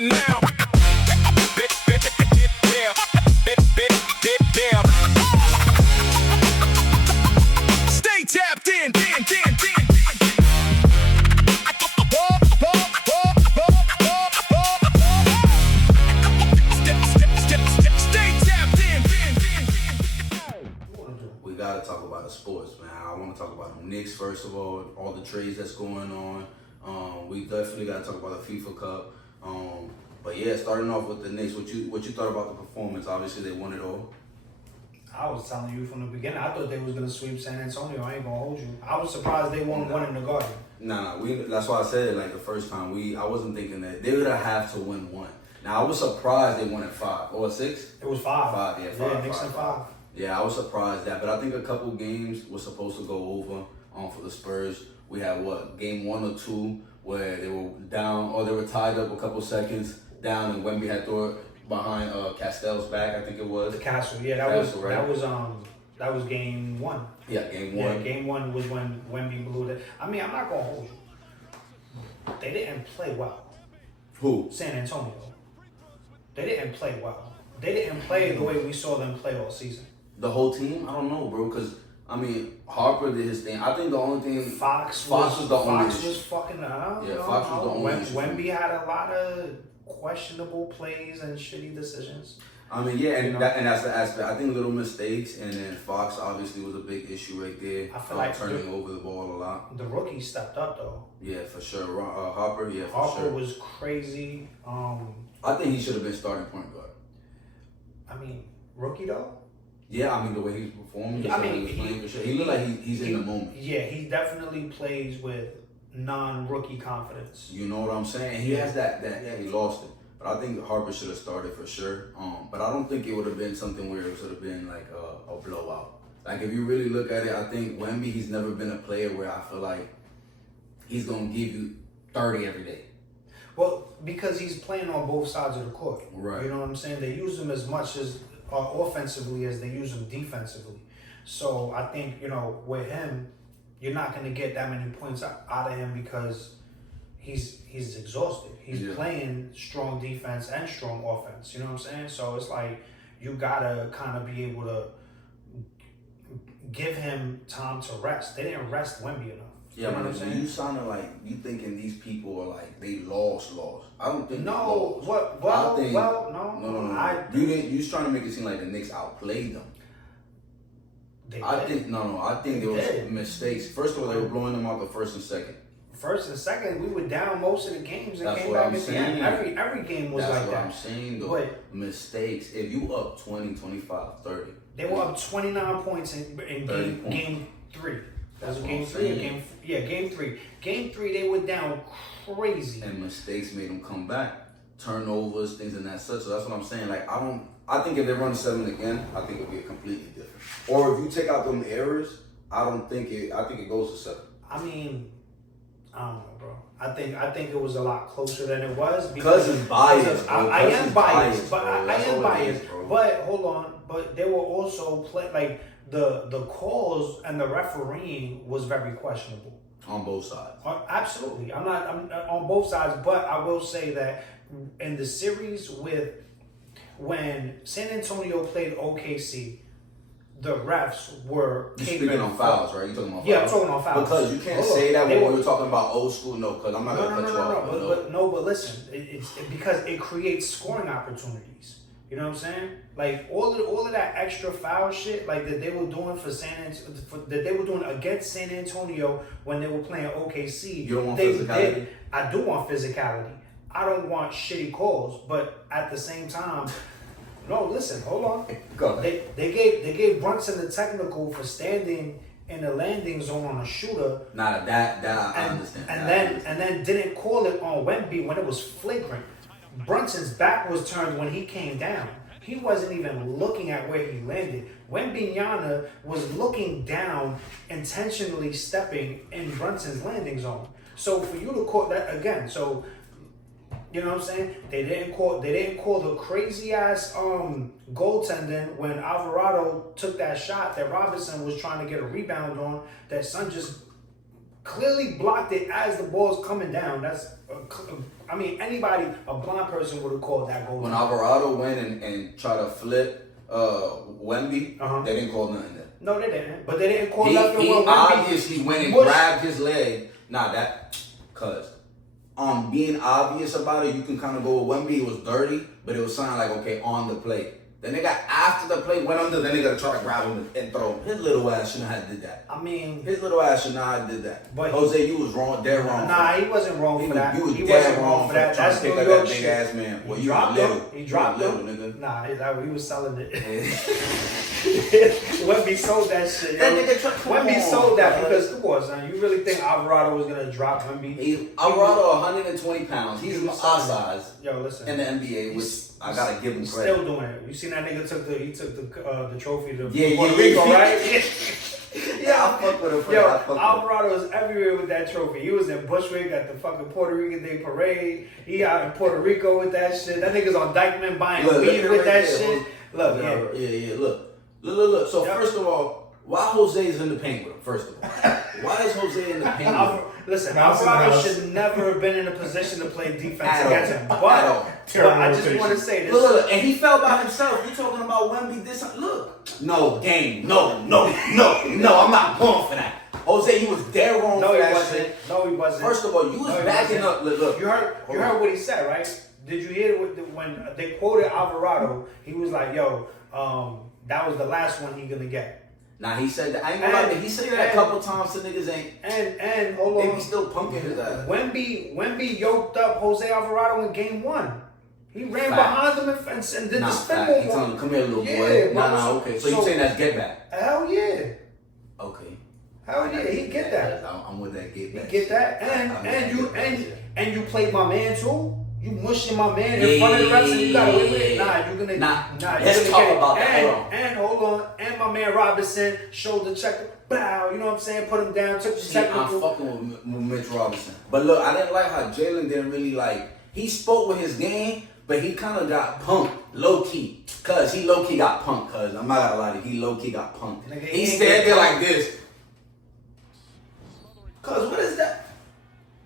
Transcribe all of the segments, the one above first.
for now. Stay tapped in. We gotta talk about the sports, man. I want to talk about the Knicks first of all the trades that's going on. We definitely gotta talk about the FIFA Cup. But yeah, starting off with the Knicks, what you thought about the performance? Obviously, they won it all. I was telling you from the beginning, I thought they was gonna sweep San Antonio. I ain't gonna hold you. I was surprised they won one in the Garden. Nah, that's why I said it like the first time. I wasn't thinking that they would have to win one. Now I was surprised they won at 5 or 6. It was 5. 5, yeah, 5. Yeah, Knicks and 5. Yeah, I was surprised that, but I think a couple games were supposed to go over for the Spurs. We had game 1 or 2 where they were down or they were tied up a couple seconds down, and Wemby had thrown it behind Castell's back. I think it was The Castle. Yeah, that was game 1. Yeah, game 1. Yeah, game 1 was when Wemby blew it. I mean, I'm not gonna hold you. They didn't play well. Who? San Antonio. They didn't play well. They didn't play the way we saw them play all season. The whole team? I don't know, bro. Because I mean, Harper did his thing. I think the only thing Fox was the only Fox issue. was fucking. Fox was the only issue. Wemby had a lot of questionable plays and shitty decisions. I mean, yeah, and that's the aspect. I think little mistakes, and then Fox obviously was a big issue right there. I feel like turning over the ball a lot. The rookie stepped up though. Yeah, for sure. Harper, yeah, for Harper sure. was crazy. I think he should have been starting point guard. I mean, rookie though. Yeah, I mean the way he was performing, I mean, he was playing for sure. He looked like he's in the moment. Yeah, he definitely plays with non-rookie confidence. You know what I'm saying? He has that. Yeah, he lost it. But I think Harper should have started for sure. But I don't think it would have been something where it would have been like a blowout. Like if you really look at it, I think Wemby, he's never been a player where I feel like he's gonna give you 30 every day. Well, because he's playing on both sides of the court. Right. You know what I'm saying? They use him as much as offensively as they use him defensively. So I think, with him, you're not going to get that many points out of him because he's exhausted. He's playing strong defense and strong offense. You know what I'm saying? So it's like you got to kind of be able to give him time to rest. They didn't rest Wemby enough. Yeah, you know man, what I'm saying? you sounded like you thinking these people are like they lost. I don't think No, they lost. no. You was trying to make it seem like the Knicks outplayed them. I think there was mistakes. First of all, they were blowing them out the first and second. First and second, we were down most of the games and That's came what back I'm at the end. saying. Every game was That's like what that. I'm saying, though. But mistakes. If you up 20, 25, 30. They were up 29 points in game 3. That's was what game I'm 3. saying. Game 3. Game 3, they were down crazy. And mistakes made them come back. Turnovers, things and that such. So that's what I'm saying. Like I think if they run 7 again, I think it'll be completely different. Or if you take out them errors, I think it goes to 7. I mean, I don't know, bro. I think it was a lot closer than it was because it's biased. I am biased, but bro. I am biased. Bro. But hold on, but they were also like the calls and the refereeing was very questionable on both sides. Absolutely, I'm on both sides, but I will say that in the series when San Antonio played OKC, the refs were speaking on fouls, right? You talking about fouls? Yeah, I'm talking about fouls. Because you can't say that when we were talking about old school. No, because I'm not going to cut you off. But listen, it's because it creates scoring opportunities. You know what I'm saying? Like all of that extra foul shit, like that they were doing that they were doing against San Antonio when they were playing OKC. You don't want physicality? I do want physicality. I don't want shitty calls, but at the same time. No, listen, hold on. Go ahead. They gave Brunson the technical for standing in the landing zone on a shooter. Nah, that I understand. And then didn't call it on Wemby when it was flagrant. Brunson's back was turned when he came down. He wasn't even looking at where he landed. Wembanyama was looking down, intentionally stepping in Brunson's landing zone. So for you to call that again, you know what I'm saying? They didn't call the crazy ass goaltending when Alvarado took that shot that Robinson was trying to get a rebound on. That Son just clearly blocked it as the ball's coming down. That's I mean, anybody, a blind person would have called that goal. When Alvarado went and tried to flip Wemby, they didn't call nothing there. No, they didn't. But they didn't call He nothing when Wemby obviously went and grabbed his leg. Cause being obvious about it, you can kind of go with Wemby. It was dirty, but it was something like, okay, on the play. Then they got after the play went under, then they got to try to grab him and throw him. His little ass shouldn't have did that. I mean, his little ass should not have did that. But Jose, you was wrong, dead wrong. Nah, he wasn't wrong for that. You was He dead wasn't wrong for that. That's New New York York big shit. ass man. Well, He you dropped little. him. He dropped little, him. nigga. Nah, he was selling it. Wemby sold that shit. That nigga Wemby sold that because come on, son. You really think Alvarado was gonna drop Wemby? Alvarado 120 pounds. He's our size. Yo, listen. In the NBA, which I gotta give him He's credit. still doing it. You seen that nigga took the trophy to Yeah, Puerto Rico, yeah. right? Yeah, I fuck with him for Yo, that. I fuck with him. Alvarado was everywhere with that trophy. He was in Bushwick at the fucking Puerto Rican Day Parade. He out in Puerto Rico with that shit. That nigga's on Dykeman buying weed with that shit. Look, yeah. Look. So first of all, why Jose is in the paint with him? First of all, why is Jose in the paint with him? Listen, Alvarado should never have been in a position to play defense against him. But I just want to say this. Look, and he fell by himself. You talking about Wemby? No, I'm not going for that. Jose, you was dead wrong for that shit. No, he wasn't. First of all, you was backing up. Look. You heard what he said, right? Did you hear when they quoted Alvarado? He was like, "Yo, that was the last one he gonna get." Nah, he said that. I ain't gonna lie, he said that a couple times to niggas ain't. And hold on, they be still pumping his ass. Wemby yoked up Jose Alvarado in game 1. He ran behind him and did the spin move. He told him, "Come here, little boy." Nah, okay. So you saying that's get back? Hell yeah. Okay. Hell yeah, he get that. I'm with that get back. He get that, and you played my man too. You mushing my man in front of the refs, and you gotta wait. Let's talk about that. And hold on, and my man Robinson shoulder check. Bow, you know what I'm saying? Put him down, took the technical. I'm fucking with Mitch Robinson, but look, I didn't like how Jalen didn't really like. He spoke with his game, but he kind of got punked low key. Cause he low key got punked. Cause I'm not gonna lie to you, he low key got punked. Nigga, he stand there like this. Cause what is that?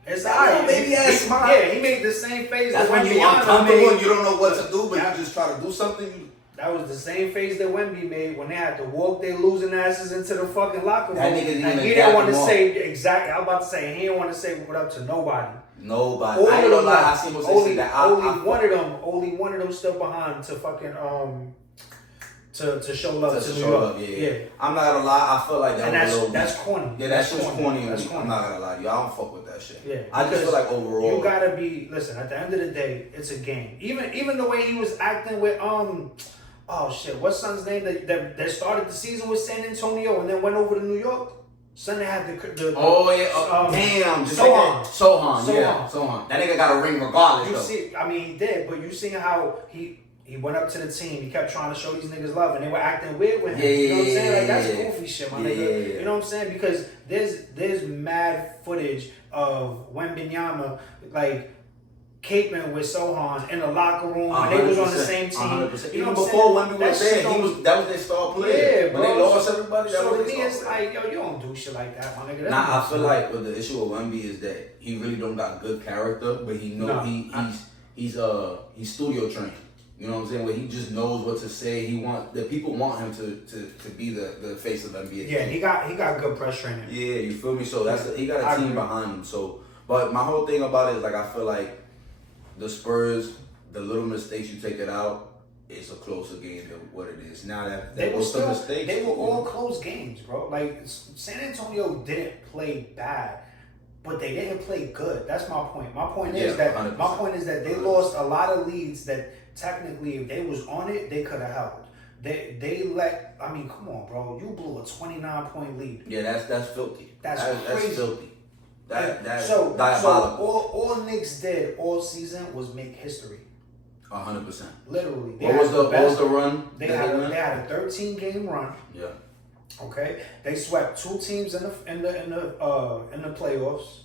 It's alright. Baby ass smile. Yeah, he made the same face. That's when you uncomfortable and you don't know what to do, but you just try to do something. That was the same face that Wemby made when they had to walk their losing asses into the fucking locker room. That nigga didn't and even he didn't want to back him say exactly. I was about to say he didn't want to say what up to nobody. Nobody. All I ain't of gonna them, lie. I seen what they say that. Only one of them stood behind to fucking to show love to New York. Yeah. I'm not gonna lie. I feel like that was a little. That's corny. Yeah, that's just corny. That's corny. I'm not gonna lie to you. I don't fuck with that shit. Yeah, I just feel like overall, you gotta be. Listen, at the end of the day, it's a game. Even the way he was acting with oh shit, what's son's name that started the season with San Antonio and then went over to New York. Son that had the damn, Sohan. That nigga got a ring regardless. You see, I mean he did, but you see how he went up to the team. He kept trying to show these niggas love, and they were acting weird with him. You know what I'm saying? Like that's goofy shit, my nigga. You know what I'm saying? Because there's mad footage of Wembanyama like caping with Sohan in the locker room when they was on the same team. 100%. You know Even what I'm before saying? Wemby was there, that was their star player. Yeah, when bro. they lost everybody, that so was to their me, it's star like, yo, you don't do shit like that, my nigga. Nah, I feel like with the issue with Wemby is that he really don't got good character, but he know he's studio trained. You know what I'm saying? Where he just knows what to say. The people want him to be the face of NBA. Yeah, he got good press training. Yeah, you feel me? So he got a team behind him. So, but my whole thing about it is like I feel like the Spurs, the little mistakes you take it out, it's a closer game than what it is. Now that they were some mistakes, they were all close games, bro. Like San Antonio didn't play bad, but they didn't play good. That's my point. My point is that 100%. They lost a lot of leads that technically, if they was on it, they could have held. They let. I mean, come on, bro. You blew a 29-point lead. Yeah, that's filthy. That's crazy. That's filthy. That's so diabolical. All Knicks did all season was make history. 100%. Literally. What was the run? They had a 13-game run. Yeah. Okay. They swept 2 teams in the playoffs.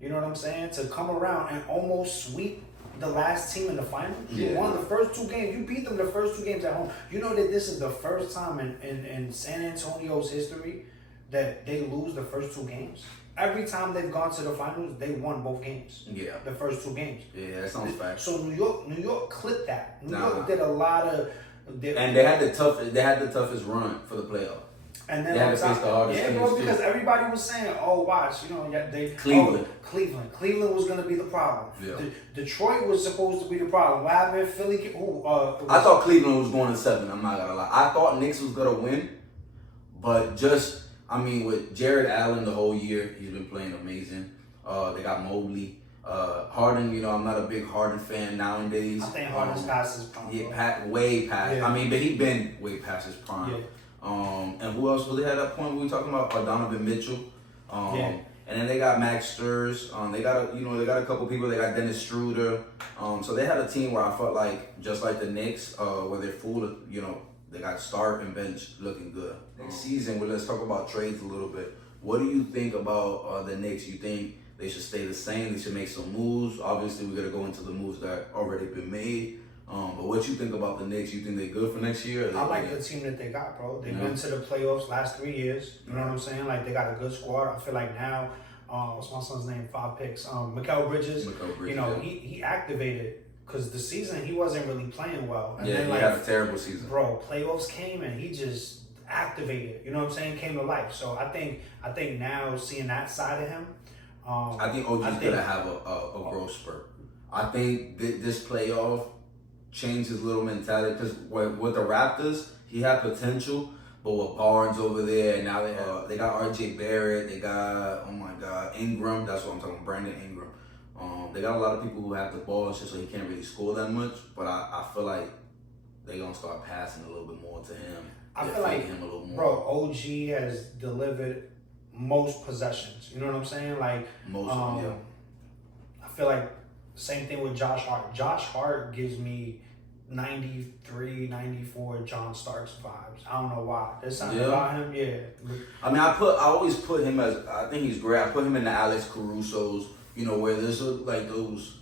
You know what I'm saying? To come around and almost sweep the last team in the final. You won the first 2 games. You beat them the first 2 games at home. You know that this is the first time in San Antonio's history that they lose the first 2 games. every time they've gone to the finals, they won both games. Yeah. The first 2 games. Yeah, that sounds fact. So New York clipped that. New York did a lot of. And they had the toughest run for the playoff. And then they had to face the hardest yeah, teams bro, too. because everybody was saying, "Oh, watch, Cleveland. Cleveland was going to be the problem. Yeah. Detroit was supposed to be the problem. What happened? Philly. I thought Cleveland was going to 7. I'm not gonna lie. I thought Knicks was gonna win, but with Jared Allen the whole year, he's been playing amazing. They got Mobley. Harden, I'm not a big Harden fan nowadays. I think Harden's past his prime. Yeah, way past. Yeah. But he's been way past his prime. Yeah. And who else was they had that point we were talking about? Donovan Mitchell. Yeah. And then they got Max Sturz. They got a couple people. They got Dennis Schroeder. So they had a team where I felt like just like the Knicks, where they're full of, they got start and bench looking good. Next season, let's talk about trades a little bit. What do you think about the Knicks? You think they should stay the same? They should make some moves. Obviously, we're gonna go into the moves that already been made. But what you think about the Knicks? You think they're good for next year? I like the team that they got, bro. They've been to the playoffs last 3 years. You know what I'm saying? Like, they got a good squad. I feel like now, what's my son's name? 5 picks. Mikal Bridges. He activated because the season he wasn't really playing well. And then, he had a terrible season. Bro, playoffs came and he just activated. You know what I'm saying? Came to life. So I think now seeing that side of him. I think OG's gonna have a growth spurt. I think this playoff changed his little mentality because with the Raptors, he had potential, but with Barnes over there, and now they got RJ Barrett, they got Ingram. That's what I'm talking about, Brandon Ingram. They got a lot of people who have the ball and shit, so he can't really score that much. But I feel like they're gonna start passing a little bit more to him. I feel like him a little more. Bro, OG has delivered most possessions. You know what I'm saying? Like most of them, I feel like same thing with Josh Hart. Josh Hart gives me 93, 94 John Starks vibes. I don't know why. There's something about him, I always put him as, I think he's great. I put him in the Alex Caruso's, where there's like those,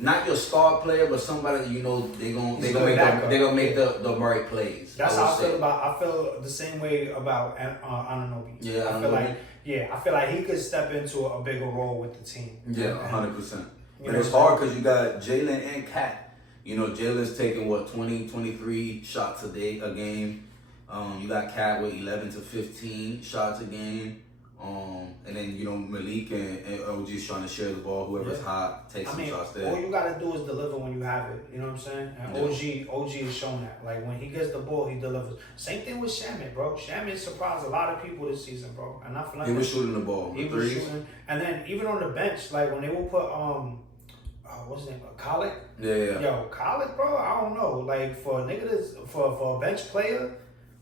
not your star player, but somebody that they're gonna make the right plays. That's how I feel about. I feel the same way about Anunoby. Yeah, I feel like he could step into a bigger role with the team. Yeah, 100%. But it's hard because you got Jalen and Cat. Jalen's taking 20, 23 shots a game. You got Cat with 11 to 15 shots a game. And then Malik and OG's trying to share the ball. Whoever's hot takes some shots there. All you gotta do is deliver when you have it. You know what I'm saying? And OG has shown that. Like when he gets the ball, he delivers. Same thing with Shaman, bro. Shaman surprised a lot of people this season, bro. And I feel like he was shooting the ball. He was shooting. And then even on the bench, like when they will put what's his name? Khaled? Yeah. Yo, Khaled, bro, I don't know. Like for a nigga for a bench player,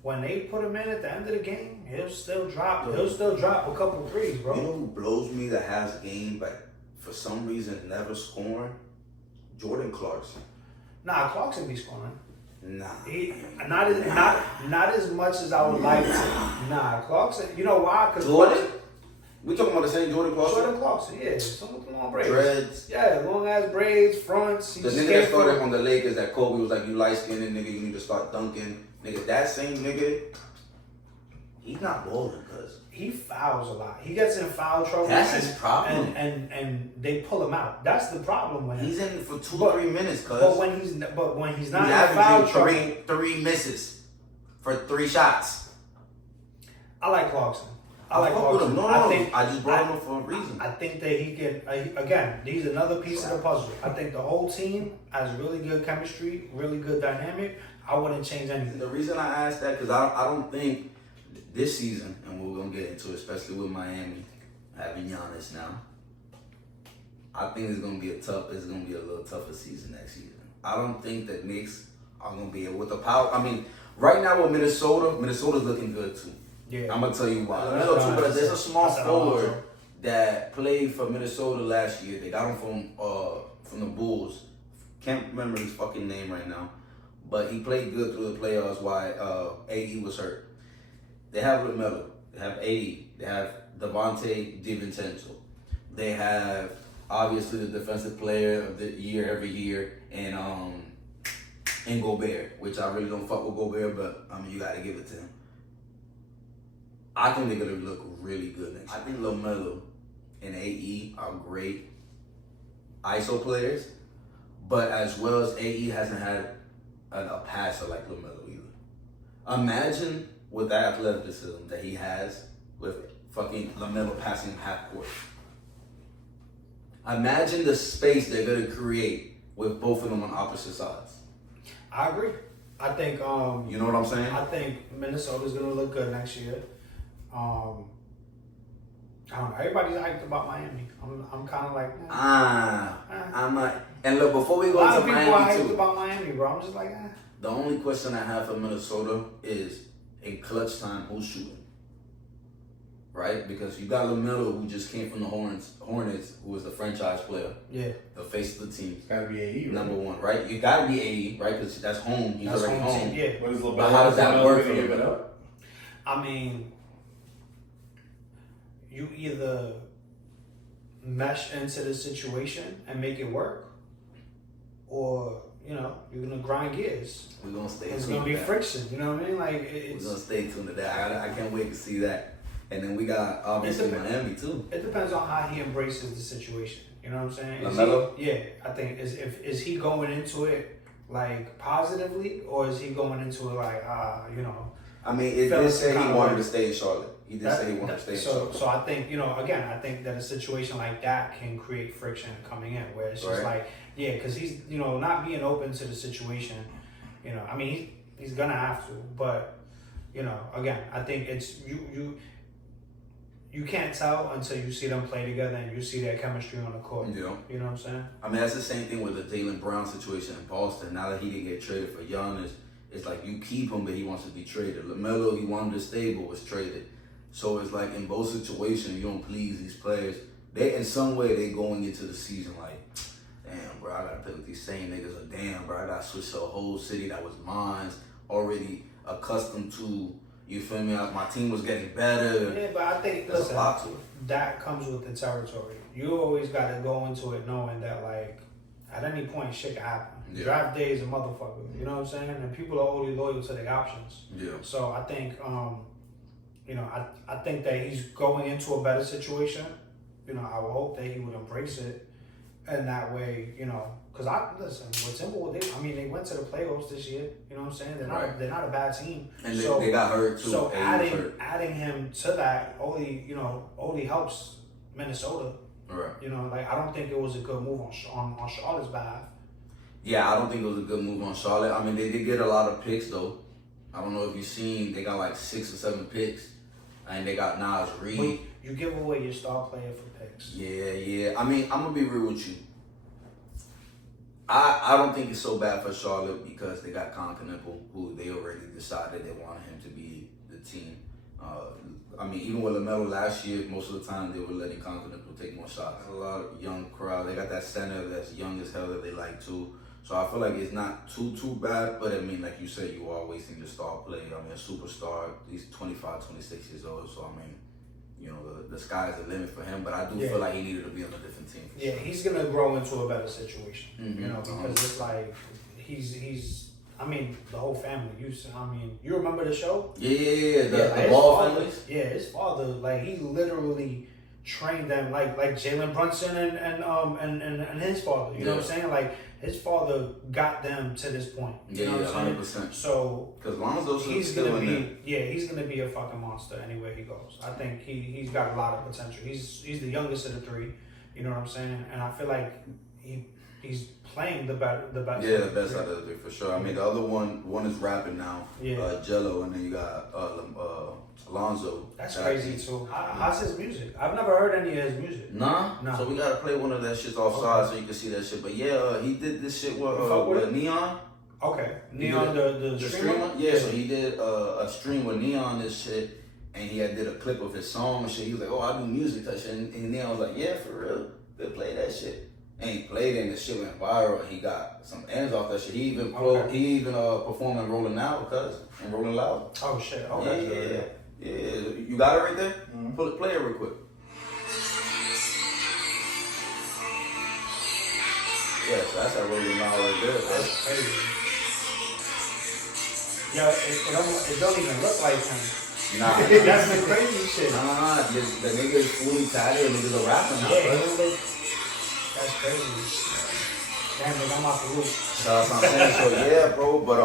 when they put him in at the end of the game, he'll still drop a couple threes, bro. You know who blows me that has game, but for some reason never scoring? Jordan Clarkson. Nah, Clarkson be scoring. Nah. Not as much as I would like to. Nah, Clarkson. You know why? Cause Jordan? We talking about the same Jordan Clarkson? Jordan Clarkson, yeah. Some with long braids. Dreads. Yeah, long ass braids, fronts. The nigga that started on the Lakers that Kobe was like, you light skinned nigga, you need to start dunking. Nigga, that same nigga, he's not balling because he fouls a lot. He gets in foul trouble. That's his problem. And they pull him out. That's the problem with him. He's in for 2-3 minutes, cuz. But when he's not in foul trouble, three misses for 3 shots. I like Clarkson. I just brought him up for a reason. I think that he can, again, he's another piece of the puzzle. I think the whole team has really good chemistry, really good dynamic. I wouldn't change anything. The reason I asked that, because I don't think this season, and we're going to get into it, especially with Miami having Giannis now, I think it's going to be a little tougher season next season. I don't think that Knicks are going to be able with the power. I mean, right now with Minnesota's looking good too. Yeah. I'm gonna tell you why. But there's a small forward that played for Minnesota last year. They got him from the Bulls. Can't remember his fucking name right now, but he played good through the playoffs while AD was hurt. They have LaMelo. They have AD. They have Devontae DiVincenzo. They have obviously the defensive player of the year every year, and Gobert, which I really don't fuck with Gobert, but I mean you gotta give it to him. I think they're gonna look really good next year. I think LaMelo and AE are great ISO players, but as well as AE hasn't had a passer like LaMelo either. Imagine with that athleticism that he has with fucking LaMelo passing him half court. Imagine the space they're gonna create with both of them on opposite sides. I agree. I think You know what I'm saying? I think Minnesota's gonna look good next year. I don't know. Everybody's hyped about Miami. I'm kind of like, I'm not. And look, before we a go lot to of people are Miami hyped too, about Miami, bro. I'm just like, the only question I have for Minnesota is in clutch time, who's shooting? Right? Because you got LaMelo, who just came from the Hornets, who was the franchise player, yeah, the face of the team. It's gotta be AE, right? Number one, right? You gotta be AE, right? Because that's home. He's that's already home. team, yeah. What is LeBron? But how does that work for give him? it up? I mean, you either mesh into the situation and make it work, or you're gonna grind gears. We're gonna stay It's tuned gonna be to that. friction. You know what I mean? Like We're it's. gonna stay tuned to that. I can't wait to see that. And then we got obviously Miami too. It depends on how he embraces the situation. You know what I'm saying? LaMelo? Yeah, I think is he going into it like positively, or is he going into it like I mean, it Felt did say he kind of wanted like- to stay in Charlotte. He did say he wanted to stay in Charlotte. So I think again, I think that a situation like that can create friction coming in, where it's just Right. like because he's not being open to the situation. I mean he's gonna have to, but again, I think it's you can't tell until you see them play together and you see their chemistry on the court. Yeah. You know what I'm saying? I mean, that's the same thing with the Jaylen Brown situation in Boston. Now that he didn't get traded for Giannis, it's like you keep him, but he wants to be traded. LaMelo, he wanted to stay, but was traded. So it's like in both situations, you don't please these players. They, in some way, they going into the season like, damn, bro, I gotta play with these same niggas. Or damn, bro, I gotta switch to a whole city that was mine, already accustomed to. You feel me? My team was getting better. Yeah, but I think There's a lot to it. that comes with the territory. You always got to go into it knowing that like at any point shit can happen. Yeah. Draft day is a motherfucker. You know what I'm saying? And people are only loyal to their options. Yeah. So I think I think that he's going into a better situation. I would hope that he would embrace it, and that way, because with Timberwolves, they went to the playoffs this year. You know what I'm saying? They're not a bad team. And they got hurt too. So AD was hurt. adding him to that only helps Minnesota. Right. I don't think it was a good move on Charlotte's behalf. Yeah, I don't think it was a good move on Charlotte. I mean, they did get a lot of picks though. I don't know if you've seen, they got like 6 or 7 picks, and they got Nas Reed. But you give away your star player for picks. Yeah. I mean, I'm gonna be real with you. I don't think it's so bad for Charlotte because they got Colin Knippel, who they already decided they wanted him to be the team. I mean, even with LaMelo last year, most of the time they were letting Colin Knippel take more shots. A lot of young crowd. They got that center that's young as hell that they like too. So I feel like it's not too bad. But I mean, like you said, you are wasting your star player. I mean, a superstar. He's 25, 26 years old. So I mean, the sky's the limit for him. But I do feel like he needed to be on a different team. Yeah, he's gonna grow into a better situation. Mhm. Because it's like he's. I mean, the whole family. You remember the show? Yeah. The his Ball father, families. Yeah, his father, like he literally trained them, like Jalen Brunson and his father. You know what I'm saying? Like his father got them to this point. You know what I'm saying? 100%. So Because Lonzo's he's still gonna in be there. he's gonna be a fucking monster anywhere he goes. I think he's got a lot of potential. He's the youngest of the three. You know what I'm saying? And I feel like he's playing the best. Yeah, the best out of the three for sure. I mean, the other one is rapping now. Yeah. Jello, and then you got Alonzo. That's crazy too. How's his music? I've never heard any of his music. Nah? Nah. So we gotta play one of that shits offside so you can see that shit. But yeah, he did this shit You fuck with with Neon. Okay, Neon the streamer. Yeah, so he did a stream with Neon this shit, and he had did a clip of his song and shit. He was like, "Oh, I do music type shit," and Neon was like, "Yeah, for real, they play that shit." And he played it, and the shit went viral, and he got some ends off that shit. He even performed in Rolling Loud, and Rolling Loud. Oh shit. Okay. Yeah. You got it right there. Mm-hmm. Play it real quick. Yeah, so that's that Rolling Loud right there. Bro. That's crazy. Yeah, it don't even look like him. Nah, That's the crazy shit. nah. The nigga is fully tatted. The nigga's a rapper now. Yeah, Bro. that's crazy. Damn, nigga, I'm out the loop. That's what I'm saying. So yeah, bro. But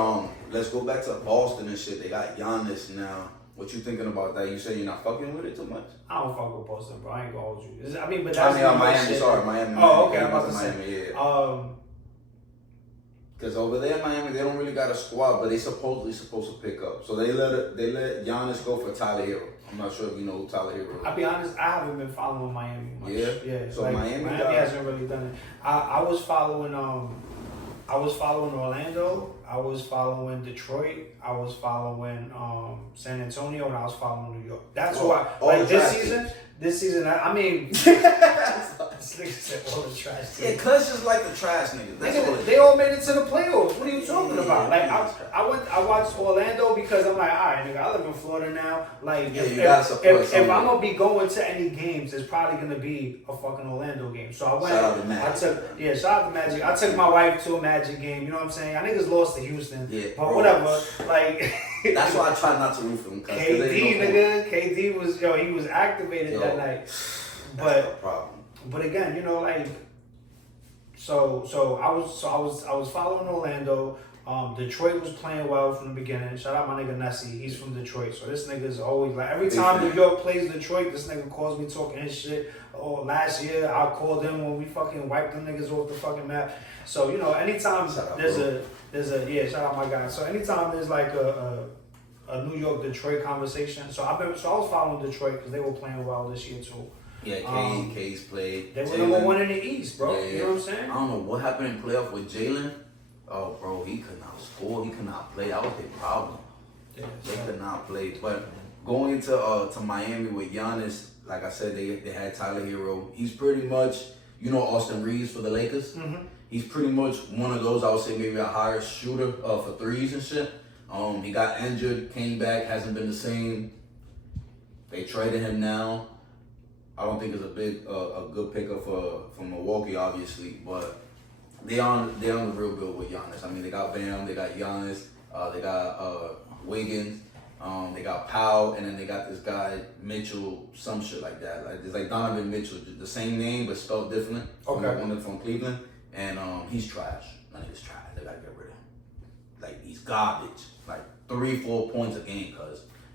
let's go back to Boston and shit. They got Giannis now. What you thinking about that? You say you're not fucking with it too much? I don't fuck with Boston, bro. I ain't gonna hold you. But that's Miami. shit. Sorry, Miami. Oh, okay. Miami, I'm about to Miami, say. yeah. Because over there in Miami, they don't really got a squad, but they supposedly supposed to pick up. So they let Giannis go for Tyler Hero. I'm not sure if you know who Tyler Hero is. I'll be honest, I haven't been following Miami much. Yeah? So like, Miami hasn't really done it. I was following Orlando, I was following Detroit, I was following San Antonio, and I was following New York. That's why like this season, I mean this nigga said all the trash teams. Yeah, cuz just like the trash niggas. That's all They all made it to the playoffs. What are you talking about? Like I watched Orlando because I'm like, all right, nigga, I live in Florida now. Like, yeah, you gotta support if I'm gonna be going to any games, it's probably gonna be a fucking Orlando game. So I went. Shout out to Magic. Shout out to Magic. I took my wife to a Magic game. You know what I'm saying? I niggas lost to Houston. Yeah, but bro. whatever. Like. That's why I try not to root for them. KD was he was activated that night. That's the problem. But again, you know, like so I was following Orlando. Detroit was playing well from the beginning. Shout out my nigga Nessie. He's from Detroit. So this nigga's always like every time New York plays Detroit, this nigga calls me talking his shit. Oh, last year I called him when we fucking wiped them niggas off the fucking map. So, you know, anytime there's a shout out my guy. So anytime there's like a New York Detroit conversation. So I was following Detroit because they were playing well this year too. Yeah, K's played. They were number one in the East, bro. Yeah. You know what I'm saying? I don't know what happened in playoff with Jalen. Oh, bro, he could not score. He could not play. That was their problem. Yeah, They could not play. But going into to Miami with Giannis, like I said, they had Tyler Hero. He's pretty much, you know, Austin Reeves for the Lakers. Mm-hmm. He's pretty much one of those, I would say, maybe a higher shooter for threes and shit. He got injured, came back, hasn't been the same. They traded him now. I don't think it's a good pickup for Milwaukee, obviously, but they on the real build with Giannis. I mean, they got Bam, they got Giannis, they got Wiggins, they got Powell, and then they got this guy Mitchell, some shit like that. Like it's like Donovan Mitchell, the same name but spelled different. From Cleveland, and he's trash. Man, he's trash. They gotta get rid of him. Like he's garbage. Like 3-4 points a game,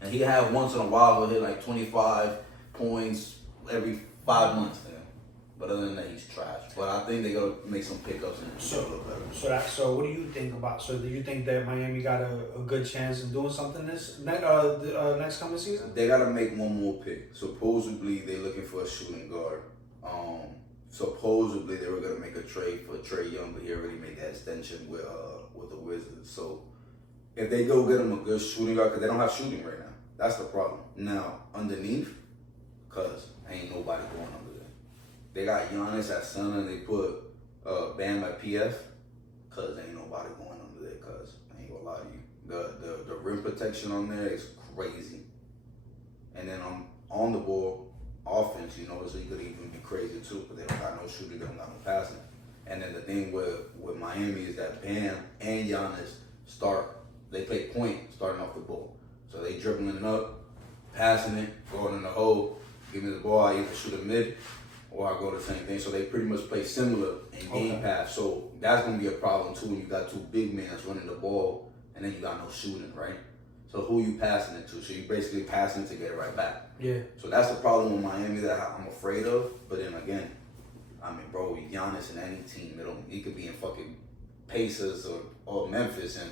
and he had once in a while he'll hit like 25 points every 5 months, man. But other than that, he's trash. But I think they gotta make some pickups and a little better. So what do you think about? So do you think that Miami got a good chance of doing something this next coming season? They gotta make one more pick. Supposedly they're looking for a shooting guard. Supposedly they were gonna make a trade for Trae Young, but he already made that extension with the Wizards. So if they go get him a good shooting guard, because they don't have shooting right now, that's the problem. Now underneath, cause ain't nobody going under there. They got Giannis at center, and they put Bam at PF, cause ain't nobody going under there. Cause I ain't gonna lie to you, the rim protection on there is crazy. And then on the ball, offense, you know, so you could even be crazy too, but they don't got no shooting, they don't got no passing. And then the thing with Miami is that Bam and Giannis they play point starting off the ball. So they dribbling it up, passing it, going in the hole, give me the ball, I either shoot a mid or I go the same thing. So they pretty much play similar in game pass. So that's gonna be a problem too when you got two big men that's running the ball and then you got no shooting, right? So who you passing it to? So you basically passing it to get it right back. Yeah. So that's the problem with Miami that I'm afraid of. But then again, I mean, bro, Giannis in any team, he could be in fucking Pacers or Memphis, and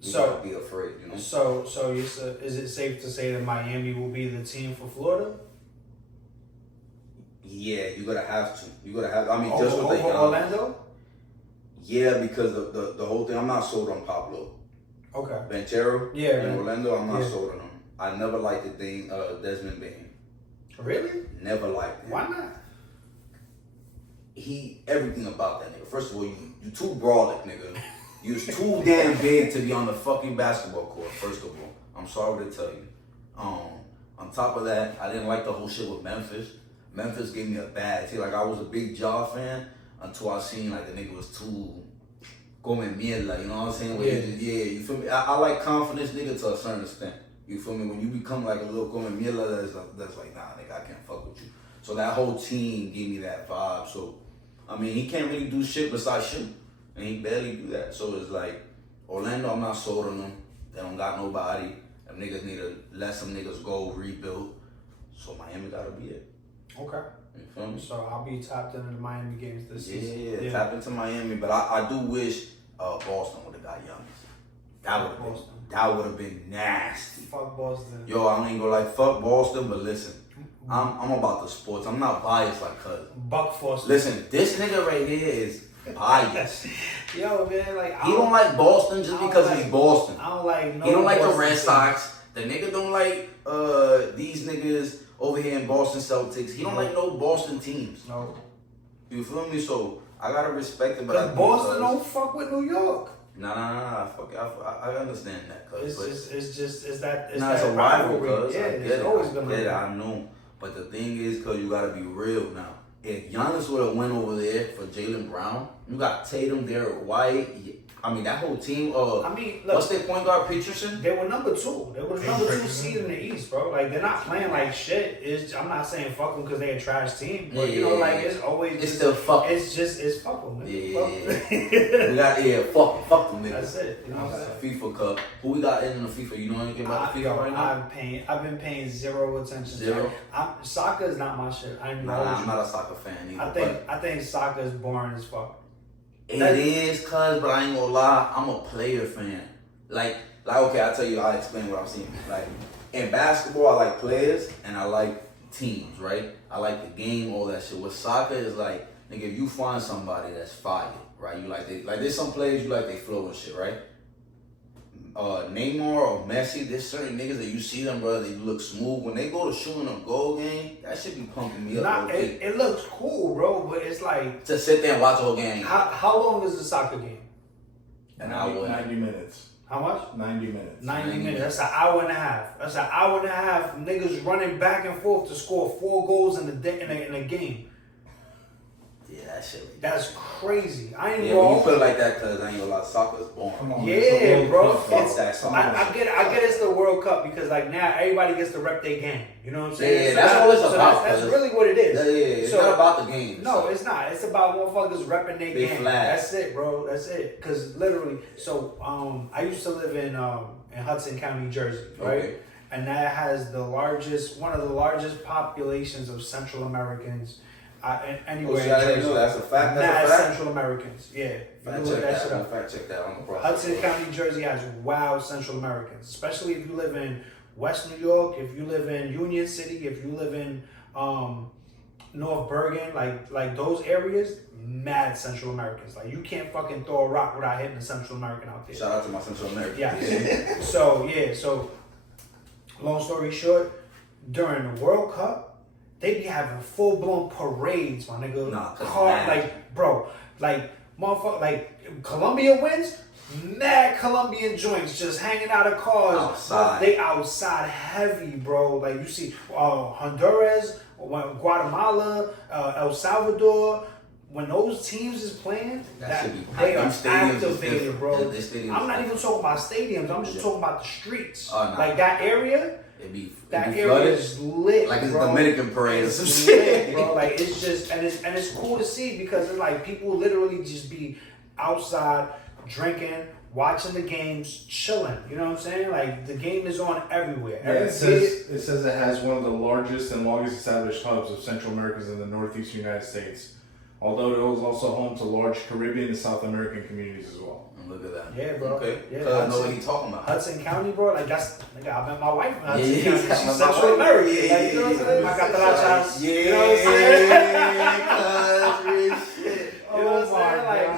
you gotta be afraid, you know. So is it safe to say that Miami will be the team for Florida? Yeah, you gotta have to. I mean, just with the Orlando. Yeah, because the whole thing, I'm not sold on Pablo. Okay. Banchero. Yeah. In Orlando, I'm not sold on him. I never liked the thing, Desmond Bain. Really? Never liked him. Why not? Everything about that nigga. First of all, you too brolic, nigga. You was too damn big to be on the fucking basketball court, first of all. I'm sorry to tell you. On top of that, I didn't like the whole shit with Memphis. Memphis gave me a bad taste. Like, I was a big Ja fan until I seen, like, the nigga was too come mierda, you know what I'm saying? You feel me? I like confidence, nigga, to a certain extent. You feel me? When you become like a little come mierda, that's like, nah, nigga, I can't fuck with you. So that whole team gave me that vibe. So, I mean, he can't really do shit besides shoot. And he barely do that. So it's like, Orlando, I'm not sold on them. They don't got nobody. Them niggas need to let some niggas go, rebuild. So Miami gotta be it. Okay. You feel me? So I'll be tapped into the Miami games this season. Yeah, tap into Miami. But I do wish Boston would have got Giannis. That would have been nasty. Fuck Boston. Yo, I ain't gonna like fuck Boston, but listen, I'm about the sports. I'm not biased like cuz. Buck Foster. Listen, this nigga right here is biased. Yo, man, like He don't like Boston just because like, he's Boston. I don't like no. He don't like Boston the Red team. Sox. The nigga don't like these niggas over here in Boston Celtics. He don't like no Boston teams. No. You feel me? So I gotta respect it, but I But Boston don't fuck with New York. Nah. Fuck, I understand that, cuz. It's that a rival, cuz. Yeah, I get it's always gonna be. I know. But the thing is, cuz, you gotta be real now. If Giannis would have went over there for Jaylen Brown, you got Tatum, Derek White. I mean, that whole team. I mean, look, what's their point guard, Peterson? They were number 2. They were the number 2 seed in the East, bro. Like, they're not playing like shit. I'm not saying fuck them because they're a trash team, but you know, like it's always it's still fuck. It's fuck them. Man. Yeah. Fuck them niggas. That's it. You know what I'm saying? FIFA Cup. Who we got in the FIFA? You know anything about the FIFA right now? I've been paying zero attention. Zero. Soccer is not my shit. I'm not a soccer fan either. I think soccer is boring as fuck. It is, cuz, but I ain't gonna lie, I'm a player fan. Like, okay, I'll explain what I'm seeing. Like, in basketball, I like players and I like teams, right? I like the game, all that shit. With soccer, is like, nigga, if you find somebody that's fire, right? You like there's some players you like they flow and shit, right? Neymar or Messi, there's certain niggas that you see them, bro, they look smooth. When they go to shooting a goal game, that shit be pumping me up. It looks cool, bro, but it's like to sit there and watch the whole game. How long is the soccer game? An hour. 90 minutes. How much? 90 minutes. 90 minutes. That's an hour and a half. That's an hour and a half. Niggas running back and forth to score 4 goals in a game. Yeah, that shit. That's crazy. I ain't when you put it like that, cuz I ain't gonna lie, soccer's boring. Come on, yeah, bro. Fuck that. I get it's the World Cup because like now everybody gets to rep their game. You know what I'm saying? Yeah, that's all it's about. That's really what it is. Yeah, it's not about the game. No, it's not. It's about motherfuckers repping their game. Flag. That's it, bro. That's it. Cause literally, so I used to live in Hudson County, Jersey, right? Okay. And that has one of the largest populations of Central Americans. Anywhere in Jersey. That's a fact. That's a fact. Central Americans, yeah. Fact check that on the process. Hudson County, Jersey has wild Central Americans, especially if you live in West New York, if you live in Union City, if you live in North Bergen, like those areas, mad Central Americans. Like you can't fucking throw a rock without hitting a Central American out there. Shout out to my Central Americans. Yeah. So long story short, during the World Cup, they be having full-blown parades, my nigga. Motherfucker, like Colombia wins, mad Colombian joints just hanging out of cars. Outside. They outside heavy, bro. Like you see Honduras, Guatemala, El Salvador. When those teams is playing, they are activated, bro. I'm not even talking about stadiums. I'm just talking about the streets. Like that area. That area is lit, like it's bro. Dominican parade or some It's shit, lit, bro. Like it's just and it's cool to see because it's like people literally just be outside drinking, watching the games, chilling. You know what I'm saying? Like the game is on everywhere. Yeah, it says it has one of the largest and longest established hubs of Central Americans in the Northeast United States. Although it was also home to large Caribbean and South American communities as well. Look at that. Yeah, bro. Okay. Yeah, I know what he's talking about. Hudson County, bro. Like that's, nigga, I met my wife in Hudson Yeah, County. She's Central American. Like, you know what I'm saying? My catarachas. Yeah. You know what I'm saying? Country shit. You know what I'm saying? Like,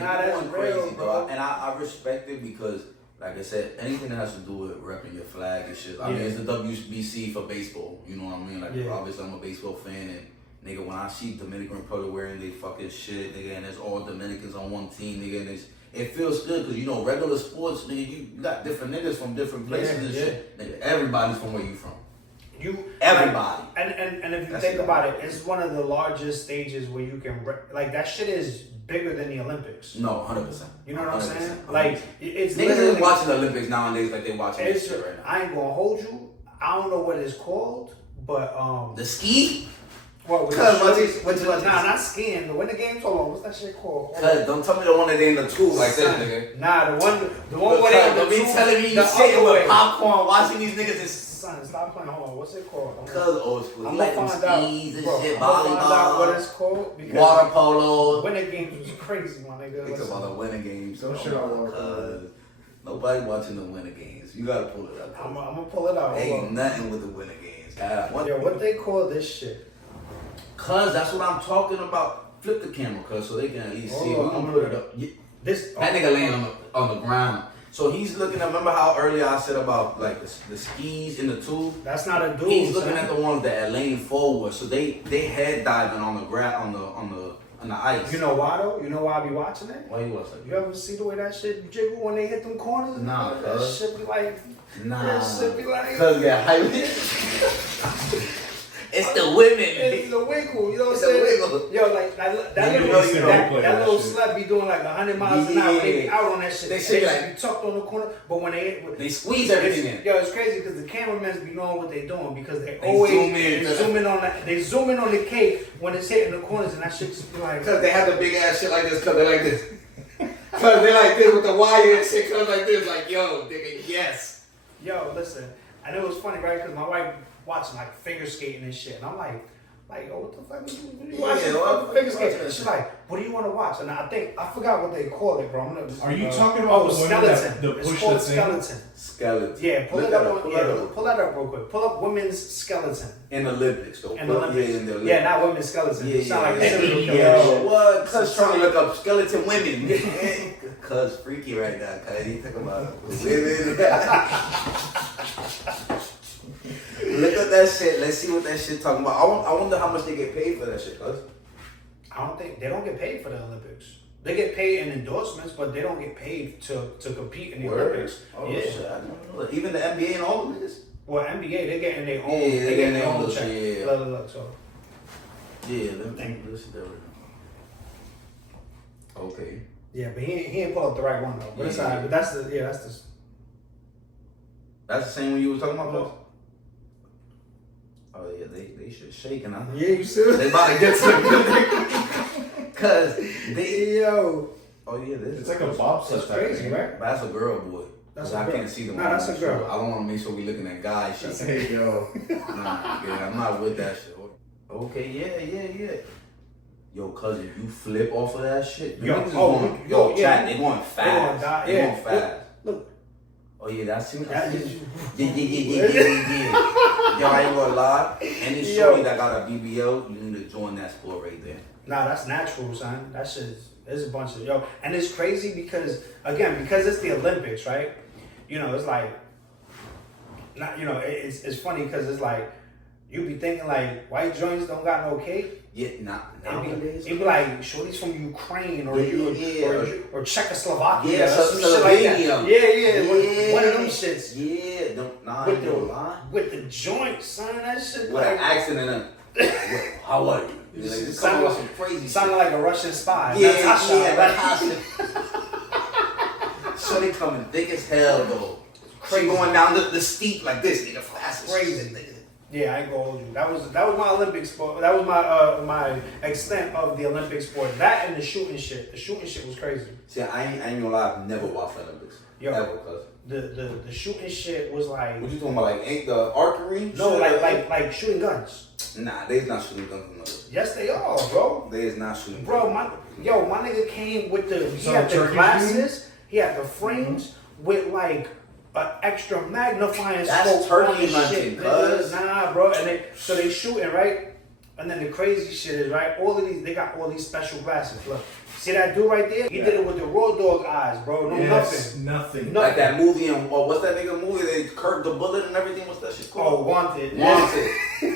Nah, that's going real, crazy, bro. And I respect it because, like I said, anything that has to do with repping your flag and shit. I mean, it's the WBC for baseball. You know what I mean? Like, obviously, I'm a baseball fan, and nigga, when I see Dominican Republic wearing they fucking shit, nigga, and it's all Dominicans on one team, nigga, and it feels good because, you know, regular sports, nigga, you got different niggas from different places and shit. Nigga, everybody's from where you from. Everybody. And if you think about it, it's one of the largest stages where you can, like, that shit is bigger than the Olympics. No, 100%. You know what I'm saying? 100%. Like it's Niggas literally is watching the Olympics nowadays like they watching this it's, shit right now. I ain't gonna hold you. I don't know what it's called, but The ski? what was Cuz, what you watching? Nah, not skiing. The winter games. Hold on, what's that shit called? Cuz, don't tell me the one that they in the tube like this, nigga. Nah, the one where they in the Don't be tube, telling me you the sitting other with way. popcorn watching these niggas is Son, stop playing. Hold on, what's it called? cuz old school. I'm You gonna like them find out. skis and Bro, shit, I'm gonna find out what volleyball, it's called because water polo. winter games was crazy, my nigga. Think Listen. about the winter games. Don't shit on water polo. Cuz nobody watching the winter games. You gotta pull it up. I'm gonna pull it out. Hold Ain't on. nothing with the winter games. Yo, what they call this shit? Cuz that's what I'm talking about. Flip the camera, cuz, so they can at least see it. Hold We're on, gonna put it up. Yeah. This That nigga laying on the ground. So he's looking at, remember how earlier I said about like the skis in the tube? That's not a dude. He's looking son. at the ones that are laying forward. So they head diving on the ground on the ice. You know why though? You know why I be watching it? Why you watch that? You ever see the way that shit jiggle when they hit them corners? Nah, that cuz. shit be like. Nah. That shit be like. Cuz yeah, it's the women. It's the wiggle, you know what I'm It's a saying? wiggle. Yo, like that You little, know you that, play that that little shit. slut be doing like 100 miles an hour. They be Yeah. out on that shit. They They shit just like- be tucked on the corner. But when They squeeze everything in. Yo, it's crazy because the cameramen be knowing what they doing because they They always zoom in. they zoom in on that. They zoom in on the cake when it's hitting the corners and that shit just be like. Cuz they have the big ass shit like this, cuz they're like this. Cuz they like this with the wire and shit, cuz like this, like yo, nigga, yes. Yo, listen, and it was funny, right? Because my wife watching like figure skating and shit, and I'm like, yo, what the fuck? What you Yeah, watching? what Figure the fuck skating. is that She's shit? like, what do you want to watch? And I forgot what they call it, bro. Are you talking about the women that It's push called the thing? skeleton. Skeleton. Yeah, pull Look it up. that On, pull yeah, that up. pull that up real quick. Pull up women's skeleton. In the Olympics though. In the Olympics. Yeah, in the Olympics. Yeah, not women's skeleton. Yeah, It sound like yeah, serial yeah. killer. Yo, what? Cuz trying to look up skeleton women. Cuz freaky right now, cuz he talking about women. Look at that shit. Let's see what that shit talking about. I wonder how much they get paid for that shit, cuz. I don't think they don't get paid for the Olympics. They get paid in endorsements, but they don't get paid to compete in the Olympics. Oh yeah. shit, I don't know. Even the NBA and all of this. Well, NBA, they getting their own. Yeah, they getting their own little check. shit, yeah. Look. So Yeah, let me listen to it. Okay. yeah, but he ain't pull up the right one though. But it's Yeah. alright. But that's the That's the same one you was talking about, cuz? Oh yeah, they should shaking, huh? yeah. You see? They about to get to the cuz they Yo, oh yeah, this It's like a bobsled it's type crazy, thing. right? That's a girl, boy. That's 'Cause a I girl. can't see them. Nah, that's a girl. I don't want to make sure we looking at guy shit. There you go. Nah, yeah, I'm not with that shit. Okay, yeah. Yo, cousin, you flip off of that shit. The Yo, niggas is oh, going, yo, yo, yeah. chat, they going fast. They gonna die, They yeah. going fast. Look. Oh yeah, that's him. That is- Yeah. Yo, I ain't gonna lie. Any Yo. shorty that got a BBL, you need to join that sport right there. Nah, that's natural, son. That shit is. There's a bunch of yo, and it's crazy because because it's the Olympics, right? You know, it's like, not it's funny because it's like you be thinking like white joints don't got no cake. Yeah, nowadays. It'd be like shorties from Ukraine or or Czechoslovakia, Yeah, or some shit like that. Slovenia. Yeah. One of them shits. Yeah, don't, nah, With I ain't gonna lie. the joint, son. That shit With an like accent in it. How are you? You're like, this coming with some crazy sounded like a Russian spy. shit. Natasha, Yeah, like- Natasha. So they coming thick as hell though. Crazy. She going down the steep like this, nigga, fast as Crazy. shit, nigga. Yeah, I ain't gonna hold you. That was my Olympic sport. That was my extent of the Olympic sport. That and the shooting shit. The shooting shit was crazy. See, I ain't gonna lie, I've never watched the Olympics. Yo. Ever, cuz. The shooting shit was like What you talking about? Like, ain't the archery? no, shit like shooting guns. Nah, they is not shooting guns from those. Yes, they are, bro. They is not shooting Bro, guns. my nigga came with he So had the turkey glasses, he had the frames with like an extra magnifying That's scope on turkey his hunting, shit. nigga. cuz. Nah, bro. And they shooting, right? And then the crazy shit is, right, they got all these special glasses. Look, see that dude right there? He did it with the raw dog eyes, bro. No Yes, nothing. nothing. No. Like that movie and what's that nigga movie? They curved the bullet and everything. What's that shit Oh, called? wanted. Wanted.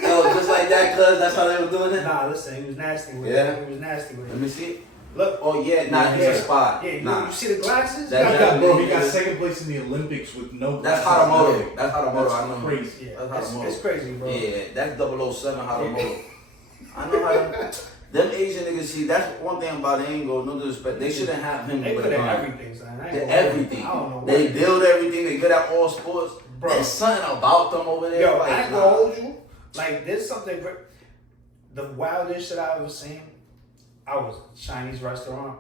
Oh, just like that, cuz that's how they were doing it. Nah, listen, he was nasty with Yeah? it. He was nasty with Let it. me see. Look. Oh yeah, nah, he's a spy. Yeah, Nah, you see the glasses? That He got Japanese Bro, he got nigga- second place in the Olympics with no. that's glasses. Haramoto. That's Haramoto. I know. That's crazy. Yeah, That's Haramoto. it's crazy, bro. Yeah, that's 007 Haramoto. I know how. Them Asian niggas, see, that's one thing about it. Ain't go no disrespect. They shouldn't have him They with good a at gun. everything, son. I ain't They're gonna- everything. I don't know. They what- build everything. They good at all sports. Bro. There's something about them over there. Yo, like, I ain't nah. gonna hold you. Like, there's something. The wildest shit I ever seen. I was at a Chinese restaurant.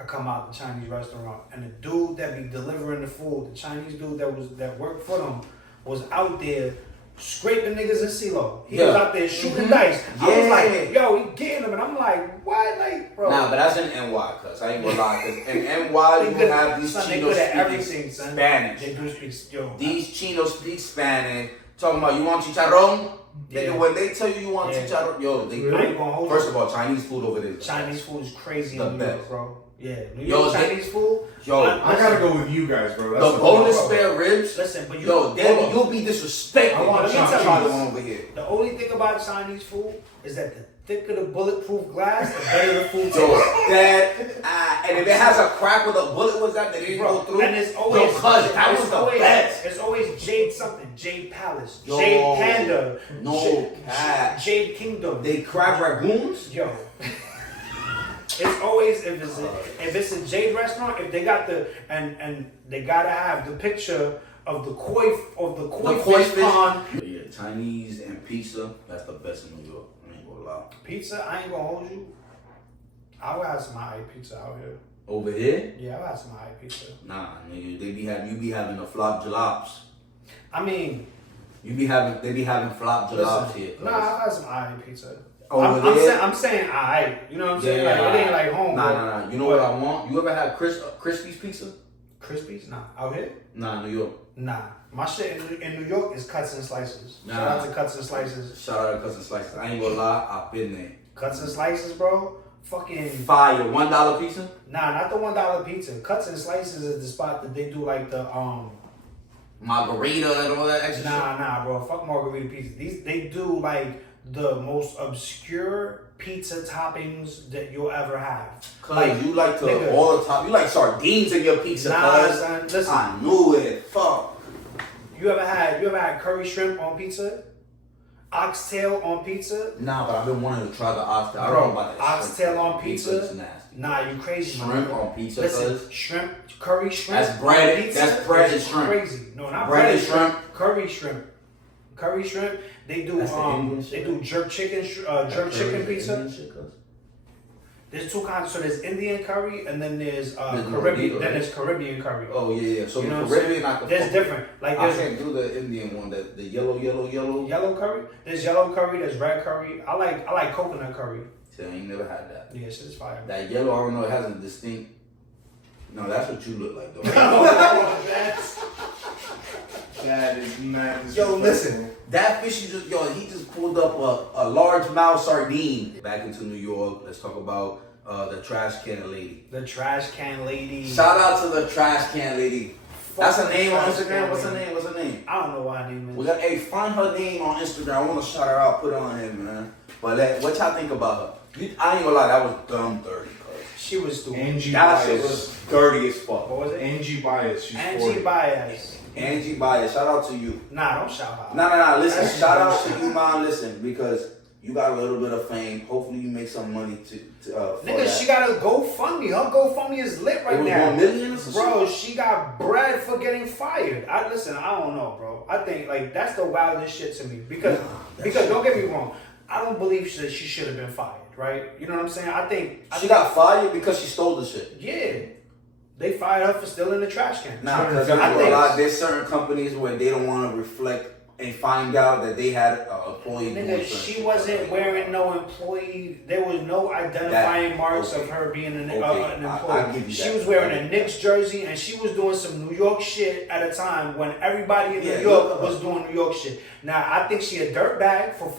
I come out the Chinese restaurant, and the dude that be delivering the food, the Chinese dude that worked for them, was out there scraping niggas in CeeLo. He was Yeah. out there shooting dice. I was Yeah. like, yo, he getting them, and I'm like, what, like, bro? Nah, but that's in NY, cuz I ain't gonna lie. Cause in NY, They you good- have these son, they Chinos good at speaking everything, son. Spanish. They do speak, yo. These Chinos speak Spanish. Talking about you want chicharrón? Yeah. Nigga, when they tell you want Yeah. chicharrón, yo, they I ain't gonna hold first you. of all, Chinese food over there. is the Chinese best. food is crazy The in New York, best. bro. Yeah, New Yo, York they- Chinese food. Yo, I gotta go with you guys, bro. That's The boneless spare spare. ribs. Listen, but you Yo, hold Danny, on. you'll be disrespected. I want Let me Chinese. try the one over here. The only thing about Chinese food is that the thicker the bulletproof glass, the better the food tastes. Yo, and if it has a crack with a bullet, was that didn't Bro, go through? and it's always, yo, cuz that was the always, best. It's always Jade something, Jade Palace, Yo, Jade Panda, no cap. Jade Kingdom. They crab ragoons. Yo. It's always if it's a Jade restaurant, if they got the and they gotta have the picture of the koi fish pond. Yeah, Chinese and pizza. That's the best in New York. I ain't gonna lie. Pizza, I ain't gonna hold you. I would have some high pizza out here. Over here, Yeah, I would have some high pizza. nah, nigga. You be having the flop jalaps. I mean, They be having flop jalaps here. Cuz. nah, I had some high pizza. Over there? I'm saying alright. You know what I'm saying? Like, it ain't like home. Nah. You know what I want? You ever had Crispy's pizza? Crispies? Nah. Out here? Nah, New York. Nah. My shit in New York is cuts and slices. Nah. Shout out to Cuts and Slices. Shout out to Cousin Slices. I ain't gonna lie, I've been there. Cuts and Slices, bro. Fucking Fire, $1 pizza? nah, not the $1 pizza. Cuts and Slices is the spot that they do like the Margarita and all that extra shit. Nah, bro. Fuck margarita pizza. They do like the most obscure pizza toppings that you'll ever have. Cause you like to nigga. all the time. You like sardines in your pizza, Nah, cuz. son. Listen. I knew it. Fuck. You ever had curry shrimp on pizza? Oxtail on pizza? Nah, but I've been wanting to try the oxtail. I Bro, don't know about that. oxtail shrimp. on pizza? Pizza's nasty. Nah, you crazy. my Shrimp nigga. on pizza, Listen, cuz. shrimp, curry shrimp. That's breaded- on pizza that's breaded is shrimp. Crazy. No, not Breaded breaded shrimp. Curry shrimp. Curry shrimp. They do That's the Indian they shit? do jerk chicken pizza. Indian shit, cuz. There's two kinds. So there's Indian curry and then there's There's Caribbean. Gordito, Then right? there's Caribbean curry. Oh yeah. So You know the what I'm Caribbean, I can There's fuck with. different. Like I there's can't do the Indian one. The yellow. yellow curry. There's yellow curry. There's red curry. I like coconut curry. See, I ain't never had that. Yeah, shit is fire. That yellow, I don't know. It has a distinct. No, that's what you look like though. That is mad. Yo, listen, that fish he just pulled up a largemouth sardine. Back into New York, let's talk about the trash can lady. The trash can lady. Shout out to the trash can lady. That's her name on Trash Instagram. can What's her lady. name? What's her name? I don't know why her name We is. got find her name on Instagram. I want to shout her out, put it on him, man. But what y'all think about her? I ain't gonna lie, that was dumb dirty, cuz. She was stupid. Angie That shit Bias. was dirty as fuck. What was it? Angie Bias. She's Angie 40. Baez. Angie Bias, shout out to you. Nah, don't shout out. Nah, listen, That's shout out bullshit. to you, man. Listen, because you got a little bit of fame. Hopefully, you make some money for Nigga, that. she got a GoFundMe. Her GoFundMe is lit right It was now. 1 million or some Bro, shit? she got bread for getting fired. I don't know, bro. I think like that's the wildest shit to me because don't get me wrong, I don't believe that she should have been fired, right? You know what I'm saying? I think She got fired because she stole the shit. yeah. They fired her for stealing the trash can. Nah, because there's certain companies where they don't want to reflect and find out that they had an employee doing Nigga, certain she shit. wasn't wearing no employee. There was no identifying marks of her being an employee. I'll give you She that. was wearing a Knicks jersey and she was doing some New York shit at a time when everybody in Yeah, New York look, was doing New York shit. Now I think she a dirtbag for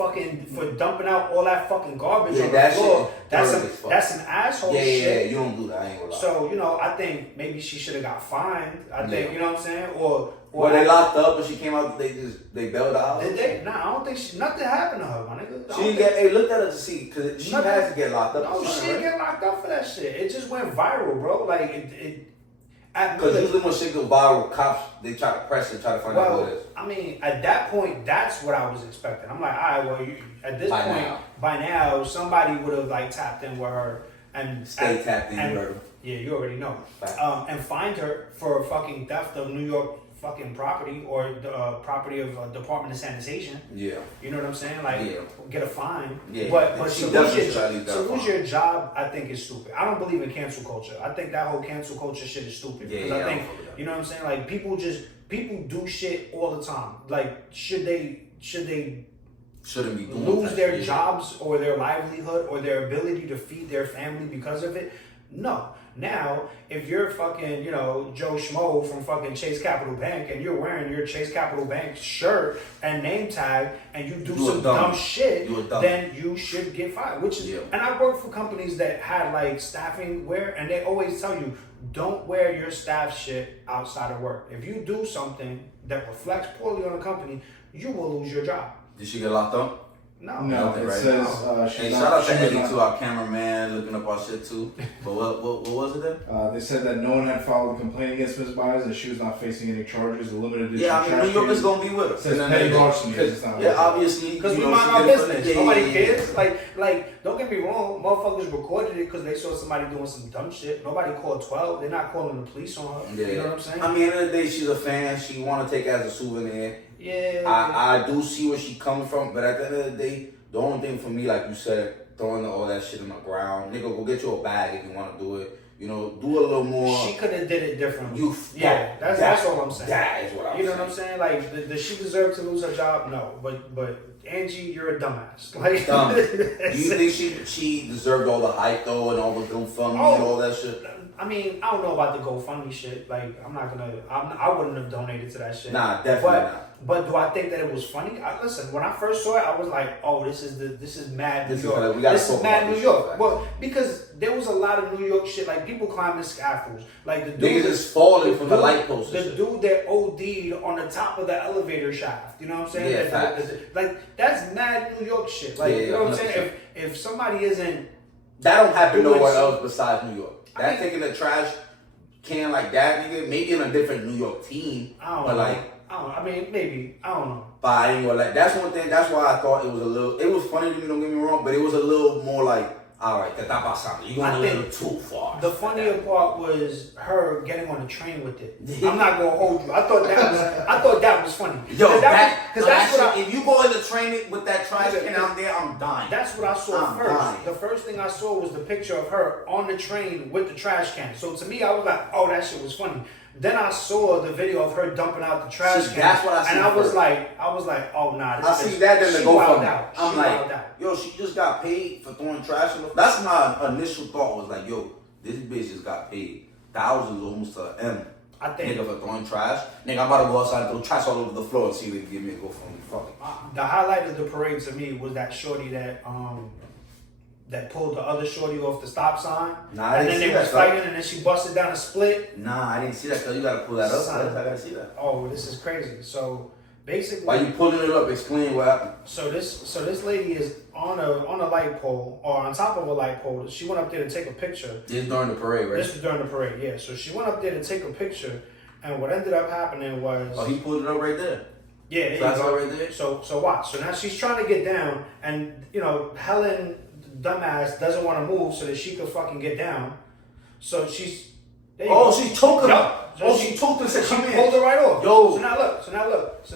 dumping out all that fucking garbage Yeah, on the that floor. shit That's dirty as fuck. that's an asshole Yeah, shit. you don't do that. I ain't gonna lie. So, I think maybe she should have got fined. I think, Yeah. you know what I'm saying? Or Well, they locked her up and she came out. They bailed her out. did they? Nah, I don't think nothing happened to her, my nigga. I She don't didn't think- get. Hey, look at her to see because she Nothing. has to get locked up. No, or she something, didn't right? get locked up for that shit. It just went viral, bro. Like Because usually when shit go viral, cops, they try to press and try to find out who it is. I mean, at that point, that's what I was expecting. I'm like, all right, well, at this point, by now, somebody would have like tapped in with her and tapped in with her. Yeah, you already know. And find her for fucking theft of New York fucking property or the property of Department of Sanitation. Yeah. You know what I'm saying? Like, get a fine. Yeah. But to lose your job, I think is stupid. I don't believe in cancel culture. I think that whole cancel culture shit is stupid. Because I think, you know what I'm saying? Like, people do shit all the time. Like, should they shouldn't be lose their jobs or their livelihood or their ability to feed their family because of it? No. Now, if you're fucking, you know, Joe Schmo from fucking Chase Capital Bank and you're wearing your Chase Capital Bank shirt and name tag and you do some dumb shit, then you should get fired. Which is, and I worked for companies that had like staffing wear, and they always tell you, don't wear your staff shit outside of work. If you do something that reflects poorly on the company, you will lose your job. Did she get locked up? No, it right says hey, shout out to Eddie too, our cameraman, looking up our shit too. But what was it then? They said that no one had filed a complaint against Ms. Byers and she was not facing any charges. A limited edition. Yeah, I mean, New York is gonna be with us. Says petty larceny. Yeah, obviously, because we mind our business. Nobody cares. Like, don't get me wrong, motherfuckers recorded it because they saw somebody doing some dumb shit. Nobody called 12. They're not calling the police on her. Yeah. You know what I'm saying? I mean, at the end of the day, she's a fan. She want to take it as a souvenir. Yeah. I do see where she coming from, but at the end of the day, the only thing for me, like you said, throwing all that shit on the ground. Nigga, go get you a bag if you want to do it. You know, do a little more. She could have did it differently. That's all I'm saying. That is what I'm saying. You know what I'm saying? Like, does she deserve to lose her job? No. But Angie, you're a dumbass. Like, dumb. Do you think she deserved all the hype though and all the GoFundMe and all that shit? I mean, I don't know about the GoFundMe shit. Like, I wouldn't have donated to that shit. Nah, definitely not. But do I think that it was funny? Listen, when I first saw it, I was like, "Oh, this is mad New York. This is mad New York." Well, because there was a lot of New York shit, like people climbing scaffolds, like the dude niggas is falling from the light post. The dude that OD'd on the top of the elevator shaft. You know what I'm saying? Yeah, like that's mad New York shit. Like, you know what I'm saying? If somebody isn't, that don't happen nowhere else besides New York. That taking a trash can like that, nigga, maybe in a different New York team, I mean, maybe. I don't know. But I ain't gonna like. That's one thing. That's why I thought it was a little. It was funny to me. Don't get me wrong, but it was a little more like, all right, that pasando. You going a little too far. The funnier part was her getting on the train with it. I'm not gonna hold you. I thought that was funny. Yo, if you go in the train with that trash can out there, I'm dying. That's what I saw first. The first thing I saw was the picture of her on the train with the trash can. So to me, I was like, oh, that shit was funny. Then I saw the video of her dumping out the trash can. That's what I see. And I was like, oh nah. I see that in the GoFundMe. I'm like, yo, she just got paid for throwing trash on the. That's my initial thought was like, yo, this bitch just got paid thousands, almost to M. I think nigga for throwing trash. Nigga, I'm about to go outside and throw trash all over the floor and see if they can give me a GoFundMe. Fuck it. The highlight of the parade to me was that shorty that pulled the other shorty off the stop sign. Nah, I didn't see that. And then they was fighting, and then she busted down a split. Nah, I didn't see that. Cause you gotta pull that up. I gotta see that. Oh, this is crazy. So basically, why you pulling it up? Explain what happened. So this lady is on a light pole or on top of a light pole. She went up there to take a picture. This during the parade, right? This was during the parade, yeah. So she went up there to take a picture, and what ended up happening was. Oh, he pulled it up right there. Yeah, so that's all right there. So watch. So now she's trying to get down, and you know Helen, dumbass, doesn't want to move so that she could fucking get down. So she's. She choked her. So she choked her and said, she pulled her right off. Yo. So now look. So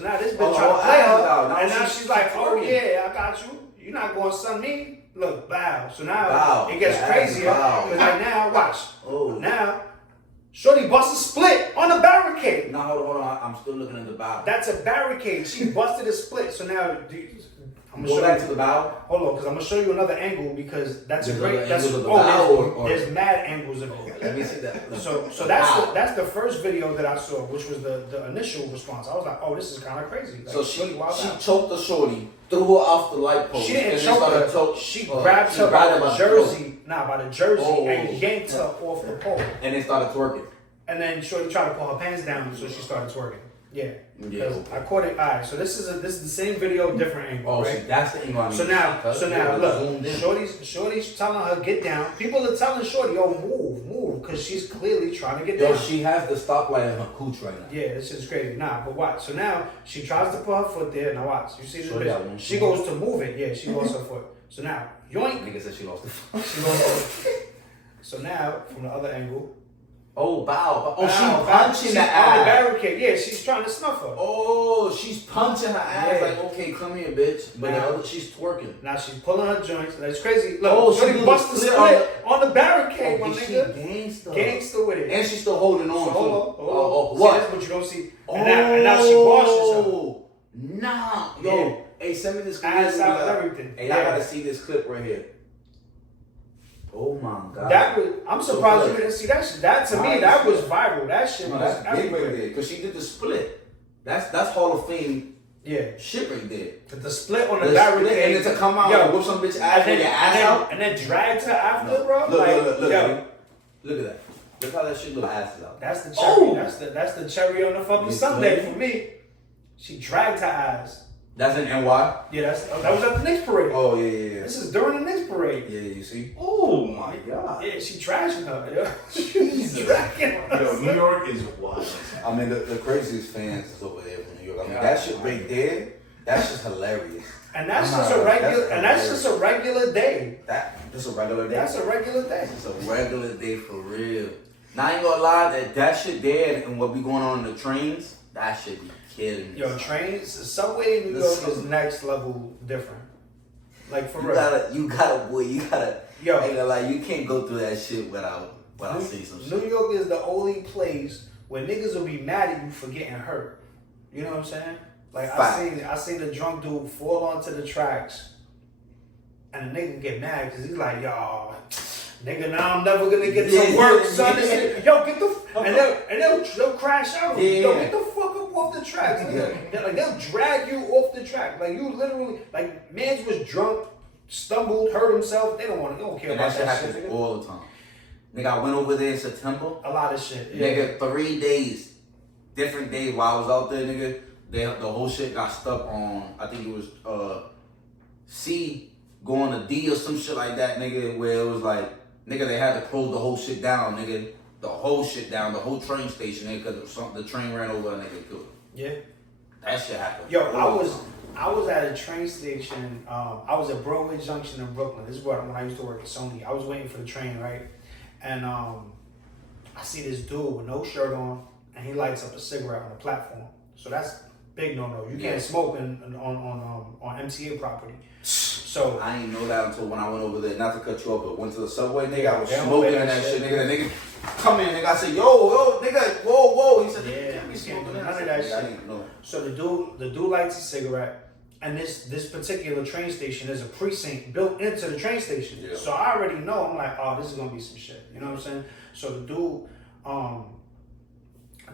now this bitch trying to play her, and now she's like, oh yeah, I got you. You're not going to sun me. Look, bow. So now it gets crazier because like now watch. Oh. Now. Shorty busts a split on a barricade. No, hold on. I'm still looking at the bow. That's a barricade. She busted a split. So now, I'm gonna go back to the bow. Hold on, because I'm gonna show you another angle because that's there's great. That's there's mad angles of it. Let me see that. So that's the first video that I saw, which was the initial response. I was like, oh, this is kind of crazy. Like, so she choked the shorty, threw her off the light post. She didn't choke her. She grabbed her by the jersey. By the jersey and yanked her off the pole. And then started twerking. And then Shorty tried to pull her pants down, so she started twerking. Yeah. Yeah, Because okay. I caught it. All right. So this is the same video, different angle, Oh, right? so that's the angle. So now, look, Shorty's telling her get down. People are telling Shorty, yo, move, because she's clearly trying to get Yo, down. she has the stoplight in her cooch right now. Yeah, this is crazy. Nah, but watch. So now she tries to put her foot there. Now watch. You see this Shorty got one bitch? She foot. goes to move it. Yeah, she lost her foot. So now, yoink. Nigga said she lost the phone. She lost her foot. So now, from the other angle. Oh, bow. Oh, Bow, she bow. punching She's the on the ass. barricade. Yeah, she's trying to snuff her. Oh, she's punching her ass Yeah. like, okay, come here, bitch. But the Now- other, she's twerking. Now she's pulling her joints. That's crazy. Look, Oh, she Shorty did bust the the split split on the barricade, my Oh, she nigga. gangsta. Gangster with it. And she's still holding on, So too. hold on. Oh, See, what? that's what you don't see. And now she washes Nah. Yo, Yeah. hey, send me this clip. Ass out and everything. Hey, Yeah. I gotta see this clip right here. Oh my god. her. That was. I'm surprised you didn't see that shit. That to me, Nice. that was viral. That shit No, was that's big right everywhere. there. Because she did the split. That's Hall of Fame Yeah. shit right there. The split on the, The barricade. split, and then to come out Yo, and whip some bitch ass with your ass out. and then dragged her after, bro. Look, like, look, yo, look at that. Look how that shit look asses out. that's the cherry. Oh! That's the cherry on the fucking You Sunday feel me? for me. She dragged her ass. That's in NY? Yeah, that was at the Knicks parade. Oh, yeah. This is during the Knicks parade. Yeah, you see? Oh my god. Yeah, she trashing her. Yeah. Jesus. She's dragging her. Yo, New York is wild. I mean, the craziest fans is over there from New York. I mean, Yeah. that shit right there, that's just hilarious. And that's I'm just not- a regular. that's And that's just a regular day. Just a regular day. That's a regular day. It's a regular day for real. Now, I ain't gonna lie, that shit there and what be going on in the trains, that shit be killing me. Yo, trains, subway in New York is next level different. Like for real. You gotta, Yo. I ain't gonna lie, you can't go through that shit without seeing some shit. New York is the only place where niggas will be mad at you for getting hurt. You know what I'm saying? Like Fact. I seen the drunk dude fall onto the tracks, and the nigga get mad because he's like, yo, nigga, now I'm never gonna get to work, son. This shit- Yo, get the and they'll crash out. Yeah. Yo, get the fuck up off the tracks. They'll drag you off the track. Like you literally, like mans was drunk, stumbled, hurt himself. They don't care And about that shit that happens shit. Nigga. all the time. Nigga, I went over there in September. A lot of shit. Yeah. Nigga, 3 days, different days while I was out there, nigga. The whole shit got stuck on, I think it was C going to D or some shit like that, nigga, where it was like, nigga, they had to close the whole shit down, nigga. The whole shit down, the whole train station, nigga, because the train ran over a nigga killed. Yeah. That shit happened. Yo, I was at a train station. I was at Broadway Junction in Brooklyn. This is when I used to work at Sony. I was waiting for the train, right? And I see this dude with no shirt on, and he lights up a cigarette on the platform. So that's big no. You can't smoke on MTA property. So I didn't know that until when I went over there. Not to cut you off, but went to the subway, nigga. I was They don't smoking play in that that shit, shit. nigga. The nigga come in, nigga. I said, yo, nigga, whoa. He said, Yeah, you can't be you smoking can't do in none of I that said, I shit. didn't know. So the dude lights a cigarette, and this particular train station is a precinct built into the train station. Yeah. So I already know. I'm like, oh, this is gonna be some shit. You know what I'm saying? So the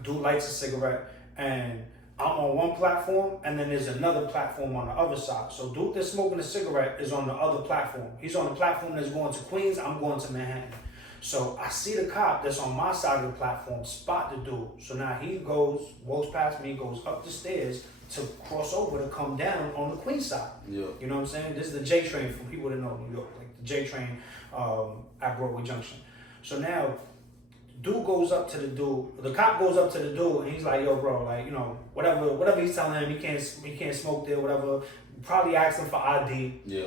dude lights a cigarette, and I'm on one platform, and then there's another platform on the other side. So dude that's smoking a cigarette is on the other platform. He's on the platform that's going to Queens. I'm going to Manhattan. So I see the cop that's on my side of the platform spot the dude. So now he walks past me, goes up the stairs to cross over to come down on the Queens side. Yeah. You know what I'm saying? This is the J train for people that know New York, like the J train at Broadway Junction. So now, dude goes up to the dude. The cop goes up to the dude, and he's like, "Yo, bro, like, you know, whatever he's telling him, he can't smoke there, whatever." Probably asks him for ID. Yeah.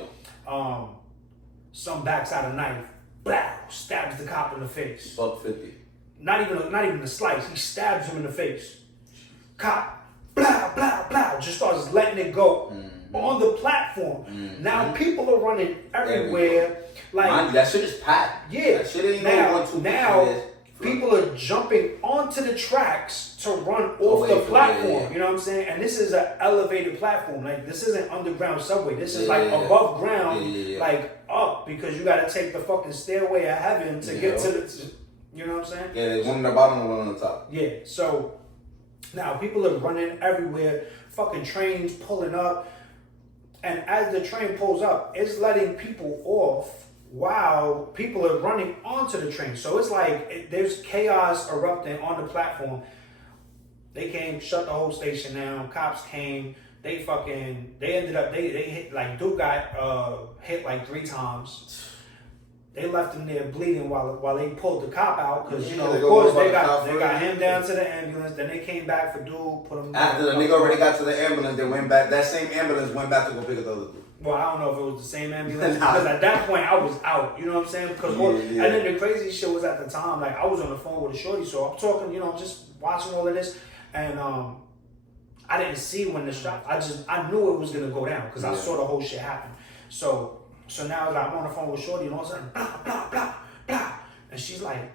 Some backs out a knife, blow, stabs the cop in the face. $1.50. Not even a slice. He stabs him in the face. Cop, blah, just starts letting it go on the platform. Now people are running everywhere. Like, Mind you, that shit is packed. yeah. That shit ain't no 1, 2, Now people are jumping onto the tracks to run off Away the from- platform. yeah. You know what I'm saying? And this is an elevated platform. Like, this isn't underground subway. This is Yeah. like above ground, Yeah. like up, because you got to take the fucking stairway of heaven to get to the. You know what I'm saying? Yeah, there's one on the bottom and one on the top. Yeah, so now people are running everywhere, fucking trains pulling up, and as the train pulls up, it's letting people off while people are running onto the train. So it's like there's chaos erupting on the platform. They came, shut the whole station down. Cops came. They ended up, they hit, like, Duke got hit like 3 times. They left him there bleeding while they pulled the cop out because, you know, of course, they got him down to the ambulance. Then they came back for Duke, put him After the nigga already got to the ambulance, they went back. That same ambulance went back to go pick up the other dude. Well, I don't know if it was the same ambulance because at that point I was out. You know what I'm saying? Because and then the crazy shit was at the time, like I was on the phone with a shorty, so I'm talking, you know, just watching all of this, and I didn't see when the shot. I knew it was gonna go down because I saw the whole shit happen. So now like, I'm on the phone with shorty, and all of a sudden, blah blah blah blah, and she's like,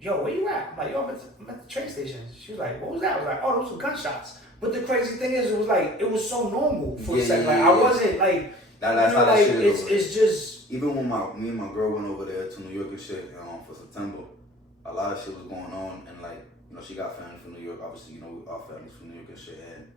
"Yo, where you at?" I'm like, "Yo, I'm at the train station." She was like, "What was that?" I was like, "Oh, those were gunshots." But the crazy thing is, it was so normal for a second. Like I wasn't like, that's you know, how like that shit is. it's just. Even when me and my girl went over there to New York and shit, for September, a lot of shit was going on, and like, you know, she got family from New York. Obviously, you know, our families from New York and shit, and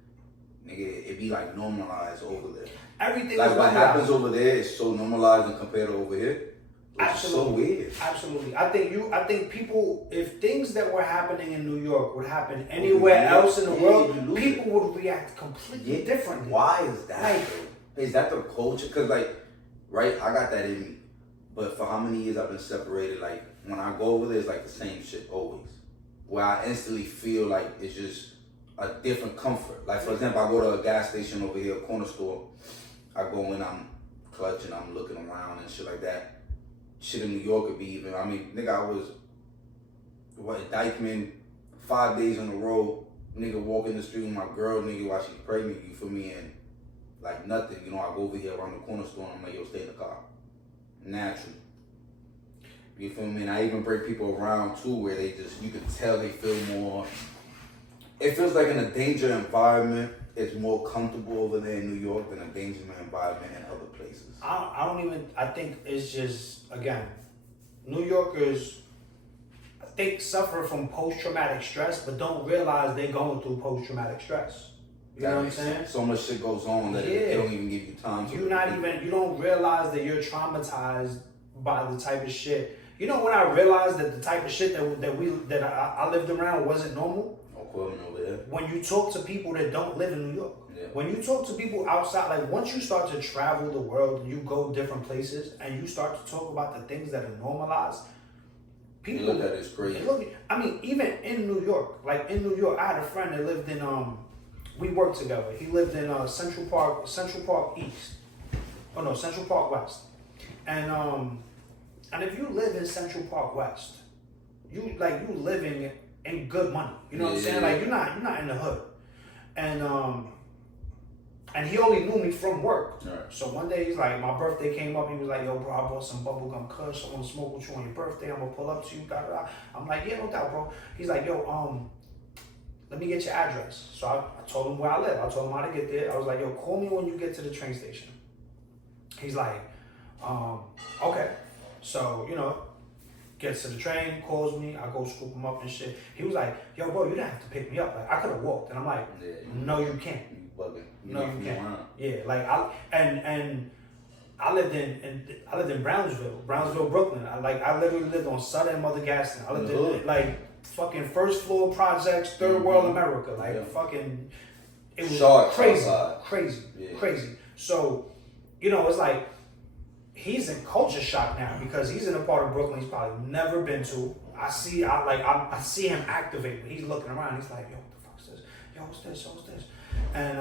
nigga, it be like normalized over there. Everything like is what normalized. happens over there is so normalized and compared to over here. It's so weird. Absolutely. I think people, if things that were happening in New York would happen anywhere else in the world, people would react completely differently. Why is that? Like, is that the culture? Because like, right, I got that in me. But for how many years I've been separated, like when I go over there, it's like the same shit always. Where I instantly feel like it's just a different comfort. Like for example, I go to a gas station over here, a corner store. I go in, I'm clutching, I'm looking around and shit like that. Shit in New York could be even. I mean, nigga, I was Dykeman 5 days on the road. Nigga, walking the street with my girl, nigga, while she pregnant, you feel me? And like nothing, you know, I go over here around the corner store and I'm like, yo, stay in the car. Naturally. You feel me? And I even bring people around too where they just, you can tell they feel more. It feels like in a danger environment, it's more comfortable over there in New York than a dangerous environment in other places. I think it's just, again, New Yorkers, I think, suffer from post-traumatic stress, but don't realize they're going through post-traumatic stress. You know what I'm saying? So much shit goes on that they don't even give you time to. You don't realize that you're traumatized by the type of shit. You know when I realized that the type of shit that I lived around wasn't normal? Over there. When you talk to people that don't live in New York. Yeah. When you talk to people outside, like once you start to travel the world and you go different places and you start to talk about the things that are normalized, people look at it as crazy. I mean, even in New York, like in New York, I had a friend that lived in we worked together. He lived in Central Park East. Oh no, Central Park West. And if you live in Central Park West, you living in good money. You know what I'm saying? Like you're not in the hood. And he only knew me from work. Right. So one day he's like, my birthday came up, he was like, yo bro, I bought some bubblegum kush, I wanna smoke with you on your birthday, I'm gonna pull up to you, da da da. I'm like, yeah, no doubt, bro. He's like, yo, let me get your address. So I told him where I live. I told him how to get there. I was like, yo, call me when you get to the train station. He's like, okay. So, you know, gets to the train, calls me, I go scoop him up and shit. He was like, yo, bro, you didn't have to pick me up. Like, I could have walked. And I'm like, no, you can't. No, you can't. Yeah, like, I lived in Brownsville, Brooklyn. I literally lived on Sutter and Mother Gaston. I lived in, like, fucking first floor projects, third world America. Like, fucking, it was crazy. So, you know, it's like, he's in culture shock now because he's in a part of Brooklyn he's probably never been to. I see him activate. He's looking around. He's like, yo, what the fuck is this? Yo, what's this? And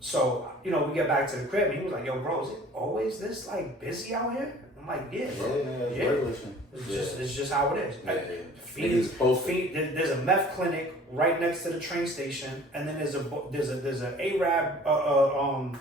so, you know, we get back to the crib and he was like, yo, bro, is it always this like busy out here? I'm like, yeah, bro. It's just how it is. There's a meth clinic right next to the train station, and then there's a Arab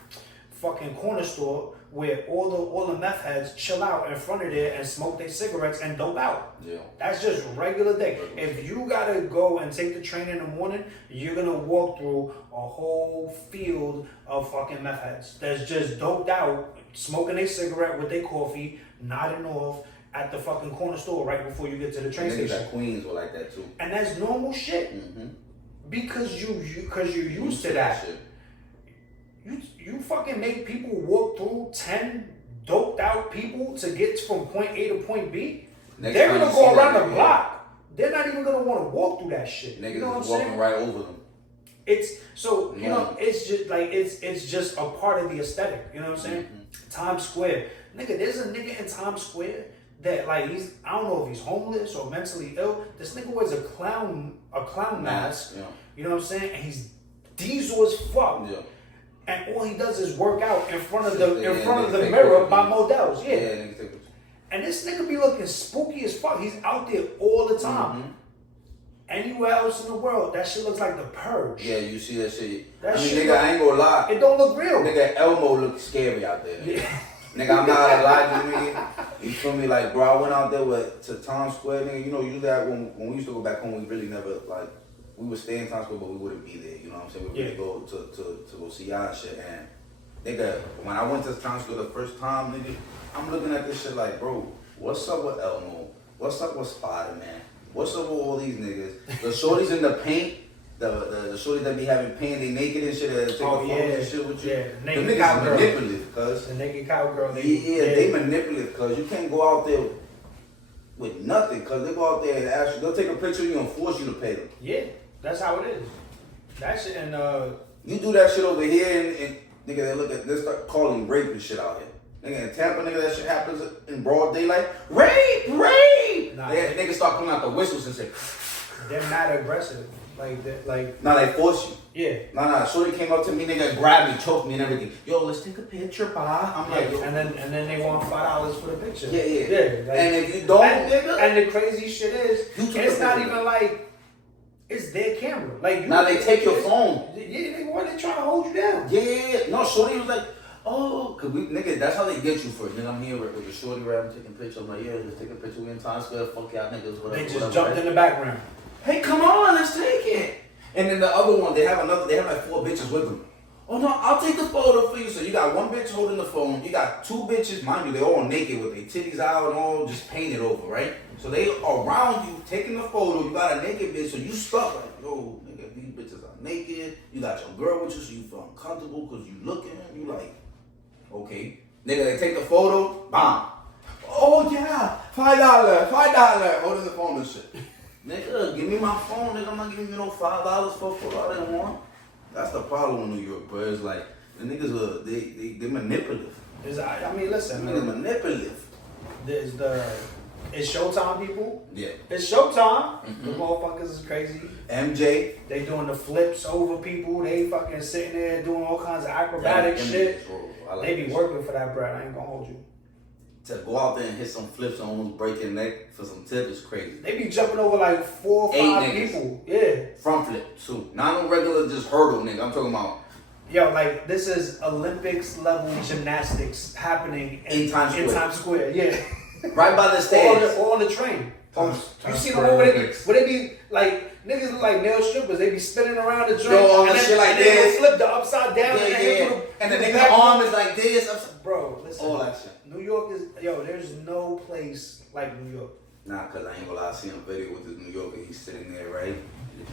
fucking corner store where all the meth heads chill out in front of there and smoke their cigarettes and dope out. Yeah. That's just regular day. If you gotta go and take the train in the morning, you're gonna walk through a whole field of fucking meth heads that's just doped out, smoking their cigarette with their coffee, nodding off at the fucking corner store right before you get to the train station. At Queens were like that too. And that's normal shit. Mm-hmm. Because you're used to that shit. You fucking make people walk through 10 doped out people to get from point A to point B. They're gonna go around the block. they're not even gonna want to walk through that shit. Niggas You know what I'm is walking saying? right over them. It's so you know, Normal. it's just like it's just a part of the aesthetic. You know what I'm saying? Times Square, nigga. There's a nigga in Times Square that like I don't know if he's homeless or mentally ill. This nigga wears a clown mask. Yeah. You know what I'm saying? And he's diesel as fuck. Yeah. And all he does is work out in front of Yeah, the take mirror pictures. by models. Yeah. Yeah, niggas take pictures. And this nigga be looking spooky as fuck. He's out there all the time. Anywhere else in the world, that shit looks like The Purge. Yeah, you see that shit. That I mean, shit nigga, I ain't gonna lie. It don't look real. Nigga, Elmo looks scary out there. Nigga. Yeah. Nigga, I'm not gonna lie to you, nigga. You feel me? Like, bro, I went out there to Times Square, nigga. You know, you do that when we used to go back home, we really never, like, we would stay in Times Square, but we wouldn't be there. You know what I'm saying? We would really go to go see y'all and shit. And, nigga, when I went to Times Square the first time, nigga, I'm looking at this shit like, bro, what's up with Elmo? What's up with Spider-Man? What's up with all these niggas? The shorties in the paint, the shorties that be having paint, they naked and shit, that take photos and shit with you. Yeah, the naked niggas cowgirl. manipulative, cuz. The naked cowgirl. They manipulative, cuz. You can't go out there with nothing, cuz they go out there and ask you, they'll take a picture of you and force you to pay them. Yeah, that's how it is. That shit and You do that shit over here and nigga, they start calling rape and shit out here. Nigga, in Tampa, nigga, that shit happens in broad daylight. Rape! Nah, Niggas start pulling out the whistles and shit. they're mad aggressive. Like Nah, they force you. yeah. Nah, shorty came up to me, nigga, grabbed me, choked me and everything. Yo, let's take a picture, bye. I'm like, yo. And then they want $5 for the picture. Yeah. Like, And if you don't, nigga. And the crazy shit is, You took it's a not picture. even like it's their camera. Like Now they take your phone. Yeah, they want they trying to hold you down. Yeah. No, shorty was like, oh, cause nigga, that's how they get you first. Nigga, I'm here with the shorty where I'm taking pictures. I'm like, yeah, let's take a picture. We in Times Square. Fuck y'all niggas, whatever. They just whatever, jumped right? in the background. Hey, come on, let's take it. And then the other one, they have like 4 bitches with them. Oh no, I'll take the photo for you. So you got one bitch holding the phone. You got 2 bitches, mind you, they all naked with their titties out and all just painted over, right? So they around you taking the photo. You got a naked bitch, so you stuck like, yo, nigga, these bitches are naked. You got your girl with you, so you feel uncomfortable because you looking. You like, okay, nigga, they take the photo, bomb. Oh yeah, $5, holding the phone and shit. Nigga, give me my phone, nigga. I'm not giving you no $5 for a photo I didn't want. That's the problem in New York, bro. It's like the niggas are they manipulative. I mean, listen, They're man. manipulative. It's Showtime, people. Yeah. It's Showtime. The motherfuckers is crazy. MJ. They doing the flips over people. They fucking sitting there doing all kinds of acrobatic Yeah, shit. I like They be this working for that bread. I ain't gonna hold you. shit. To go out there and hit some flips and almost break your neck for some tip is crazy. They be jumping over like 4 or 5 8 niggas. people. Yeah. Front flip too. Not no regular just hurdle, nigga. I'm talking about Yo, like this is Olympics level gymnastics happening In Times Square. Yeah. right by the stairs. Or on the train. You Times see them Square over there? Olympics. Where they be like niggas look like male strippers. They be spinning around the joint. Yo, and and shit like and then this. they flip the upside down. Yeah, and then yeah. they do And the do nigga's back- arm is like this. Bro, listen. All that shit. New York is there's no place like New York. Nah, cause I ain't gonna lie, I seen a video with this New Yorker, he's sitting there, right?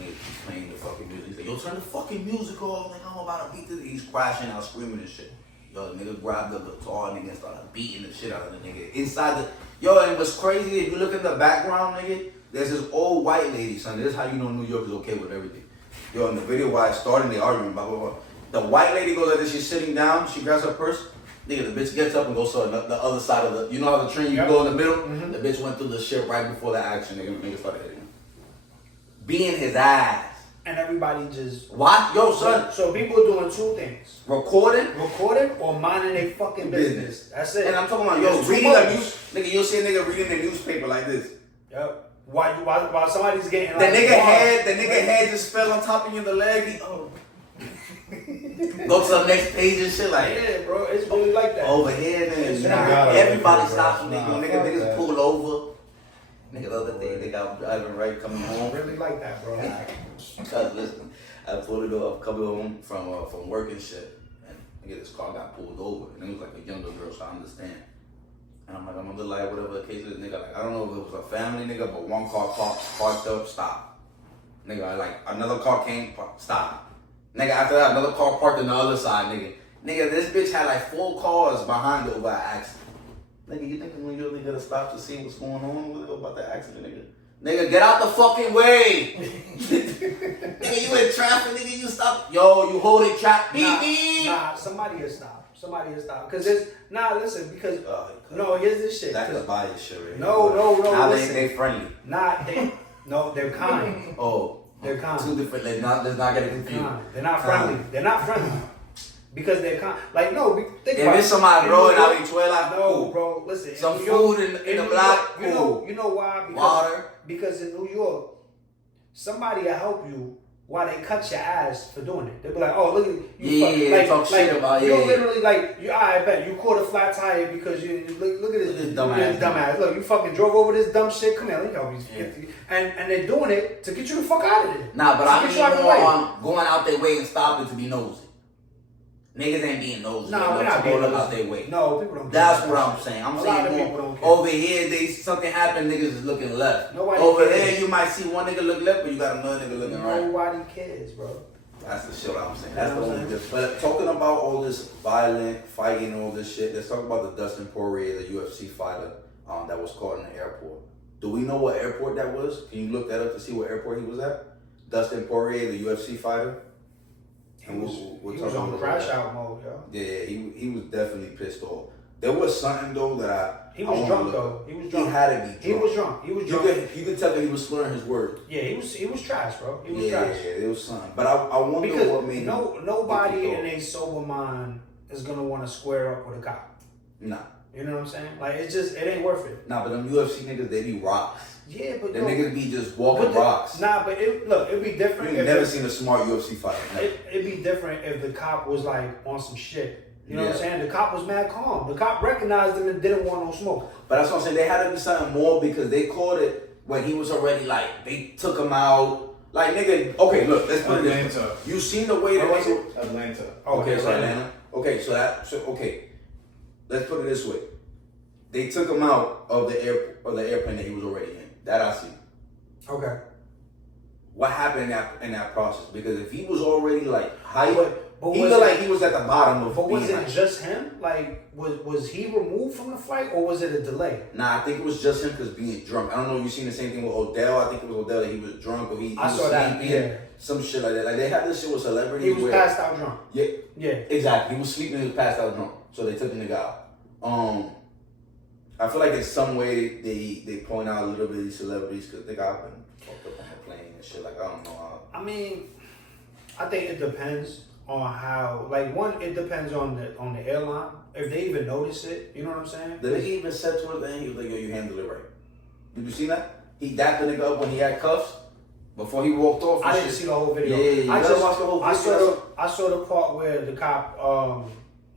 He's playing the fucking music. He's like, yo, turn the fucking music off. Like, I'm about to beat this. He's crashing out, screaming and shit. Yo, the nigga grabbed the guitar, nigga, and started beating the shit out of the nigga. Inside the, yo, and what's crazy, if you look in the background, nigga, there's this old white lady, son. This is how you know New York is okay with everything. Yo, in the video while it's starting, they arguing, blah, blah, blah. The white lady goes like this, she's sitting down, she grabs her purse. Nigga, the bitch gets up and goes to the other side of the, you know how the train, you go in the middle? The bitch went through the shit right before the action, nigga started hitting him. Being his ass. And everybody just Watch, yo, son, So people are doing 2 things. recording. Recording or minding their fucking business. That's it. And I'm talking about, yo, There's too reading much. a news, nigga, you'll see a nigga reading the newspaper like this. Yep. While somebody's getting The like nigga head just fell on top of you in the leg. He, oh. Go to the next page and shit like, Yeah, bro, it's really like that. over here, It's then not everybody bro. stops you, Nah, nigga. fuck Niggas that. pull over. Nigga, the other day they got driving right coming It's home. really like that, bro. Cause listen, I pulled it up coming home from work and shit, and nigga, this car got pulled over, and it was like a younger girl, so I understand. And I'm like, I'm gonna lie, whatever the case is, nigga. Like, I don't know if it was a family, nigga, but one car parked up, stop. Nigga, like another car came, stop. Nigga, after that, another car parked on the other side, nigga. Nigga, this bitch had like 4 cars behind it over an accident. Nigga, you think when you're really gonna stop to see what's going on with it about the accident, nigga? Nigga, get out the fucking way. Nigga, you in traffic, nigga, you stop. Yo, you holding traffic. Beep, beep. Nah, somebody will stop. Cause there's listen, because no, here's this shit. That's the bias shit, right? No. Now listen. they friendly. They're kind. Oh, They're kind. two different. Let's not get it confused. They're not friendly. They're not friendly. Because they're kind. Like, no, think if it's somebody growing out in Chuela, no, cool. bro, listen. Some food in the block, cool. You know why? Because, water. Because in New York, somebody will help you while they cut your ass for doing it. They'll be like, oh, look at you. They talk shit about you. You're literally like, I bet you caught a flat tire because you look at this dumbass. Look, you fucking drove over this dumb shit. Come here, let me help you. And they're doing it to get you the fuck out of there. Nah, but I mean more on going out their way and stopping to be nosy. Niggas ain't being nosy. No, we're not being nosy. Out their way. No, people don't. That's what I'm saying. I'm saying more. Over here, something happened. Niggas is looking left. Nobody over cares. there, you might see one nigga look left, but you got another nigga looking right. Nobody cares, bro. That's the shit I'm saying. That's the only difference. But talking about all this violent fighting and all this shit, let's talk about the Dustin Poirier, the UFC fighter that was caught in the airport. Do we know what airport that was? Can you look that up to see what airport he was at? Dustin Poirier, the UFC fighter. He was on crash out mode, yo. Yeah, he was definitely pissed off. There was something though that he was drunk though. He was drunk. He had to be drunk. He was drunk. You could tell that he was slurring his words. Yeah, he was trash, bro. He was trash. Yeah, it was something. But I wonder because what made nobody in a sober mind is gonna want to square up with a cop. Nah. You know what I'm saying? Like it ain't worth it. Nah, but them UFC niggas, they be rocks. Yeah, but the niggas be just walking rocks. Nah, but it'd be different. You've never seen a smart UFC fighter. It'd be different if the cop was like on some shit. You know what I'm saying? The cop was mad calm. The cop recognized him and didn't want no smoke. But that's what I'm saying. There had to be something more because they caught it when he was already like, they took him out. Like, nigga, okay, look, let's put it this way. You seen the way that nigga... Atlanta. Okay, so Atlanta. Okay, okay. Let's put it this way. They took him out of the airplane that he was already in. That I see. Okay. What happened in that process? Because if he was already like high, he looked like he was at the bottom of. But was it just him? Like, was he removed from the flight, or was it a delay? Nah, I think it was just him because being drunk. I don't know if you've seen the same thing with Odell. I think it was Odell that he was drunk or he was sleeping. Yeah. Some shit like that. Like they had this shit with celebrities. He was passed out drunk. Yeah. Yeah. Exactly. He was sleeping. He was passed out drunk. So they took the nigga out. I feel like in some way they point out a little bit of these celebrities because they got been fucked up on the plane and shit. Like I don't know. I mean, I think it depends on how. Like it depends on the airline if they even notice it. You know what I'm saying? The nigga even said to her, he was like, "Yo, you handle it right." Did you see that? He dapped the nigga up when he had cuffs before he walked off. I didn't see the whole video. Yeah, I just watched the whole video. I saw the part where the cop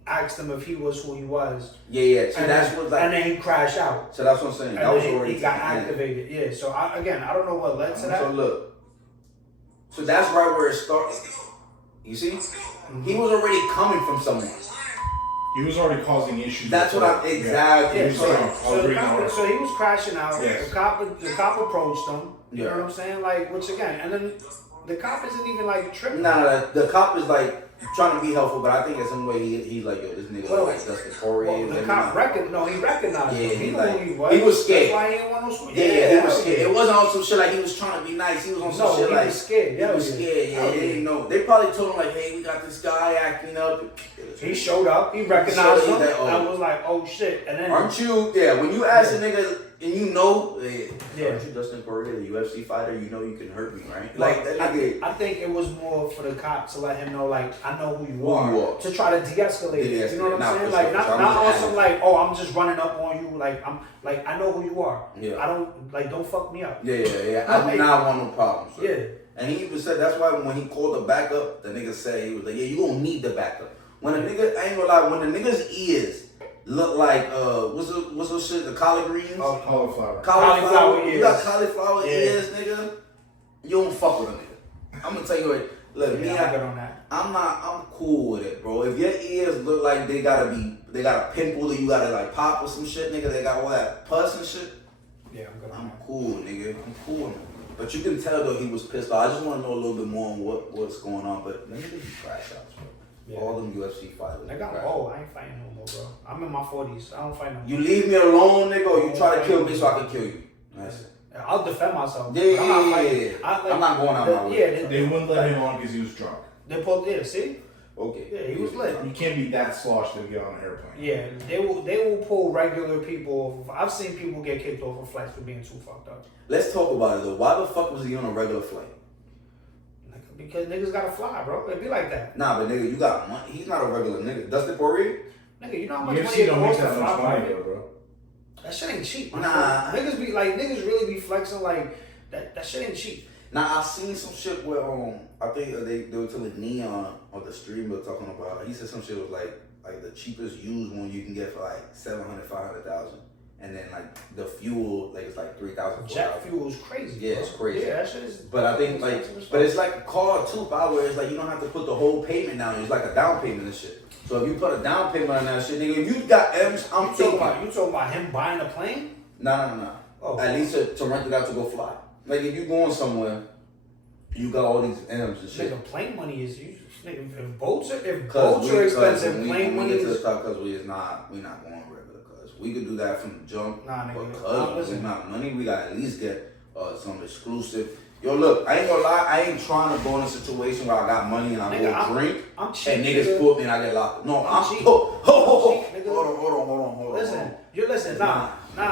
asked him if he was who he was. Yeah. So that's what like. And then he crashed out. So that's what I'm saying. And that was then already he got activated. Yeah. So I don't know what led to that. So look. So that's right where it starts. You see? Mm-hmm. He was already coming from somewhere. He was already causing issues. That's what I'm exactly. Yeah, so he was crashing out. Yes. The cop approached him. You Yeah. know what I'm saying? Like, which again, and then the cop isn't even like tripping. Nah, the cop is like trying to be helpful, but I think in some way he's like, yo, this nigga like Dustin Poirier. The cop he recognized him. He knew who he was. He was scared. That's why he didn't want no smoke. Yeah, he was scared. It wasn't on some shit like he was trying to be nice. He was on some shit like he was scared. He was scared. Yeah, they didn't know. They probably told him like, hey, we got this guy acting up. He showed up. He recognized him. I was like, oh shit. And then aren't you? Yeah, when you ask a nigga and you know, aren't you Dustin Poirier, the UFC fighter? You know you can hurt me, right? Like that nigga. I think it was more for the cop to let him know, like, I know who you are. To try to de-escalate it. You know what I'm saying? Like, not on some like, oh, I'm just running up on you. Like, I know who you are. Yeah. I don't fuck me up. Yeah. I do not want no problems. So. Yeah. And he even said that's why when he called the backup, the nigga said he was like, yeah, you gonna need the backup. When a nigga, I ain't gonna lie, when the nigga's ears look like what's those shit, the collard greens? Oh, cauliflower. Cauliflower ears. You got cauliflower ears, nigga. You don't fuck with a nigga. I'm gonna tell you what. Look, me, I'm cool with it, bro. If your ears look like they got a pimple that you gotta like pop or some shit, nigga, they got all that pus and shit. Yeah, I'm cool, nigga. I'm cool. But you can tell though he was pissed off. I just want to know a little bit more on what's going on. But nigga, you crash outs, bro. Yeah. All them UFC fighters. Nigga, I'm old. I ain't fighting no more, bro. I'm in my 40s. I don't fight no more. You leave me alone, nigga, or you try to kill me so I can kill you. That's it. I'll defend myself. Yeah, but I'm not yeah, fighting. yeah. I, I'm not going out my way. Yeah, They wouldn't let him on because he was drunk. They pulled. Yeah, see. Okay. Yeah, he was lit. You can't be that sloshed to get on an airplane. Yeah, they will pull regular people. I've seen people get kicked off of flights for being too fucked up. Let's talk about it though. Why the fuck was he on a regular flight? Because niggas gotta fly, bro. It be like that. Nah, but nigga, you got money. He's not a regular nigga. Dustin Poirier? Nigga, you know how much money UFC it don't make costs to that fly much money, private? bro. That shit ain't cheap. Nah. Niggas be like, niggas really be flexing like that shit ain't cheap. Now I seen some shit where I think they were telling Neon on the stream was talking about. He said some shit was like the cheapest used one you can get for like 700, 500,000, and then like the fuel like it's like 3,000. Jet fuel is crazy. Yeah, bro. it's crazy. Yeah, that shit is. But I think but it's like a car too, by where it's like you don't have to put the whole payment down. It's like a down payment and shit. So if you put a down payment on that shit, nigga, if you got M's, I'm taking. You talking about him buying a plane? No. Oh. At least to rent it out to go fly. Like if you going somewhere, you got all these M's and shit. Nigga, plane money is usually. If boats are When expensive, plane we money get to the is. top, cause we not going regular. Cause we could do that from the jump. Nah, nigga. But Nah, cause we listen. not money, we gotta at least get some exclusive. Yo, look, I ain't gonna lie, I ain't trying to go in a situation where I got money and I Nigga, go drink I'm cheap, and niggas nigga. put me and I get locked up. No, I'm cheap. hold I'm cheap, nigga. on. Listen, you listen, nah,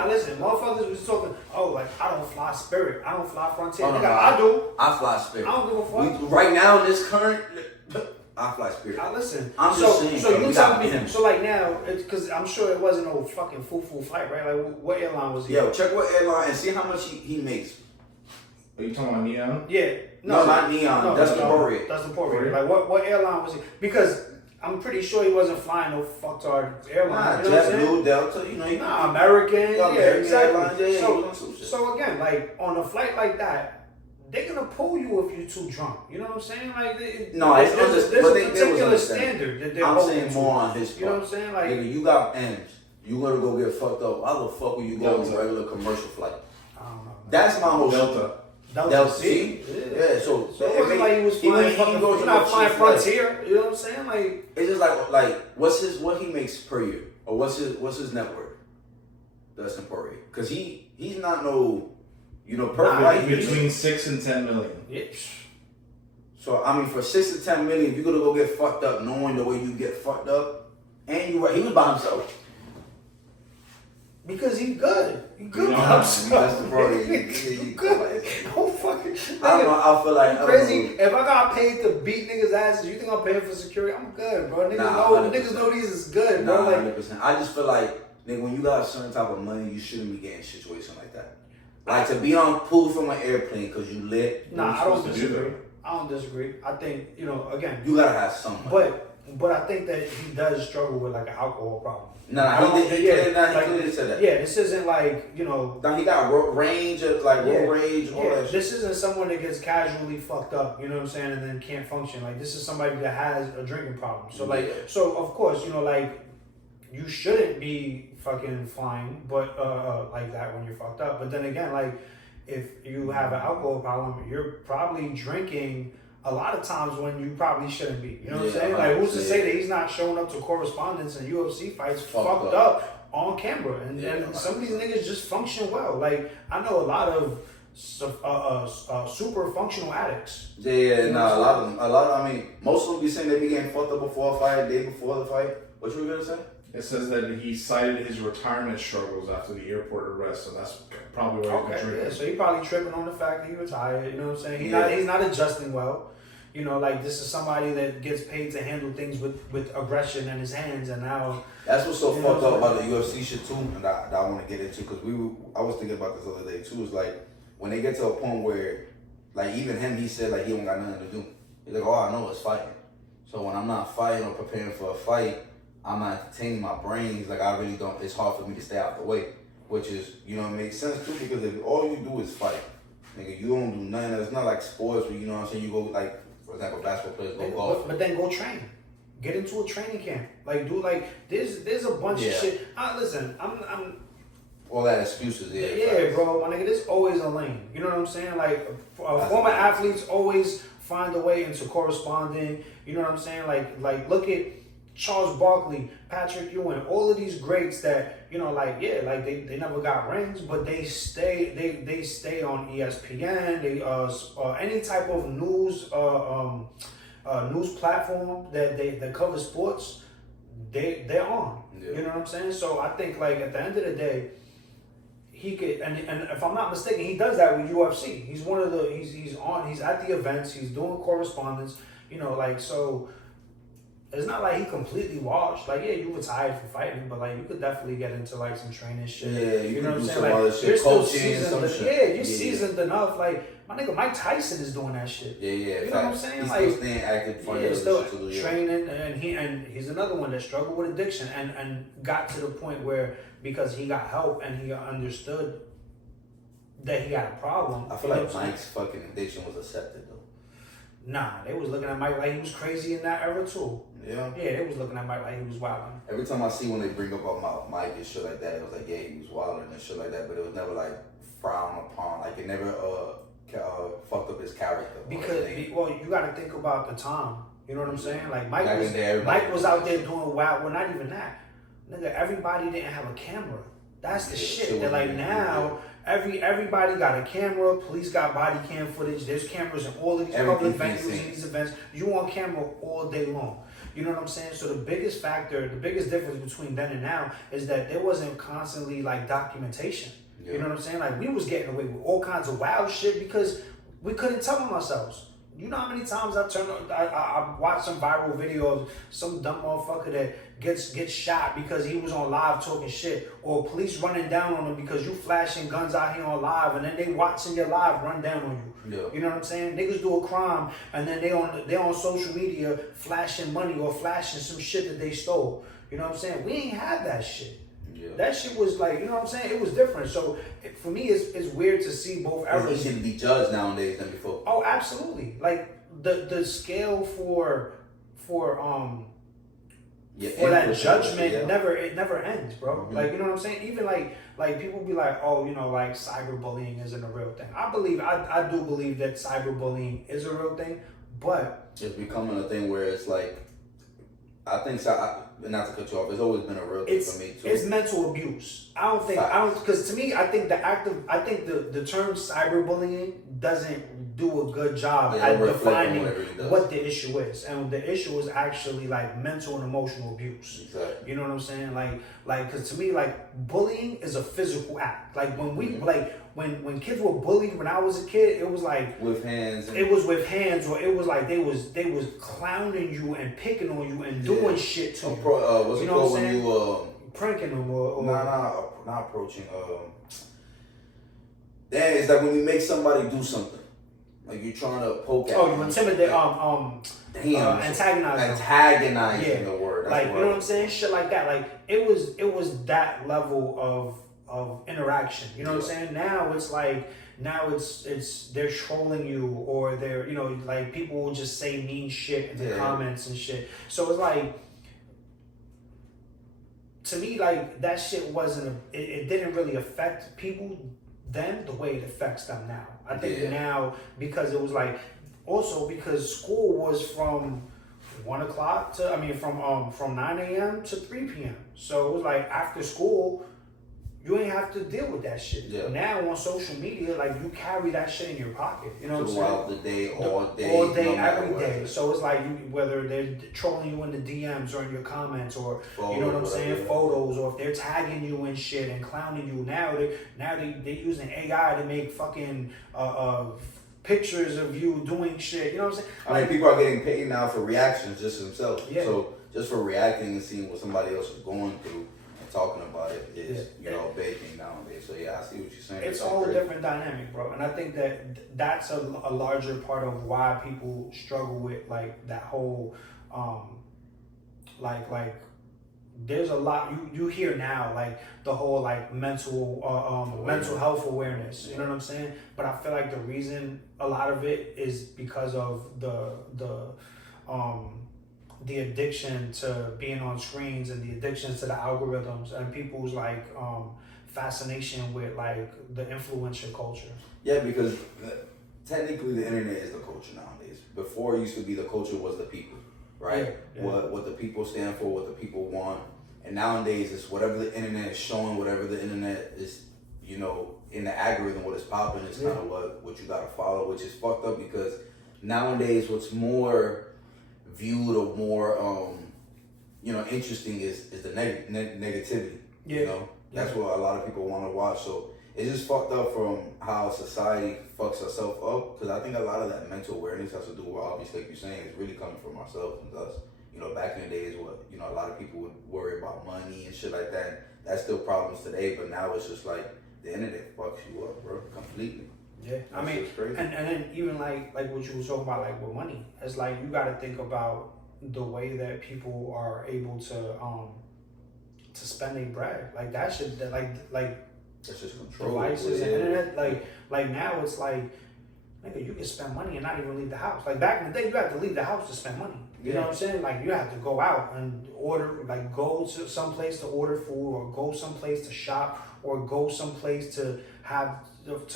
listen. Motherfuckers was talking, oh, like, I don't fly Spirit. I don't fly Frontier. Oh, no, Nigga, no, I do. I fly Spirit. I don't give a fuck. Right now, in this current, I fly Spirit. I listen. I'm just saying, So you we telling got me, him. so like now, because I'm sure it wasn't no fucking full flight, right? Like, what airline was he? Yo, check what airline and see how much he makes. Are you talking about Neon? Yeah. No, not Neon. Dustin Poirier. Dustin Poirier. Like, what airline was he? Because I'm pretty sure he wasn't flying no fucktard airline. Nah, you know what I'm saying? JetBlue, Delta, you know. Nah, American. Yeah, Yeah, American exactly. Airlines, yeah, so, he doing some shit. so again, like on a flight like that, they're gonna pull you if you're too drunk. You know what I'm saying? Like, No, it's there's, just- there's but a they was particular understanding. standard that they're I'm holding saying to. more on his part. You know what I'm saying? Like, Nigga, you got M's. You gonna go get fucked up. Why the fuck would you go on a Delta. regular commercial flight? I don't know. Man. That's my whole Delta. Delta, see? Yeah, so So it wasn't like he was flying fucking. goes He's to not the flying cheap flight. Frontier. You know what I'm saying? Like, It's just like what he makes per year, or what's his net worth? Dustin Poirier, because he's not no, per Nah, flight. Between 6 and 10 million. yeah. So I mean, for 6 to 10 million, you're gonna go get fucked up, knowing the way you get fucked up, and he was by himself. Because he's good. He's good. No, I'm that's the problem. He's good. Don't fucking. I don't know. I feel like Crazy. If I got paid to beat niggas' asses, you think I'm paying for security? I'm good, bro. Niggas know these is good, bro. Nah, Like, 100%. I just feel like, nigga, when you got a certain type of money, you shouldn't be getting a situation like that. Like to be on pulled from an airplane because you lit. nah, I supposed don't to do disagree. that? I don't disagree. I think again. You gotta have some money. But I think that he does struggle with like an alcohol problem. Nah, he clearly said that. Yeah, this isn't like Now he got range, road rage, all that shit. This isn't someone that gets casually fucked up, you know what I'm saying, and then can't function. Like, this is somebody that has a drinking problem. So so of course, you shouldn't be fucking flying, but like that when you're fucked up. But then again, like, if you have an alcohol problem, you're probably drinking a lot of times when you probably shouldn't be. You know what I'm saying? Like, who's to say that he's not showing up to correspondence and UFC fights fucked up on camera? And some of these niggas just function well. Like, I know a lot of super functional addicts. A lot of I mean, most of them be saying they be getting fucked up before a fight, day before the fight. What you were gonna say? It says that he cited his retirement struggles after the airport arrest, so that's probably why he's been drinking. Yeah, so he probably tripping on the fact that he retired. You know what I'm saying? He's not adjusting well. Like, this is somebody that gets paid to handle things with aggression in his hands, and now That's what's so fucked up about the UFC shit too, and that I want to get into because I was thinking about this the other day too. Is like when they get to a point where, like, even him, he said like he don't got nothing to do. He's like, all I know is fighting. So when I'm not fighting or preparing for a fight, I'm not entertaining my brain. He's like, I really don't. It's hard for me to stay out the way, which is it makes sense too because if all you do is fight, nigga, you don't do nothing. It's not like sports where you know what I'm saying. You go like. For example, basketball players go golf. But then go train. Get into a training camp. Like, there's a bunch of shit. Listen, I'm all that excuses. Yeah, bro. My nigga, there's always a lane. You know what I'm saying? Like, former athletes always find a way into corresponding. You know what I'm saying? Like look at Charles Barkley, Patrick Ewing, all of these greats that, you know, like, yeah, like they never got rings, but they stay on ESPN, any type of news news platform that covers sports, they're on. Yeah. You know what I'm saying? So I think, like, at the end of the day, he could, and if I'm not mistaken, he does that with UFC. He's one of the he's at the events, he's doing correspondence, you know, like, so it's not like he completely washed. Like, yeah, you retired from fighting, but like you could definitely get into like some training shit. Yeah, you know what I'm saying? some Like, other shit, you're still coaching and some seasoned. shit. Yeah, you're seasoned enough. Like, my nigga Mike Tyson is doing that shit. Yeah, yeah. You know what I'm saying? He's Like, still staying active, yeah, still training, and he's another one that struggled with addiction and got to the point where, because he got help and he understood that he had a problem. I feel like Mike's fucking addiction was accepted though. Nah, they was looking at Mike like he was crazy in that era too. Yeah. Yeah, they was looking at Mike like he was wilding. Every time I see when they bring up Mike and shit like that, it was like, yeah, he was wilding and shit like that, but it was never like frowned upon. Like, it never fucked up his character. Because, well, you got to think about the time. You know what I'm saying? Like, Mike Back Mike was out there doing wild. Well, not even that. Nigga, everybody didn't have a camera. That's the shit. That, like, now everybody got a camera. Police got body cam footage. There's cameras in all of these public venues and these events. You on camera all day long. You know what I'm saying? So the biggest factor, the biggest difference between then and now is that there wasn't constantly like documentation. Yeah. You know what I'm saying? Like, we was getting away with all kinds of wild shit because we couldn't tell them ourselves. You know how many times I watched some viral video of some dumb motherfucker that gets shot because he was on live talking shit, or police running down on him because you flashing guns out here on live, and then they watching your live run down on you. Yeah. You know what I'm saying? Niggas do a crime and then they on social media flashing money or flashing some shit that they stole. You know what I'm saying? We ain't had that shit. Yeah. That shit was like, you know what I'm saying? It was different. So for me, it's weird to see both eras. It's easier to be judged nowadays than before. Oh, absolutely. Like the scale for that judgment it never ends, bro. Mm-hmm. Like, you know what I'm saying? Even like people be like, oh, you know, like cyberbullying isn't a real thing. I do believe that cyberbullying is a real thing, but it's becoming a thing where it's like, I think so. Not to cut you off, it's always been a real thing for me too. It's mental abuse. Because to me, I think the term cyberbullying doesn't do a good job at defining what the issue is, and the issue is actually like mental and emotional abuse. Exactly. You know what I'm saying? Like, because to me, like, bullying is a physical act. Like, when we when kids were bullied when I was a kid, it was like with hands. It was with hands, or it was like they was clowning you and picking on you and doing shit to you. What's it called when you pranking them or not approaching. It's like when you make somebody do something, like you're trying to poke at. Oh, you intimidate. Antagonizing the word. That's like, you know what I'm saying? Shit like that. Like, it was that level of interaction. You know what I'm saying? Now it's like, it's they're trolling you, or they're, you know, like, people will just say mean shit in the comments and shit. So it's like, to me, like, that shit wasn't it didn't really affect people then the way it affects them now. I think now, because it was like, also because school was from 1 o'clock to, from 9 a.m. to 3 p.m. So it was like, after school, you ain't have to deal with that shit. Yeah. Now on social media, like, you carry that shit in your pocket. You know what I'm saying? Throughout the day, all day, every day. So it's like, whether they're trolling you in the DMs or in your comments, or you know what I'm saying, photos, or if they're tagging you and shit and clowning you. Now they using AI to make fucking pictures of you doing shit. You know what I'm saying? I mean, people are getting paid now for reactions just themselves. Yeah. So just for reacting and seeing what somebody else is going through, talking about it is, you know, baking nowadays. So yeah, I see what you're saying. It's a whole different dynamic, bro. And I think that's a larger part of why people struggle with, like, that whole, like there's a lot you hear now, like, the whole, like, mental health awareness. You know what I'm saying? But I feel like the reason a lot of it is because of the addiction to being on screens, and the addiction to the algorithms, and people's, like, fascination with, like, the influencer culture. Yeah, because technically the internet is the culture nowadays. Before, it used to be the culture was the people. right? Yeah. What the people stand for, what the people want. And nowadays, it's whatever the internet is showing, whatever the internet is, you know, in the algorithm, what is popping is kind of what you gotta follow, which is fucked up because nowadays, what's more viewed or more, you know, interesting is the negativity. Yeah. You know, that's what a lot of people want to watch. So it's just fucked up from how society fucks herself up. Because I think a lot of that mental awareness has to do with, obviously, like you're saying, is really coming from ourselves and us. You know, back in the days, you know, a lot of people would worry about money and shit like that. That's still problems today, but now it's just like the internet fucks you up, bro, completely. Yeah, I mean, and then even like what you were talking about, like with money, it's like you got to think about the way that people are able to spend their bread. Like that shit, like that's just control. Devices and internet. Like now it's like, nigga, you can spend money and not even leave the house. Like back in the day, you had to leave the house to spend money. You know what I'm saying? Like you have to go out and order, like go to some place to order food, or go someplace to shop, or go someplace to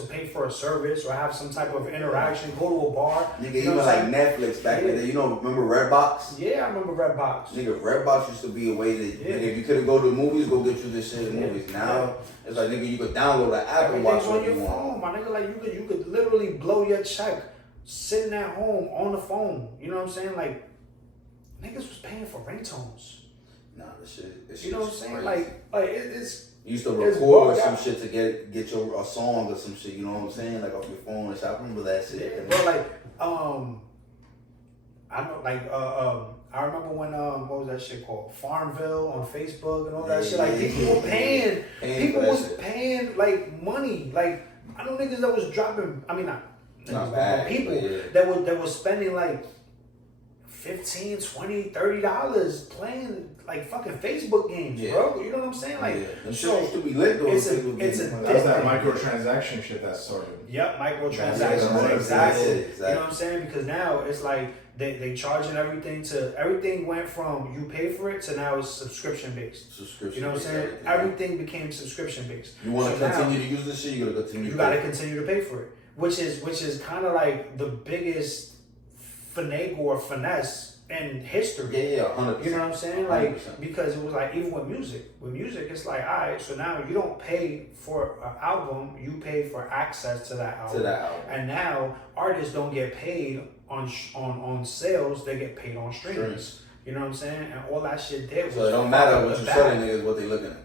pay for a service, or have some type of interaction. Go to a bar. Nigga, even like Netflix back in the day. You know, remember Redbox? Yeah, I remember Redbox. Nigga, Redbox used to be a way to, nigga, if you couldn't go to the movies, go get you this shit in the movies. Now it's like, nigga, you could download the app and watch what you want. Phone, my nigga. Like you could literally blow your check sitting at home on the phone. You know what I'm saying? Like niggas was paying for ringtones. Nah, this shit. You know what I'm saying? Crazy. Like it's. You used to record some shit to get a song or some shit. You know what I'm saying? Like off your phone and shit. I remember that shit. Yeah, bro. Like I know. Like I remember when what was that shit called? Farmville on Facebook and all that shit. Like people were paying. People was paying like money. Like I know niggas that was dropping. I mean not bad, people that was spending like $15, $20, $30 playing like fucking Facebook games, bro. You know what I'm saying? Like, so used to be lit though. It's a that's that microtransaction shit that started. Yep, microtransactions, exactly. You know what I'm saying? Because now it's like they charging everything went from you pay for it to now it's subscription based. You know what I'm saying? Everything became subscription based. You want to continue to use this shit, you gotta continue. You gotta continue to pay for it, which is kind of like the biggest finagle or finesse in history. Yeah, 100%. You know what I'm saying? Like 100%. Because it was like even with music, it's like, all right, so now you don't pay for an album, you pay for access to that album. And now artists don't get paid on sales, they get paid on streams. You know what I'm saying? And all that shit did was, so it don't matter what you're selling, niggas, what they looking at.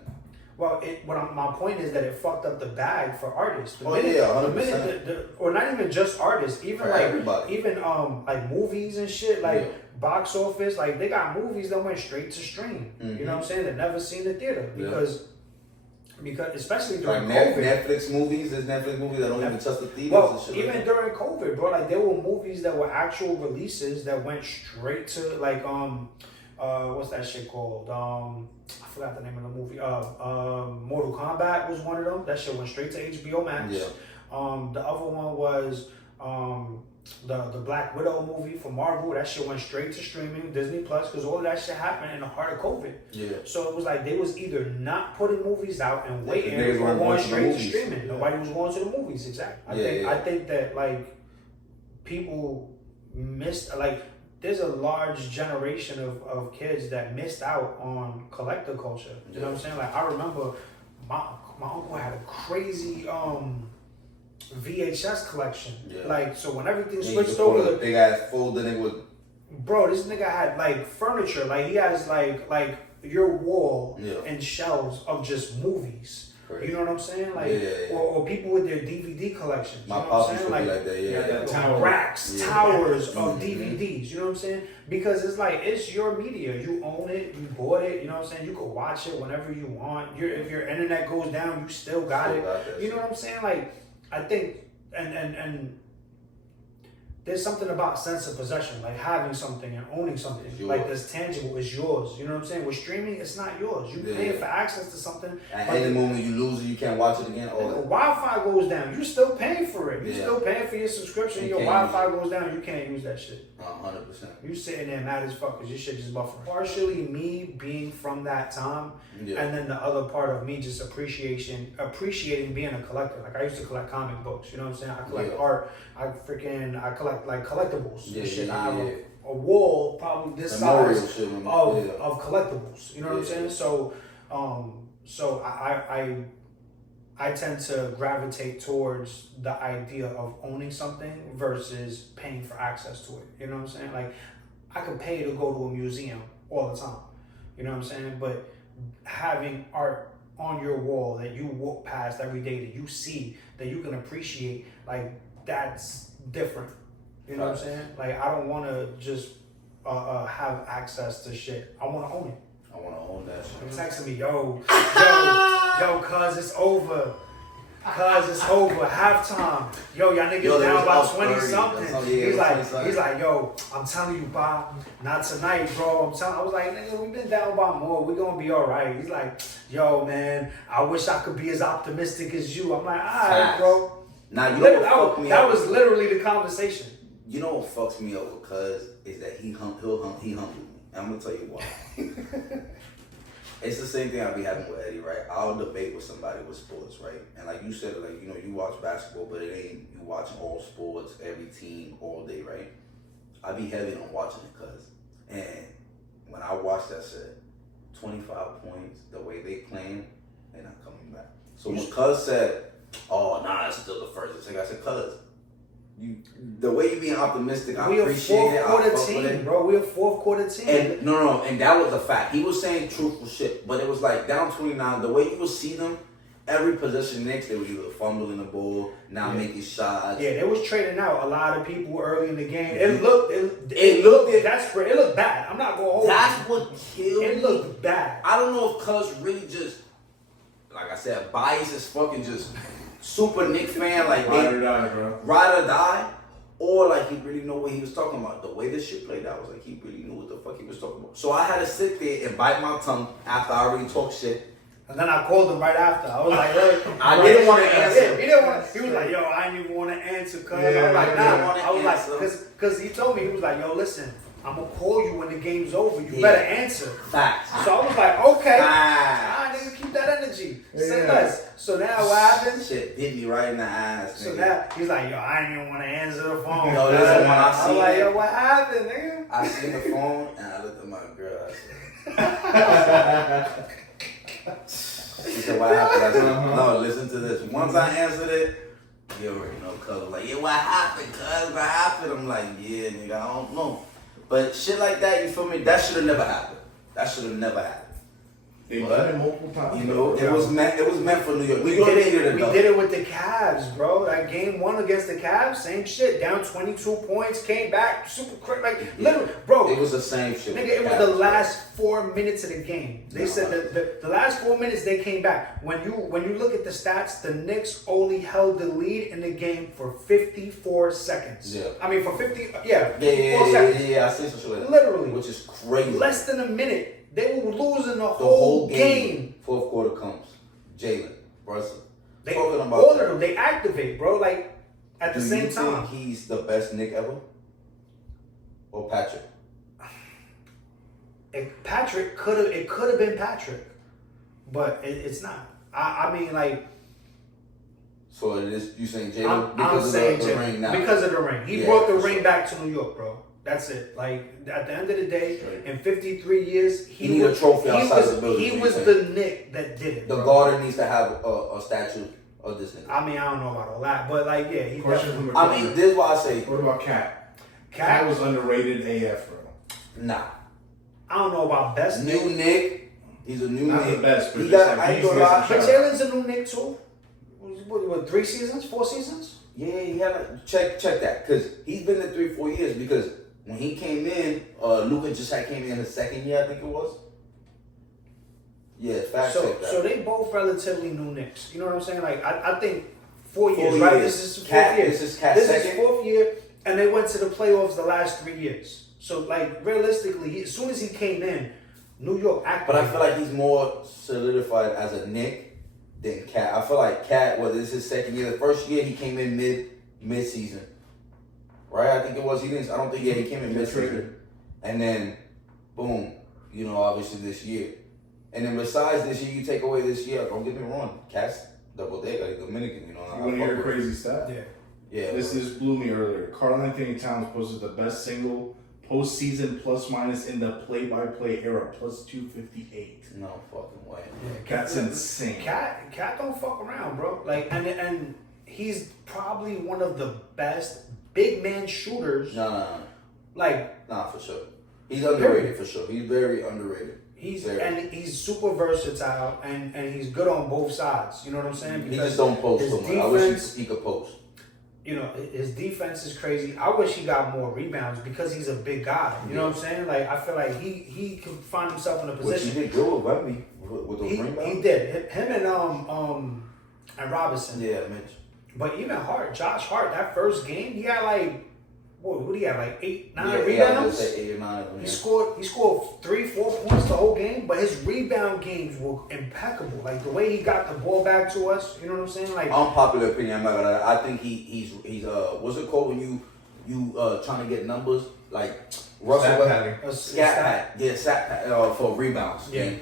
Well, my point is that it fucked up the bag for artists. 100%. Or not even just artists, even for like everybody. Even like movies and shit, like box office, like they got movies that went straight to stream. You know what I'm saying? That never seen the theater because especially during COVID. There's Netflix movies that don't even touch the theaters and shit. Even during COVID, bro, like there were movies that were actual releases that went straight to like what's that shit called? I forgot the name of the movie. Mortal Kombat was one of them. That shit went straight to HBO Max. Yeah. The other one was the Black Widow movie from Marvel. That shit went straight to streaming, Disney Plus, because all of that shit happened in the heart of COVID. Yeah. So it was like they was either not putting movies out and waiting, or going straight to streaming. Yeah. Nobody was going to the movies. Exactly. I think that like people missed like. There's a large generation of kids that missed out on collector culture. You know what I'm saying? Like I remember my uncle had a crazy VHS collection. Yeah. Like so when everything switched over, the big ass folder nigga was. Bro, this nigga had like furniture. Like he has like your wall and shelves of just movies. Crazy. You know what I'm saying? Like, or people with their DVD collections. You know what I'm saying? Like that, racks, towers of DVDs. You know what I'm saying? Because it's like it's your media. You own it. You bought it. You know what I'm saying? You can watch it whenever you want. If your internet goes down, you still got it. You know what I'm saying? Like, I think and there's something about sense of possession, like having something and owning something, like that's tangible, is yours. You know what I'm saying? With streaming, it's not yours. You paying for access to something. At any moment you lose it, you can't watch it again. Oh, Wi-Fi goes down, you still paying for it. You still paying for your subscription. Your Wi-Fi goes down, you can't use that shit. 100%. You sitting there mad as fuck because your shit just buffering. Partially me being from that time, and then the other part of me just appreciating being a collector. Like I used to collect comic books. You know what I'm saying? I collect art. I collect like collectibles and shit. I have yeah. a wall probably this Memorial size shit, of collectibles. You know what I'm Yeah. saying? So I tend to gravitate towards the idea of owning something versus paying for access to it. You know what I'm saying? Like, I could pay to go to a museum all the time. You know what I'm saying? But having art on your wall that you walk past every day, that you see, that you can appreciate, like, that's different. You know what I'm saying? Like, I don't want to just have access to shit. I want to own it. I want to own that shit. Texting me, yo, cuz it's over. Cuz it's over. Halftime. Yo, y'all niggas Yo, they down was by up 20 30. something. That's something, He's yeah, like, 20-something. yo, I'm telling you, Bob, not tonight, bro. I was like, nigga, we've been down by more. We gonna be all right. He's like, yo, man, I wish I could be as optimistic as you. I'm like, all right, bro. Now, you know what fucked me that up? was literally the conversation. You know what fucks me up with Cuz is that he humbled me. And I'm gonna tell you why. It's the same thing I be having with Eddie, right? I'll debate with somebody with sports, right? And like you said, like, you know, you watch basketball, but it ain't you watching all sports, every team, all day, right? I be heavy on watching it, Cuz. And when I watch that shit, 25 points, the way they playing, they're not coming back. So when Cuz said, oh, nah, it's still the first, I said, Cuz, the way you being optimistic, I appreciate it. We a fourth quarter team, bro. We a fourth quarter team. And no, and that was a fact. He was saying truthful shit, but it was like down 29. The way you would see them, every possession Knicks, they were either fumbling the ball, making shots. Yeah, they was trading out a lot of people early in the game. Yeah. It looked desperate. It looked bad. I'm not gonna hold That's you. what killed me. It looked bad. I don't know if Cuz really just, like I said, biased as fucking just super Knicks fan, like Ride or die, bro. Ride or die. Or like he really know what he was talking about. The way this shit played out was like he really knew what the fuck he was talking about. So I had to sit there and bite my tongue after I already talked shit. And then I called him right after. I was like, look. I didn't want to answer. Yeah, he didn't want to. He was like, yo, I didn't even want to answer, cuz. Yeah, I was like, I nah. didn't wanna I was answer. like, because he told me, he was like, yo, listen, I'm going to call you when the game's over. You Yeah. better answer. Facts. So I was like, okay. Facts. All right, nigga, keep that energy. Say Yeah. less. So now what happened? Shit hit me right in the eyes. So nigga. now he's like, yo, I didn't even want to answer the phone. Yo, listen, when I was seen like, it- yo, what happened, nigga? I seen the phone and I looked at my girl. I said, she said, what happened? I said, no, listen to this. Once I answered it, you already know, Cuz was like, yeah, what happened, Cuz? What happened? I'm like, yeah, nigga, I don't know. But shit like that, you feel me? That should have never happened. That should have never happened. They done it multiple times. You know, it was meant for New York. We did it with the Cavs, bro. Like game one against the Cavs, same shit. Down 22 points, came back, super quick. Like, literally, bro. It was the same shit. Nigga, it was the last 4 minutes of the game. They said that the last 4 minutes they came back. When you look at the stats, the Knicks only held the lead in the game for 54 seconds. Yeah. I mean, for 54 Yeah, seconds. I see some shit like that. Literally. Which is crazy. Less than a minute. They were losing the The whole game. game. Fourth quarter comes. Jalen, Russell. They, Talking about all of that. them, they activate, bro. Like at the same Do you time. think he's the best Nick ever? Or Patrick? Patrick it could have been Patrick, but it's not. I mean, like, So it is. You saying Jalen I'm because saying of the ring now? because of the ring. He Yeah, brought the for ring sure. back to New York, bro. That's it. Like at the end of the day, Straight. in 53 years, He need a trophy outside the building, He what was you the Nick that did it. The bro. Garden needs to have a statue of this nigga. I mean, I don't know about all that, but like, yeah, he Question definitely. from I mean, this is why I say What about Cat? Cat, Cat was underrated AF, bro. nah. I don't know about best New Nick, he's a new Not Nick. the best, but he just got. like I ain't he's gonna getting lie. But some Jalen's a new Nick too. What, 3 seasons, 4 seasons? Yeah, he had a, check that because he's been there 3-4 years. Because when he came in, Luka just came in his second year, I think it was. Yeah, fact check that. So they both relatively new Knicks. You know what I'm saying? Like I think 4 years, 4 right? years. This is 4th Cat- year. this is Cat's This is second? 4th year, and they went to the playoffs the last 3 years. So like realistically, as soon as he came in, New York acted. But I feel like he's more solidified as a Nick than Cat. I feel like Cat, well, this is his second year. The first year he came in mid season, right? I think it was. He didn't. I don't think. Yeah, he came in mid season, and then boom. You know, obviously this year, and then besides this year, you take away this year. Don't get me wrong, Cat's double digger, Dominican. You know, You want to hear a crazy stat? Yeah. Yeah. This blew me earlier. Karl Anthony Towns posted the best single postseason plus minus in the play-by-play era, plus 258. No fucking way. Yeah, That's insane. Cat don't fuck around, bro. Like, and he's probably one of the best big man shooters. No. Like, Nah, for sure. He's underrated for sure. He's very underrated. He's super versatile and he's good on both sides. You know what I'm saying? He just don't post so much. I wish he could post. You know, his defense is crazy. I wish he got more rebounds because he's a big guy. You know what I'm saying? Like, I feel like he can find himself in a position. Which he did good with Wemby with those rebounds. He did. Him and Robinson. Yeah, Mitch. But even Josh Hart, that first game, he had like, what do you have, like 8, 9 Yeah, rebounds? say 8 or 9 of them. He scored 3, 4 points the whole game, but his rebound games were impeccable. Like the way he got the ball back to us, you know what I'm saying? Like unpopular opinion, I'm not gonna. I think he's what's it called when you trying to get numbers like Russell Stat padding. stat pad for rebounds. Yeah. And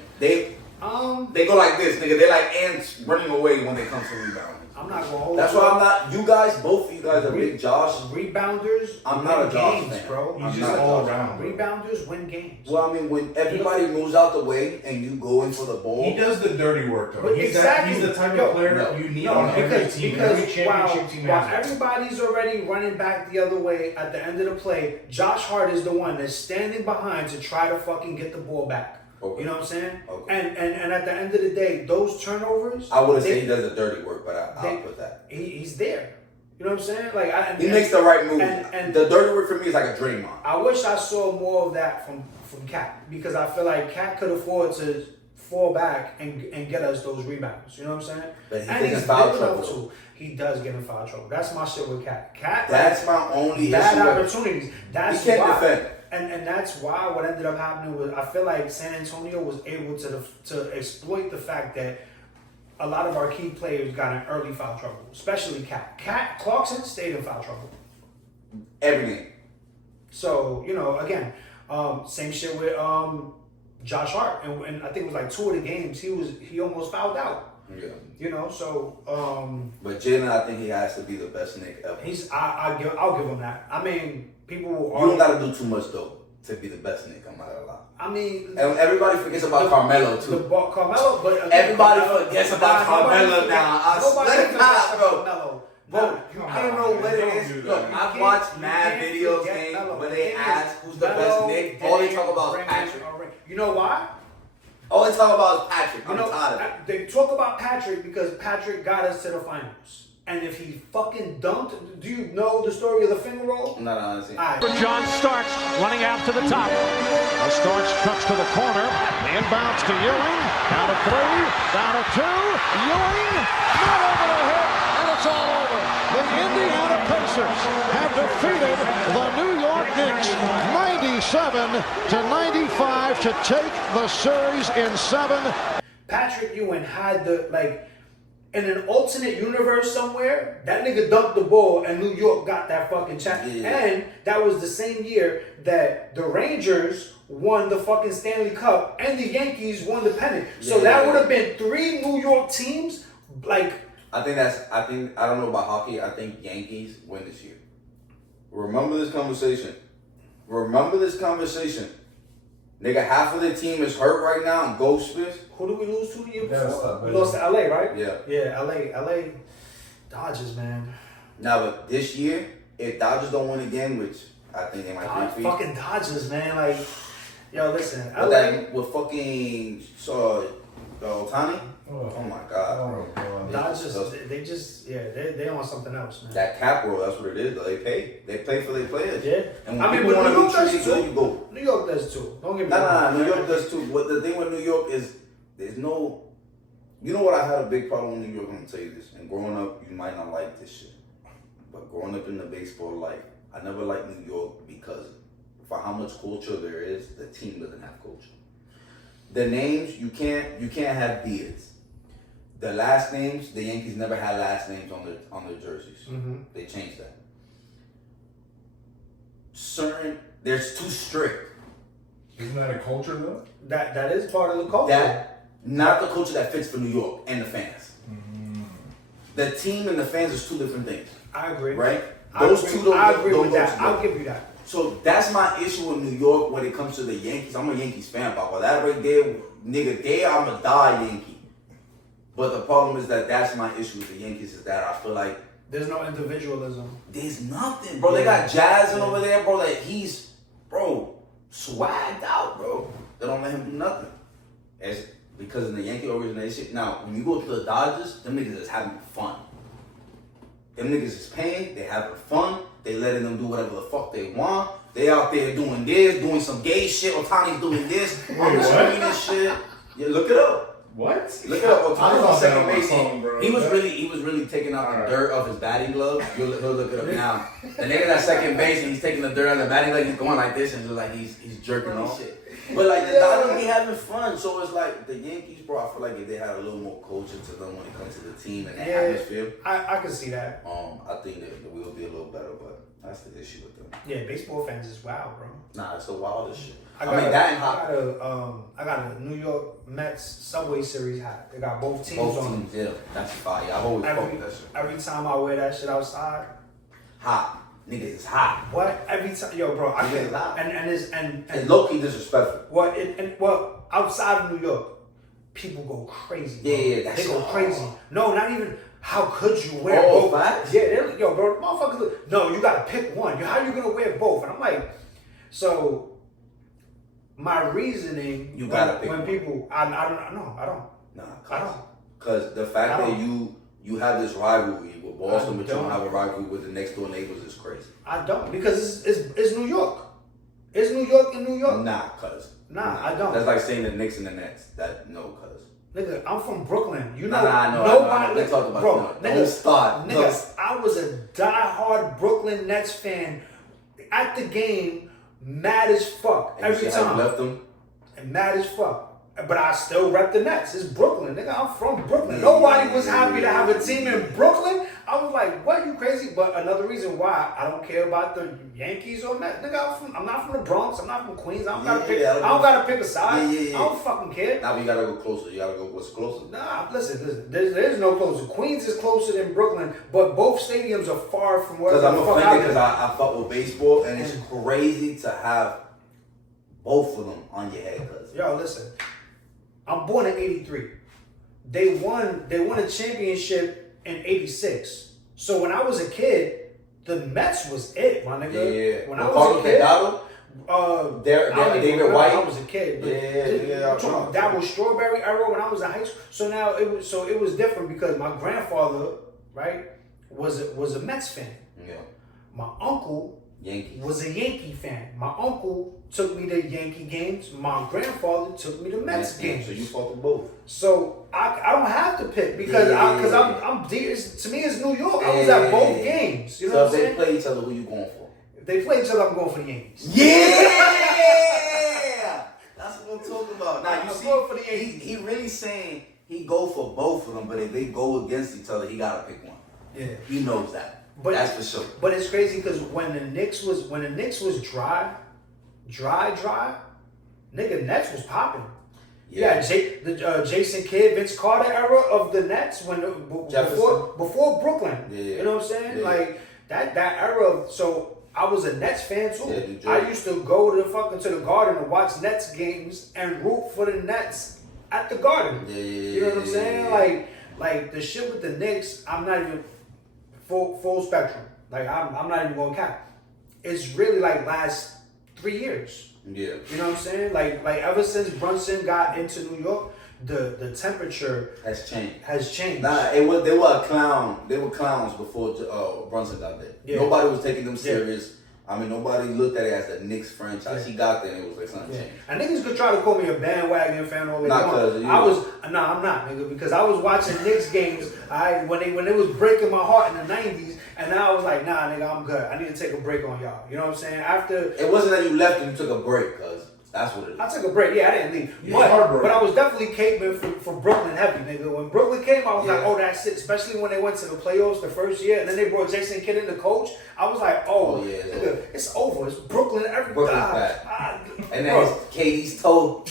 they go like this, nigga. They're like ants running away when they come to rebound. I'm not gonna hold. That's why I'm not. You guys, both of you guys are big Josh. Rebounders. I'm not a Josh games, fan, bro. He's just all around. Rebounders win games. Well, I mean, when everybody moves out the way and you go in for the ball, He does the dirty work though. But He's the type of player you need on every team. Every championship team while has. everybody's already running back the other way at the end of the play, Josh Hart is the one that's standing behind to try to fucking get the ball back. Okay. You know what I'm saying? Okay. And at the end of the day, those turnovers. I wouldn't say he does the dirty work, but I'll put that. He's there. You know what I'm saying? Like He makes the right move. And the dirty work for me is like a Draymond. I wish I saw more of that from Cat because I feel like Cat could afford to fall back and get us those rebounds. You know what I'm saying? But he and gets in he's foul big enough trouble. to. He does get in foul trouble. That's my shit with Cat. That's my only bad issue. opportunities. That's He can't why. defend. And that's why what ended up happening was I feel like San Antonio was able to exploit the fact that a lot of our key players got in early foul trouble, especially Cat Clarkson stayed in foul trouble. Every game. So, you know, again, same shit with Josh Hart. And I think it was like 2 of the games he almost fouled out. Yeah. You know, so But Jalen, I think he has to be the best Knick ever. I'll give him that. I mean, people will You don't gotta do too much though to be the best Knick, I'm not gonna lie. I mean, And everybody forgets about Carmelo too. Carmelo, but again, Everybody forgets about Carmelo nobody now. I nobody swear to forgets God, bro. Carmelo. Bro, No, I don't know what it don't is. do that. Look, You I've can't- watched you mad can't videos forget game Melo. when they ask who's the Melo best Knick. All they didn't talk about is bring Patrick. in a ring. You know why? All they talk about is Patrick. I'm You know, tired of it. they talk about Patrick because Patrick got us to the finals. And if he fucking dunked, do you know the story of the finger roll? No, honestly. All right. John Starks running out to the top. Now Starks cuts to the corner. Inbounds to Ewing. Down to 3. Down to 2. Ewing. Not over the head. And it's all over. The Indiana Pacers have defeated the New York Knicks 97-95 to take the series in 7. Patrick Ewing had in an alternate universe somewhere, that nigga dunked the ball and New York got that fucking champion. Yeah. And that was the same year that the Rangers won the fucking Stanley Cup and the Yankees won the pennant. So that would have been 3 New York teams. Like, I don't know about hockey. I think Yankees win this year. Remember this conversation. Nigga, half of the team is hurt right now and Goldsmith. who did we lose to the year Yeah, before? We but- lost to LA, right? Yeah. Yeah, LA Dodgers, man. Now, but this year, if Dodgers don't win again, which I think they might be, Fucking Dodgers, man. Like, yo, listen, but LA. that with fucking Ohtani. Oh my God. Oh, God. Dodgers, they on something else, man. That cap roll, that's what it is. Though. They pay for their players. Yeah. And when I mean, people but want New to York be does treated good, too. you go. New York does too. Don't get me Nah, wrong. New York does too. What the thing with New York is, there's no. You know what? I had a big problem with New York. I'm gonna tell you this. And growing up, you might not like this shit, but growing up in the baseball life, I never liked New York because for how much culture there is, the team doesn't have culture. The names you can't have beards. The last names, the Yankees never had last names on their jerseys. Mm-hmm. They changed that. There's too strict. Isn't that a culture though? That is part of the culture. That not the culture that fits for New York and the fans. The team and the fans is 2 different things. I agree. Right? I Those agree. two don't I go- agree don't with go that. together. I'll give you that. So that's my issue with New York when it comes to the Yankees. I'm a Yankees fan, Papa. That right there, nigga, I'm a die Yankee. But the problem is that's my issue with the Yankees is that I feel like There's no individualism. there's nothing, bro. They got Jazz over there, bro. Like he's, bro, swagged out, bro. They don't let him do nothing. It's because of the Yankee organization. Now, when you go to the Dodgers, them niggas is having fun. Them niggas is paying, they having fun, they letting them do whatever the fuck they want. They out there doing this, doing some gay shit. Otani's doing this, on the screen and shit. Yeah, look it up. What? Look it up. I Otani's don't on second know base. my phone, bro. He was really taking out the dirt off his batting glove. He'll look it up now. The nigga at second base and he's taking the dirt out of the batting glove. He's going like this and it's like he's jerking his shit. But like the Dodgers be having fun, so it's like the Yankees, bro. I feel like if they had a little more culture to them when it comes to the team and the atmosphere, I can see that. I think that we'll be a little better. But that's the issue with them. Yeah, baseball fans is wild, bro. Nah, it's the wildest shit. I got a New York Mets Subway Series hat. They got both teams Both on teams, yeah, that's fire. I've always fucked every, with that shit. every time I wear that shit outside. Hot. Niggas is hot. What? Every time, yo, bro, I Niggas can is hot. and It's low key disrespectful. what outside of New York, people go crazy. Bro. Yeah, that's they go hard. crazy. No, not even. How could you wear Oh, both? facts? Yeah, yo, bro, motherfuckers. No, you gotta pick one. How you gonna wear both? And I'm like, so. My reasoning. You gotta pick when one. people. I don't. Nah, I don't. Cause the fact I that don't. you have this rivalry with Boston, I but you don't don't. have a rivalry with the next door neighbors is crazy. I don't because it's New York. It's New York and New York. Nah, cuz. Nah, I don't. That's like saying the Knicks and the Nets. That no, cuz. Nigga, I'm from Brooklyn. You know, Nah, I know. nobody. Let's talk about bro, it. nigga, Don't start. Nigga, I was a diehard Brooklyn Nets fan at the game, mad as fuck And you every see how you time. left them? And mad as fuck. But I still rep the Nets. It's Brooklyn, nigga. I'm from Brooklyn. Yeah, Nobody was happy to have a team in Brooklyn. I was like, what, you crazy? But another reason why I don't care about the Yankees or Mets, nigga, I'm not from the Bronx. I'm not from Queens. I don't gotta pick a side. Yeah. I don't fucking care. Now we gotta go closer. You gotta go what's closer. Nah, listen. There's no closer. Queens is closer than Brooklyn, but both stadiums are far from where Because I'm the fuck offended I because live. I fuck with baseball and it's crazy to have both of them on your head, cuz. Yo, listen. I'm born in '83. They won a championship in '86. So when I was a kid, the Mets was it, my nigga. Yeah. When I was a kid, David White. I was a kid. But that was strawberry era when I was in high school. So now it was different because my grandfather, right, was a Mets fan. Yeah. My uncle Yankees. was a Yankee fan. My uncle took me to Yankee games. My grandfather took me to Mets games. So you fuck with both. So I don't have to pick because I'm to me it's New York. I was at both games. You know what I'm So if saying? they play each other, who you going for? If they play each other, I'm going for the Yankees. Yeah, that's what I'm talking about. Now you I'm see, going for the Yankees. he really saying he go for both of them, but if they go against each other, he gotta pick one. Yeah. He knows that. But that's for sure. But it's crazy because when the Knicks was dry, nigga, Nets was popping. Yeah, Jason Kidd, Vince Carter era of the Nets before Brooklyn. Yeah. You know what I'm saying? Yeah. Like that era of, so I was a Nets fan too. Yeah, I used to go to the Garden and watch Nets games and root for the Nets at the Garden. Yeah. You know what I'm saying? Like the shit with the Knicks, I'm not even full spectrum. Like I'm not even gonna cap. It's really like last 3 years. Yeah. You know what I'm saying? Like ever since Brunson got into New York, the temperature Has changed. Nah, they were a clown. They were clowns before Brunson got there. Yeah. Nobody was taking them serious. I mean, nobody looked at it as the Knicks franchise. Yeah. He got there and it was like something Yeah. changed. And niggas could try to call me a bandwagon fan all they Nah, want. cuz, I'm not, nigga, because I was watching Knicks games when it was breaking my heart in the 90s, and now I was like, nah, nigga, I'm good. I need to take a break on y'all. You know what I'm saying? After It wasn't that you left and you took a break, cuz. That's what it is. I took a break. Yeah, I didn't leave. Yeah, But I was definitely caping for Brooklyn heavy, nigga. When Brooklyn came, I was like, Yeah. oh, that's it. Especially when they went to the playoffs the first year, and then they brought Jason Kidd in the coach. I was like, oh, yeah, nigga, it's over. It's Brooklyn. Brooklyn's back. And then KD's toe.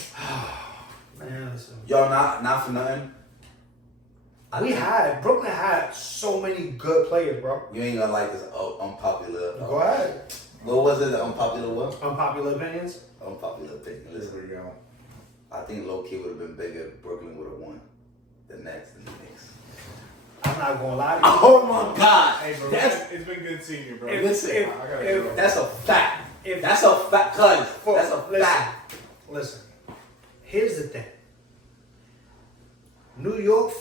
Man, listen. Y'all not for nothing. Brooklyn had so many good players, bro. You ain't gonna like this unpopular. Go ahead. What was it? The unpopular what? Unpopular opinions. Unpopular opinion. There Listen, we go. I think low key would have been bigger if Brooklyn would have won the Nets and the Knicks. I'm not gonna lie to you. Oh my God! Hey, bro, That's it's been good seeing you, bro. Listen, I gotta go. that's a fact. If- That's a fact, cuz. That's a Listen. fact. Listen, here's the thing. New York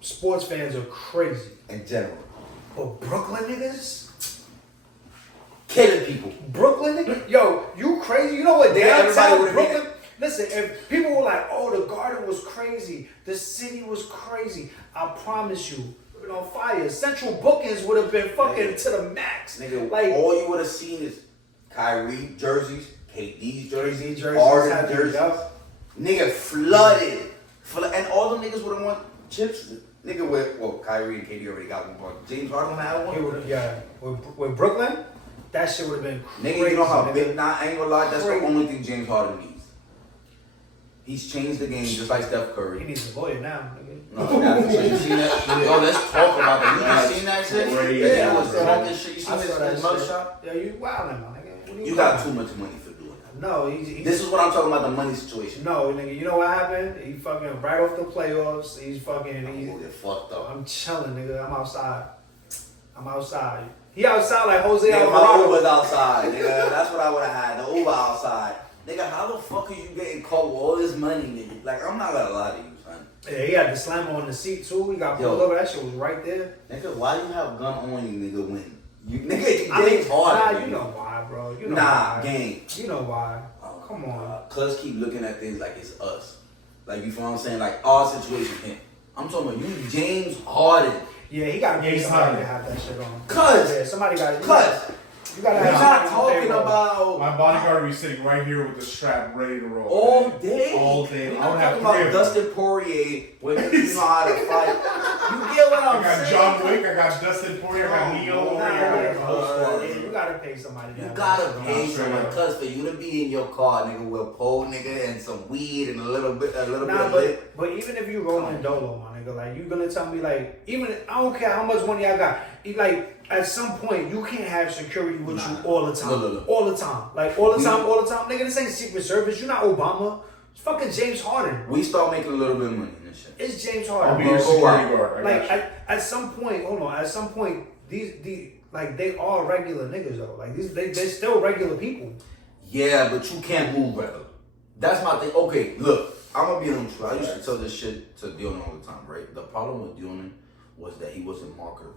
sports fans are crazy. In general, But Brooklyn niggas? killing people. Brooklyn niggas? Yo, you crazy? You know what Nigga, everybody downtown would've been- Brooklyn? Listen, if people were like, oh, the Garden was crazy, the city was crazy, I promise you, on fire. Central bookings would have been fucking Nigga. to the max. Nigga, Like, all you would have seen is Kyrie jerseys, KD's jerseys, jerseys, Harden happy, jerseys. yup. Nigga flooded. And all them niggas would have won chips. Nigga with, well, Kyrie and KD already got one, but James Harden had one. he would've- yeah, with Brooklyn, that shit would have been crazy. Nigga, you know how nigga. big, nah, I ain't gonna lie, that's Crazy. the only thing James Harden needs. He's changed the game just like Steph He Curry. needs a lawyer now, nigga. No, so you seen that? Yo, let's talk about that. You seen that shit? Crazy. Yeah, he was I saw talking that. shit. You I seen saw that his shit. mugshot? Yeah, you wildin', my nigga. What You got too doing? much money for doing that. No, he's This is what I'm talking about, the money situation. no, nigga. You know what happened? He fucking right off the playoffs. He's fucking. I'm gonna get fucked up. I'm chilling, nigga. I'm outside. He outside like Jose Nigga, my Alvarado. Uber's outside, nigga. That's what I would have had. The Uber outside. Nigga, how the fuck are you getting caught with all this money, nigga? Like, I'm not gonna lie to you, son. Yeah, he had the slammer on the seat too. He got pulled Yo. over. That shit was right there. Nigga, why you have gun on you, nigga, when you, nigga, I mean, James Harden, nah, you nigga. know why, bro. You know Nah, why. gang. You know why. Oh, Come on. Cuz keep looking at things like it's us. Like, you feel what I'm saying? Like, our situation him. I'm talking about you, James Harden. Yeah, he got to pay he's somebody hot. to have that shit on. Cuz. Yeah, somebody got to. Cuz. You got to We're have not somebody on talking payroll. about My bodyguard would be sitting right here with the strap ready to roll. all day. All day. We're I would not have talking three about of them. Dustin Poirier when you know how to fight. You get what I I'm got saying? John Wick, I got Dustin Poirier, I got Come Neo over on, here. I got the whole squad. Yeah, you got to pay somebody to You have gotta that shit on. pay straight someone, up. cuz for you to be in your car, nigga, with a pole, nigga, and some weed and a little bit Nah, of lit. but even if you rolling dolo, my nigga, like you gonna tell me like even I don't care how much money I got, like at some point you can't have security with Nah. you all the time, No. all the time, like all the time, nigga. This ain't Secret Service. You're not Obama. It's fucking James Harden. We start making a little bit of money in this shit. It's James I'll Harden. be Bro, your go security out. guard. I Like got you. at some point, hold on. At some point, these like they are regular niggas though. Like they're still regular people. Yeah, but you can't move regular. That's my thing. Okay, look, I'm gonna be honest with you. I used to tell this shit to Dillon all the time, right? The problem with Dillon was that he wasn't marketable.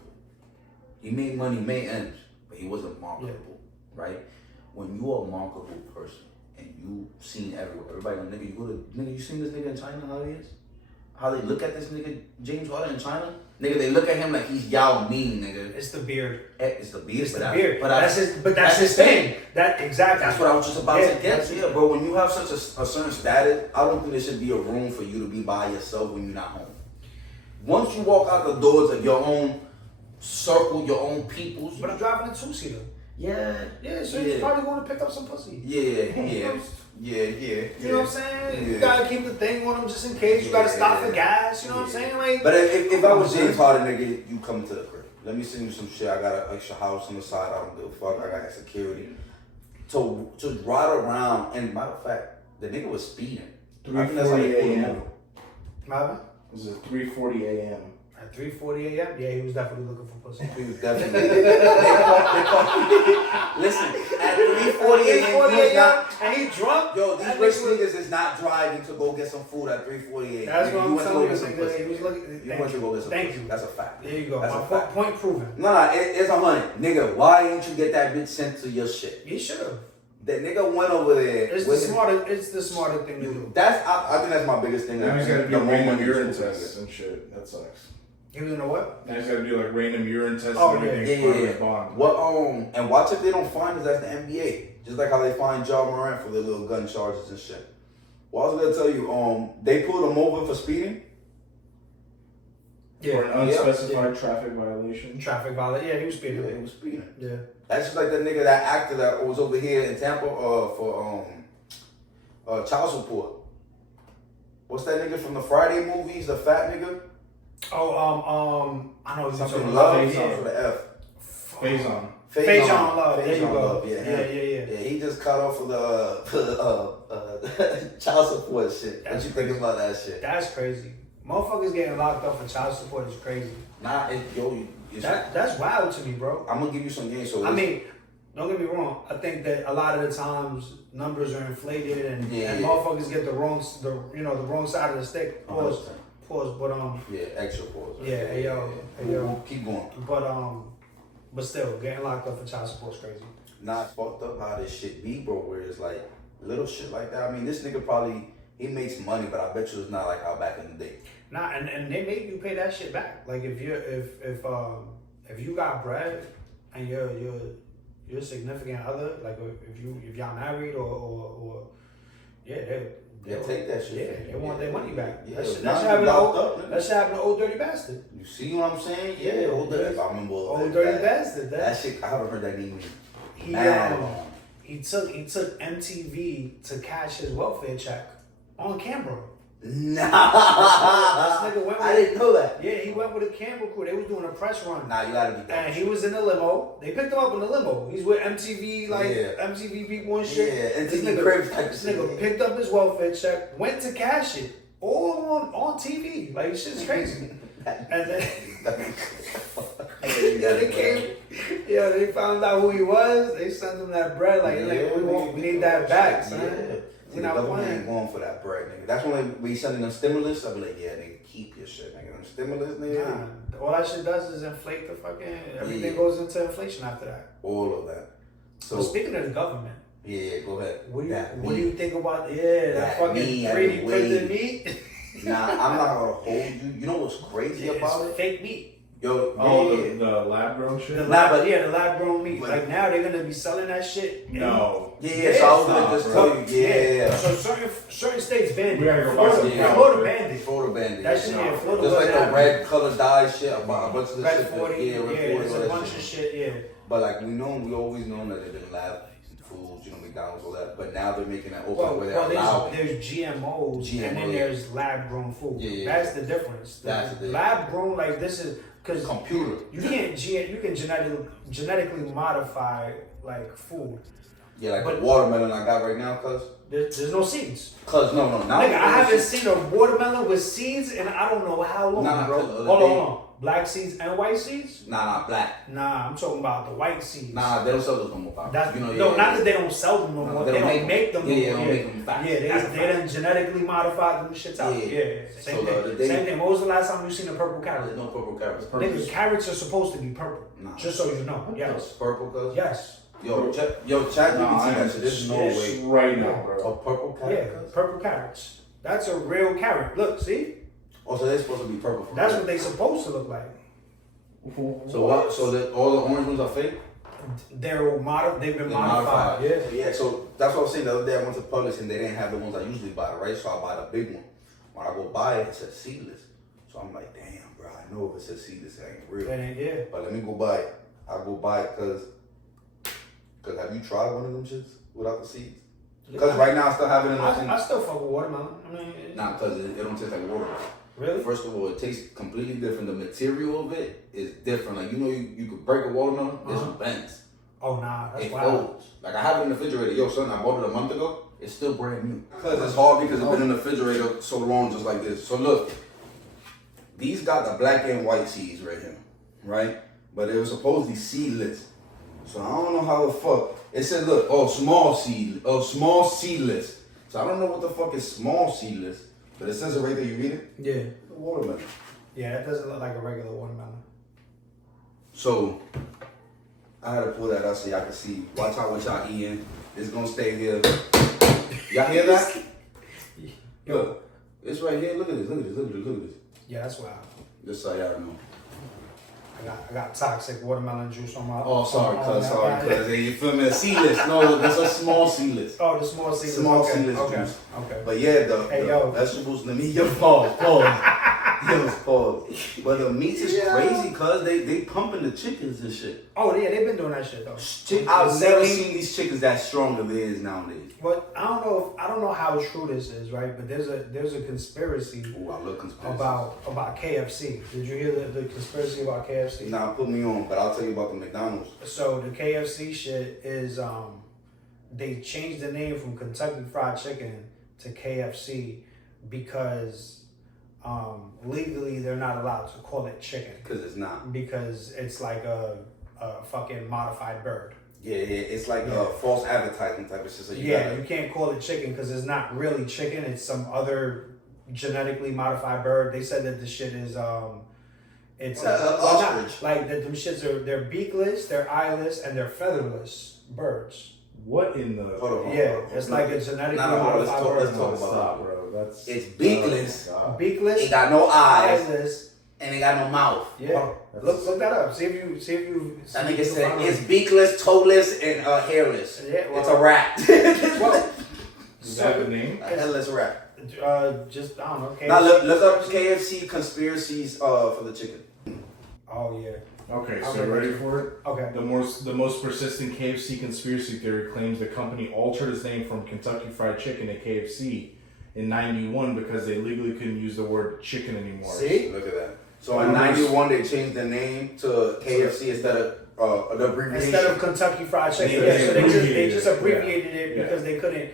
He made money, made ends, but he wasn't marketable, right? When you are a marketable person and you seen everybody like, nigga, you seen this nigga in China, how he is? How they look at this nigga, James Harden in China? Nigga, they look at him like he's Yao Ming, nigga. It's the beard. It's the beard, It's the beard. But that's that's his thing. That exactly. That's what I was just about Yeah, to get that's to. it. Yeah, bro, when you have such a certain status, I don't think there should be a room for you to be by yourself when you're not home. Once you walk out the doors of your own circle, your own peoples. But I'm driving a two-seater. Yeah. Yeah, so he's probably going to pick up some pussy. Yeah. You know what I'm saying? Yeah. You gotta keep the thing on him just in case. You gotta stop for gas. You know what I'm saying? Like, But if I was James Harden, nigga, you come to the crib. Let me send you some shit. I got an extra house on the side. I don't give a fuck. I got security. To ride around, and matter of fact, the nigga was speeding. I think that's how they 3:40 pulled him a.m. over. Marvin? This is 3:40 a.m. At 3:40 a.m. Yeah, he was definitely looking for pussy. He was definitely. Listen, at 3:40 a.m. he was not. and he drunk. Yo, these That rich nigga was- niggas is not driving to go get some food at 3:40 a.m. That's what You I'm went to telling go you. get some Nigga. pussy. He was looking. You went to go get some Thank pussy. you. That's a fact. There you go. That's a My fact. point proven. Nah, it's 100. Nigga, why ain't you get that bitch sent to your shit? He should have. That nigga went over there. It's the with his- smarter. It's the smarter thing to do. I think that's my biggest thing. Now he's got to do The more random money you urine spend. tests and shit. That sucks. He was in a what? Now he's got to do like random urine tests Oh, and everything Yeah, for yeah, his yeah. bond. What and watch if they don't find us as the NBA. Just like how they find John Morant for the little gun charges and shit. Well, I was gonna tell you, they pulled him over for speeding. For an unspecified traffic violation. Traffic violation. Yeah, he was Yeah, speeding. he was speeding. Yeah. That's just like that nigga, that actor that was over here in Tampa for child support. What's that nigga from the Friday movies? The fat nigga? Oh, I know what you're Something talking Love? about. Something for the F. Faison. Faison Love. There you Faison go. Love, yeah. Yeah, he just cut off for the child support shit. What you think about that shit? That's crazy. Motherfuckers getting locked up for child support is crazy. Nah, That's wild to me, bro. I'm gonna give you some games. So I mean, don't get me wrong. I think that a lot of the times numbers are inflated and motherfuckers get the wrong side of the stick. Pause. But yeah, extra pause. Yeah, hey yo. Keep going. But still, getting locked up for child support is crazy. Nah, it's fucked up how this shit be, bro. Where it's like little shit like that. I mean, this nigga probably he makes money, but I bet you it's not like how back in the day. Nah, and they make you pay that shit back. Like if you got bread and your significant other, like if y'all married or they'll take that shit. Yeah, they want their money back. Yeah, That shit that's happened to old dirty bastard. You see what I'm saying? Yeah, old dirty. I remember old dirty bastard. That shit. I haven't heard that name. He took MTV to cash his welfare check on camera. Nah, This nigga went with, I didn't know that. Yeah, he went with a camera crew. They was doing a press run. Nah, you gotta be that. And he was in a limo. They picked him up in the limo. He's with MTV, MTV people and shit. Yeah, this MTV cribs type This shit. nigga picked up his welfare check, went to cash it, all on TV. Like, shit's crazy. And then they found out who he was. They sent him that bread. We need that back, son. Yeah. The government ain't going for that bread, nigga. That's when we sending them stimulus. I be like, yeah, nigga, keep your shit, nigga. Them stimulus, nigga. Nah, all that shit does is inflate the fucking. Everything goes into inflation after that. All of that. So speaking of the government. Yeah, go ahead. What do you think about that fucking 3D printed meat? Nah, I'm not gonna hold you. You know what's crazy about it? Fake meat. Yo, the lab grown shit? The lab grown meat. Like now they're gonna be selling that shit. No. Yeah, so I was gonna just tell you, yeah. So certain states banned it. We gotta go buy some Florida banned it. Florida banned it. That shit, yeah, Florida There's like wasn't a red color dye shit, a bunch of the Red shit. 40, Yeah, Red 40, there's a bunch of shit, yeah. But like we always known that they've been lab foods, McDonald's, all that. But now they're making that open where they're allowed. There's GMOs and then there's lab grown food. Yeah. That's the difference. That's the difference. Lab grown, like this is because computer. You can genetically modify like food. Yeah, like the watermelon I got right now, cuz. There's no seeds. Cuz no. Nigga, I haven't seen a watermelon with seeds in I don't know how long, bro. Hold on. Black seeds and white seeds? Nah, black. Nah, I'm talking about the white seeds. Nah, they don't sell those no more. Not that they don't sell them no more. They don't make them no more. They don't make them fast. Yeah, they done genetically modified them shits out. Yeah. Same thing. When was the last time you seen a purple carrot? There's no purple carrots. Nigga, carrots are supposed to be purple. Nah. Just so you know. Yes. Purple, cuz? Yes. Yo, chat GPT that shit. There's no way. Right now, bro. A purple carrot? Yeah, purple carrots. That's a real carrot. Look, see? Oh, so they're supposed to be purple. That's what they supposed to look like. So what? So that all the orange ones are fake? They've been modified. Yeah. So that's what I was saying the other day. I went to Publix and they didn't have the ones I usually buy, right? So I buy the big one. When I go buy it, it says seedless. So I'm like, damn, bro. I know if it says seedless, it ain't real. Yeah. But let me go buy it. I go buy it because have you tried one of them shits without the seeds? Because right now I still have it in my. I still fuck with watermelon. Nah, because it don't taste like water. Really? First of all, it tastes completely different. The material of it is different. Like, you could break a watermelon, there's some bends. Oh, nah, that's it wild. folds. Like, I have it in the refrigerator. Yo, son, I bought it a month ago. It's still brand new. Because it's hard because it's been in the refrigerator so long, just like this. So look, these got the black and white seeds right here, right? But it was supposedly seedless. So I don't know how the fuck. It said, look, small seedless. So I don't know what the fuck is small seedless. But it says it right there, you read it? Yeah. The watermelon. Yeah, that doesn't look like a regular watermelon. So, I had to pull that out so y'all can see. Watch out what y'all eating. It's gonna stay here. Y'all hear that? Look, it's right here. Look at this. Yeah, that's wild. Just so y'all know. I got toxic watermelon juice on my. Oh, sorry, cuz. Hey, you feel me? Seedless. No, that's a small seedless. Oh, the small seedless. Small seedless juice. Okay. But yeah, the vegetables, let me your pause. It was pause. But the meats is Yeah. crazy, cuz they pumping the chickens and shit. Oh yeah, they've been doing that shit though. I've never seen these chickens that strong as it is nowadays. But I don't know how true this is, right? But there's a conspiracy Ooh, I love conspiracy. about KFC. Did you hear the conspiracy about KFC? Nah, put me on, but I'll tell you about the McDonald's. So the KFC shit is they changed the name from Kentucky Fried Chicken to KFC because legally they're not allowed to call it chicken. Because it's not. Because it's like a fucking modified bird. Yeah, it's like a false advertising type of shit. So you can't call it chicken because it's not really chicken. It's some other genetically modified bird. They said that the shit is it's ostrich. like that. Them shits they're beakless, they're eyeless, and they're featherless birds. What in the? Hold on. It's like a genetically Nah, let's modified talk bird. about Stop, bro. That's It's beakless. Beakless, It got no eyes, eyeless. and it got no mouth. Yeah, look that up. See if you. That nigga said it's beakless, toeless, and hairless. Yeah, well, it's a rat. Well, is that the name? A headless rat. just I don't know. Now look up KFC conspiracies for the chicken. Oh yeah. Okay, I'll so get ready back for it? Okay. The most persistent KFC conspiracy theory claims the company altered its name from Kentucky Fried Chicken to KFC in '91 because they legally couldn't use the word chicken anymore. See? Look at that. So in '91 they changed the name to KFC instead of the abbreviation. Instead of Kentucky Fried Chicken, Yeah, so they just it. abbreviated it Yeah. because they couldn't,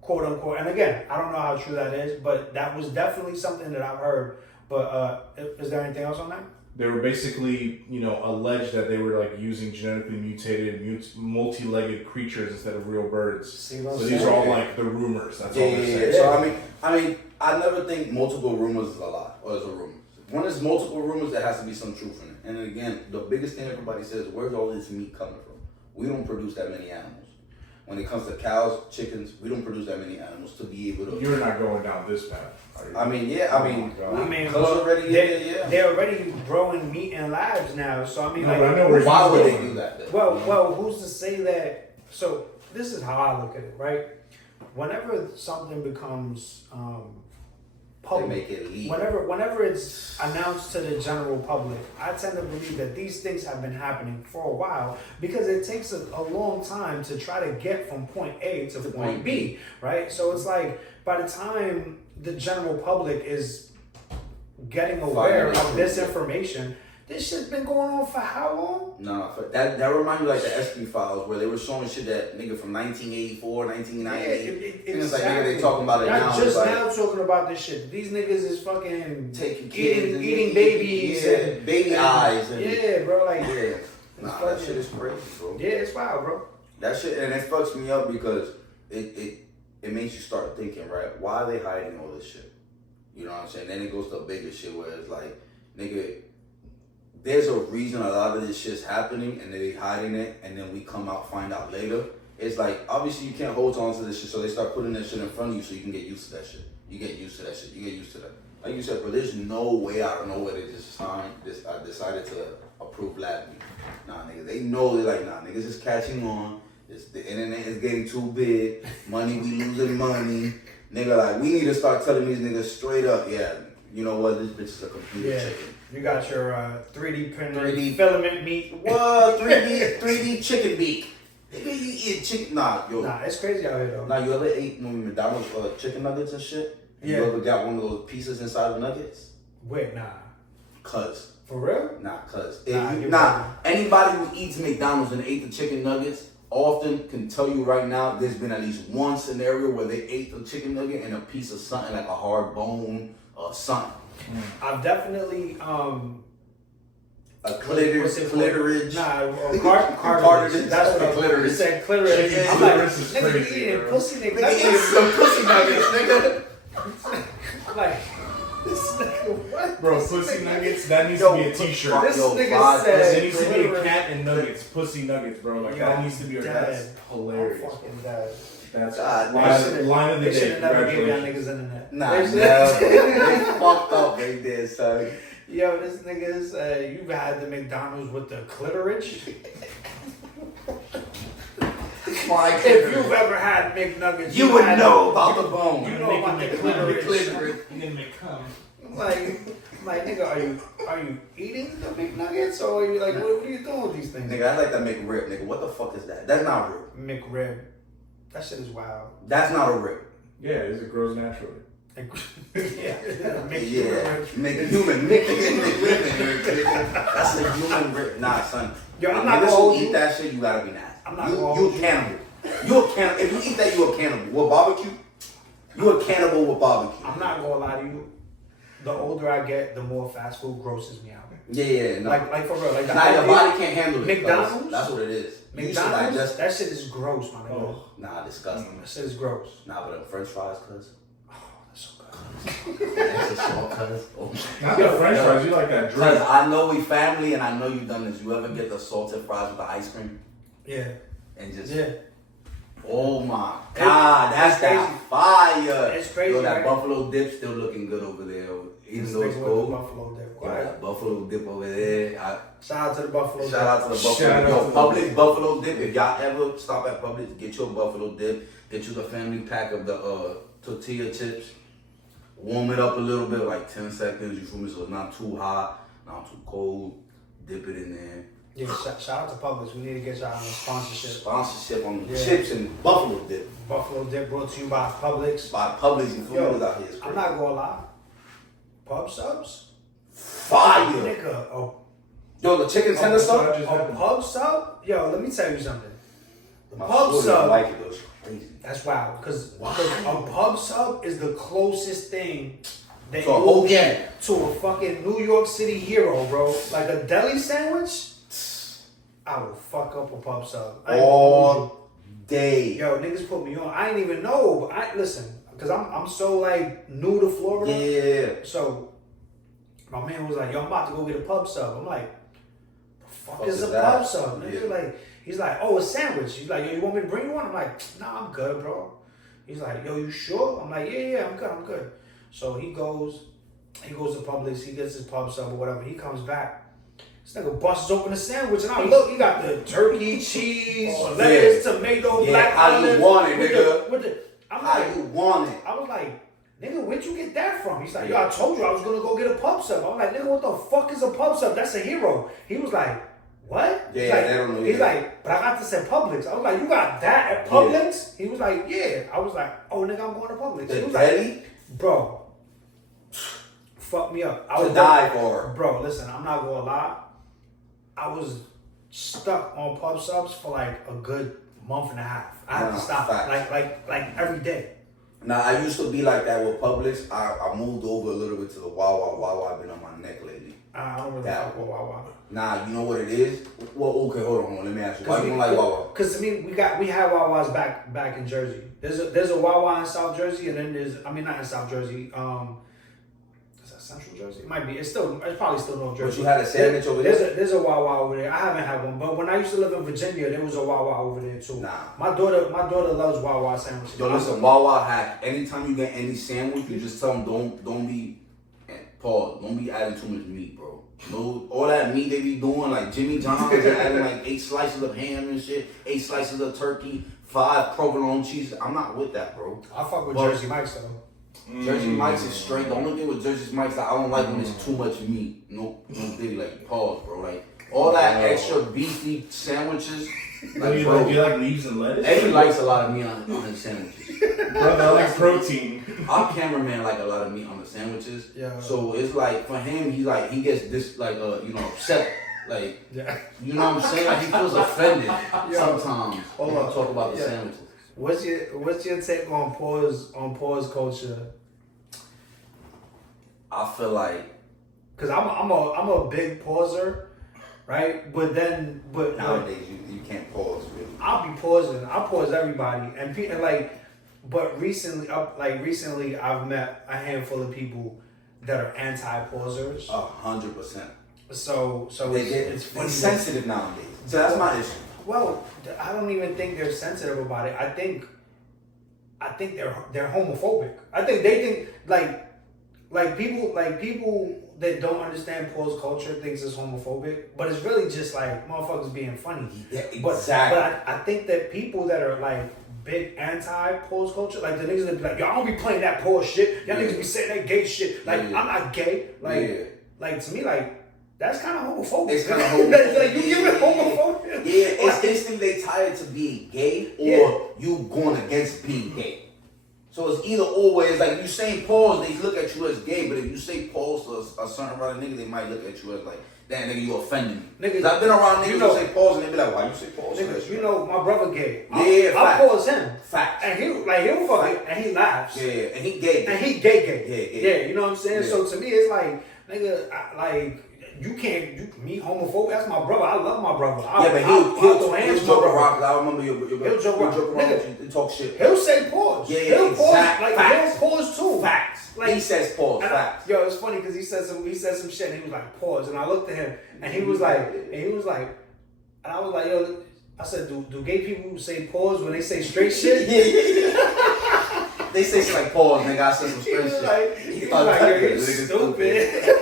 quote unquote. And again, I don't know how true that is, but that was definitely something that I've heard. But is there anything else on that? They were basically, alleged that they were like using genetically mutated, multi-legged creatures instead of real birds. See what I'm So these saying? are all like the rumors. That's all Yeah. they're saying. So I mean, I never think multiple rumors is a lot or is a rumor. When there's multiple rumors, there has to be some truth in it. And again, the biggest thing everybody says, where's all this meat coming from? We don't produce that many animals. When it comes to cows, chickens, we don't produce that many animals to be able to. You're not going down this path. Are you? I mean, Cause close already. Yeah. They're already growing meat in labs now. So I mean, No, like, but I know where Why he's would they going. do that then? well, who's to say that? So this is how I look at it, right? Whenever something becomes They public, make it legal. whenever it's announced to the general public, I tend to believe that these things have been happening for a while because it takes a long time to try to get from point A to point B, right? So it's like by the time the general public is getting aware of this information, this shit's been going on for how long? Nah, that reminds me like the SP files where they were showing shit that nigga from 1984, 1998. And it's like nigga they talking about it Not now. just like, now talking about this shit. These niggas is fucking taking kids eating babies, and baby eyes. And, yeah, bro. Like, yeah. Nah, that shit is crazy, bro. yeah, it's wild, bro. That shit, and it fucks me up because it makes you start thinking, right? Why are they hiding all this shit? You know what I'm saying? Then it goes to bigger shit where it's like, nigga, there's a reason a lot of this shit's happening and they hiding it, and then we come out, find out later. It's like, obviously you can't hold on to this shit, so they start putting that shit in front of you so you can get used to that shit. You get used to that shit. You get used to that. Like you said, bro, there's no way out of nowhere they just decided to approve lab meat. Nah, nigga, they know they're like, nah, niggas is catching on. The internet is getting too big. Money, we losing money. Nigga, like, we need to start telling these niggas straight up, yeah, you know what, this bitch is a computer chicken. You got your 3D printed 3D filament meat. What? 3D chicken beak. Nigga, you eat chicken? Nah, yo. Nah, it's crazy out here though. Nah, you ever ate McDonald's chicken nuggets and shit? And Yeah. You ever got one of those pieces inside of nuggets? Wait, nah. Cuz. For real? Nah, cuz. Nah, Anybody who eats McDonald's and ate the chicken nuggets often can tell you right now there's been at least one scenario where they ate the chicken nugget and a piece of something like a hard bone or something. I've definitely A clitoris. Nah, Cartilage. cartilage. That's what I Clitoris. You said clitoris. Yeah, I'm like, clitoris is nigga, crazy, eating bro. pussy nigga. Nigga eating some pussy nuggets, nigga. I'm like, this nigga, what? Bro, This pussy nigga- nuggets, that needs Yo, to be a t-shirt. This Yo, nigga Vod, said There needs to be a clitoris. cat and nuggets, pussy nuggets, bro. Like, Yo, that needs to be dead. that's hilarious. I'm fucking dead. That's God, line of the They day. should have never gave y'all Congratulations. niggas internet. Nah, They never. should- They fucked up right there, son. Yo, this nigga said you've had the McDonald's with the clitoris. My If you've ever had McNuggets, you would know about the bone. You know about the clitoris. And then they come. Like, nigga, are you eating the McNuggets or are you like, what are you doing with these things? Nigga, I like that McRib, nigga. What the fuck is that? That's not a rib. McRib. That shit is wild. That's not a rib. Yeah, it grows naturally. Yeah. Make a human. That's a human rib. Nah, son. Yo, I'm If not niggas gonna who hold eat you. that shit, you gotta be nasty. I'm not you, gonna you hold a you. cannibal. You a cannibal. If you eat that, you a cannibal. With barbecue, you a cannibal with barbecue. I'm not gonna lie to you. The older I get, the more fast food grosses me out. Yeah, no. Like for real. Like the Nah, your idea- body can't handle it. McDonald's? cuz. That's what it is. You should McDonald's, digest. that shit is gross, my nigga. Oh. Nah, disgusting. That shit is gross. Nah, but French fries, cuz. That's so good. That's a salt, cuz. Oh. Not the French fries, you like that Cuz drink. I know we family and I know you've done this. You ever get the salted fries with the ice cream? Yeah. And just, Yeah. oh my God, that's that crazy. fire. It's crazy, Yo, that right? buffalo dip still looking good over there. Even though it's Nigga with the cold. Buffalo dip. Yo, Right. that buffalo dip over there. Shout out to the Buffalo Shout out to the Buffalo. Shout out Yo, to the Publix Buffalo dip. If y'all ever stop at Publix, get your Buffalo dip. Get you the family pack of the tortilla chips. Warm it up a little bit, like 10 seconds. You feel me? So it's not too hot, not too cold. Dip it in there. Yeah, shout out to Publix. We need to get y'all on a sponsorship. Sponsorship on the Yeah. chips and Buffalo dip. Buffalo dip brought to you by Publix. By Publix, you feel Yo, me? Out here. It's I'm crazy. not gonna lie. Pub subs? Fire. Nigga, Yo, the chicken tender stuff? a pub sub? Yo, let me tell you something. The My pub shorty sub, like it though. It's crazy. that's wild. Because a pub sub is the closest thing that To a you whole will game. get to a fucking New York City hero, bro. Like a deli sandwich, I will fuck up a pub sub. I ain't gonna hold you. All day. Yo, niggas put me on. I ain't even know, but I listen, because I'm so like new to Florida. Yeah. So my man was like, yo, I'm about to go get a pub sub. I'm like, the fuck Fuck is a is that? pub sub? Nigga, Yeah. like, he's like, oh, a sandwich. He's like, yo, you want me to bring you one? I'm like, nah, I'm good, bro. He's like, yo, you sure? I'm like, yeah, I'm good. So he goes to Publix, he gets his pub sub or whatever. He comes back. This nigga busts open the sandwich and I look, he got the turkey, cheese, lettuce, tomato, Yeah, black how you olive. want it, with nigga. I'm How like, you want it? I was like, nigga, where'd you get that from? He's like, yo, I told you I was gonna go get a pub sub. I'm like, nigga, what the fuck is a pub sub? That's a hero. He was like, what? Yeah, he's like, they don't know he's either. like, but I got this at Publix. I was like, you got that at Publix? He was like, yeah. I was like, oh, nigga, I'm going to Publix. He The was deli like, bro, fuck me up. I to was die for. Bro, listen, I'm not gonna lie. I was stuck on pub subs for like a good month and a half. I had to Nah, stop facts. like every day. Now, I used to be like that with Publix. I moved over a little bit to the Wawa. Wawa been on my neck lately. I don't really That- fuck with Wawa. Nah, you know what it is? Well, okay, hold on. Let me ask you. Why you don't like Wawa? Because I mean, we had Wawas back in Jersey. There's a Wawa in South Jersey, and then not in South Jersey. Is that Central Jersey? It might be. It's probably still North Jersey. But you had a sandwich over there? There's a Wawa over there. I haven't had one, but when I used to live in Virginia, there was a Wawa over there too. Nah. My daughter loves Wawa sandwiches. Yo, listen, Wawa hack. Anytime you get any sandwich, you just tell them don't be, pause, don't be adding too much meat, bro. No, all that meat they be doing, like Jimmy John's, they're adding like 8 slices of ham and shit, 8 slices of turkey, 5 provolone cheese. I'm not with that, bro. I fuck with But- Jersey Mike's though. Jersey Mike's is straight. The only thing with Jersey Mike's that I don't like when it's too much meat. No big, like, pause, bro. Like, all that extra beefy sandwiches. Like, Do bro, you like leaves and lettuce? Eddie likes a lot of meat on his sandwiches. Brother, I like protein. Our cameraman like a lot of meat on the sandwiches. Yeah. So it's like for him, he gets this like upset. Like Yeah. you know what I'm saying? Like he feels offended sometimes Hold when I on. talk about the Yeah. sandwiches. What's your take on pause culture? I feel like Cause I'm a big pauser, right? But nowadays you can't pause really. I'll be pausing. I'll pause everybody, and like, but recently I've met a handful of people that are anti-pausers. 100%. So They get it's funny. sensitive nowadays. So that's my issue. Well, I don't even think they're sensitive about it. I think they're homophobic. I think they think like people that don't understand pause culture thinks it's homophobic, but it's really just like motherfuckers being funny. Yeah, But exactly. I think that people that are like big anti-pause culture. Like the niggas that be like, yo, I don't be playing that pause shit. Y'all niggas be saying that gay shit. Like I'm not gay. Like to me, like that's kind of homophobic. It's kind of homophobic. Like you give it homophobia. Yeah, it's instantly they tied to being gay or you going against being gay. So it's either or. It's like you saying pause, they look at you as gay, but if you say pause to a certain other nigga, they might look at you as like, damn nigga, you offending me. Niggas, I've been around niggas who say pause and they be like, why you say pause? Niggas, you know, my brother gay. I pause him. Facts. And he'll fuck it, and he laughs. Yeah, and he gay. And he gay. Yeah, you know what I'm saying? Yeah. So to me, it's like, nigga, you can't, me homophobic, that's my brother. I love my brother. He'll joke around. I remember he'll joke around. Nigga, talk shit. He'll say pause. Yeah, he'll exactly. pause. Like, he'll pause too. Facts. Like, he says pause. Facts. Yo, it's funny because he said some shit and he was like, pause. And I looked at him and he was like, and I was like, yo, I said, do gay people say pause when they say straight shit? Yeah. They say shit like pause, nigga. I said some straight shit. He was like, yo, you're stupid.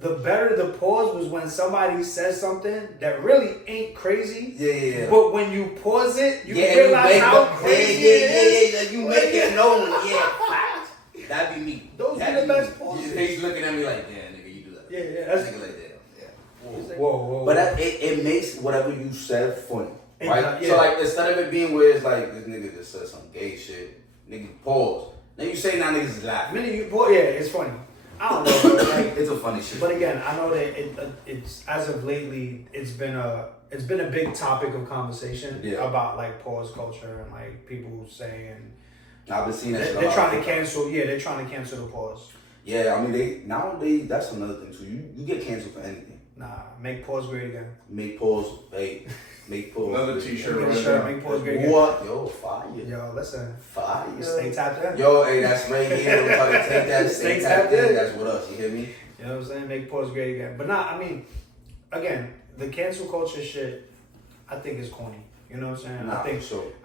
The better the pause was when somebody says something that really ain't crazy. Yeah. But when you pause it, you realize how crazy it is. You make it known. Yeah, fact. That'd be me. Those be the best pauses. He's looking at me like, yeah, nigga, you do that. Yeah. That's nigga like that. Yeah. Whoa. But it makes whatever you said funny. Right? Yeah. So like instead of it being where it's like this nigga just said some gay shit, nigga pause. Then you say now niggas is laughing. It's funny. I don't know, but like it's a funny shit. But again, I know that it's as of lately, it's been a big topic of conversation about like pause culture and like people saying I've been seeing that. They're trying to cancel. Yeah, they're trying to cancel the pause. Yeah, I mean nowadays that's another thing too. You get canceled for anything. Nah, make pause great again. Make pause. Hey, make pause. Another T-shirt. Make pause great again. What? Yo, fire. Yo, listen. Fire. Stay tapped in. Yo, hey, that's right here. We're talking take that. Stay tapped in. That's what us. You hear me? You know what I'm saying? Make pause great again. But I mean, again, the cancel culture shit, I think is corny. You know what I'm saying? Nah,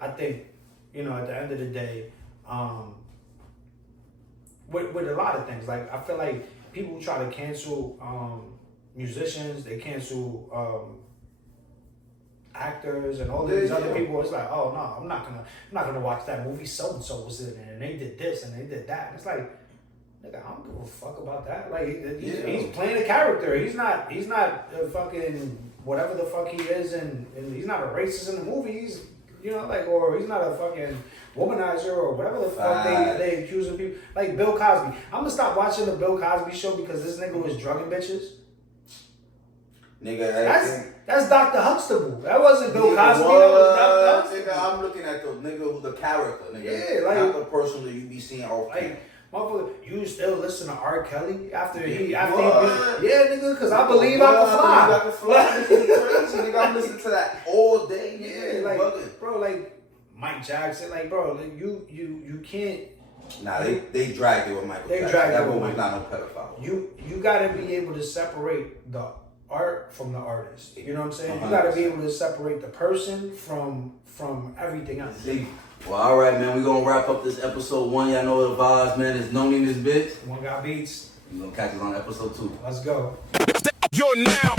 I think, you know, at the end of the day, with a lot of things, like I feel like people try to cancel musicians, they cancel actors and all these other people. It's like, oh no, I'm not gonna watch that movie. So and so was in it, and they did this and they did that. And it's like, nigga, I don't give a fuck about that. Like he's playing a character. He's not a fucking whatever the fuck he is, and he's not a racist in the movie. He's, you know, like, or he's not a fucking womanizer or whatever the fuck they accusing people. Like Bill Cosby. I'm gonna stop watching the Bill Cosby show because this nigga was drugging bitches. Nigga, that's Dr. Huxtable. That wasn't Bill Cosby. That was Dr. Huxtable. Nigga, I'm looking at the nigga who's the character, nigga. Yeah, like, not the person that you be seeing off. Like, motherfucker, you still listen to R. Kelly after he yeah, nigga, because I believe I can fly. Crazy, nigga, I'm listening to that all day. Yeah, like, bro, like Mike Jackson, like, bro, like, you can't. Nah, they dragged it with Michael Jackson. That boy was not no pedophile. You gotta be able to separate the art from the artist. You know what I'm saying? 100%. You gotta be able to separate the person from everything else. Well, all right, man. We're gonna wrap up this episode 1. Y'all know the vibes, man. It's known in this bitch. One got beats. We're gonna catch us on episode 2. Let's go. You're now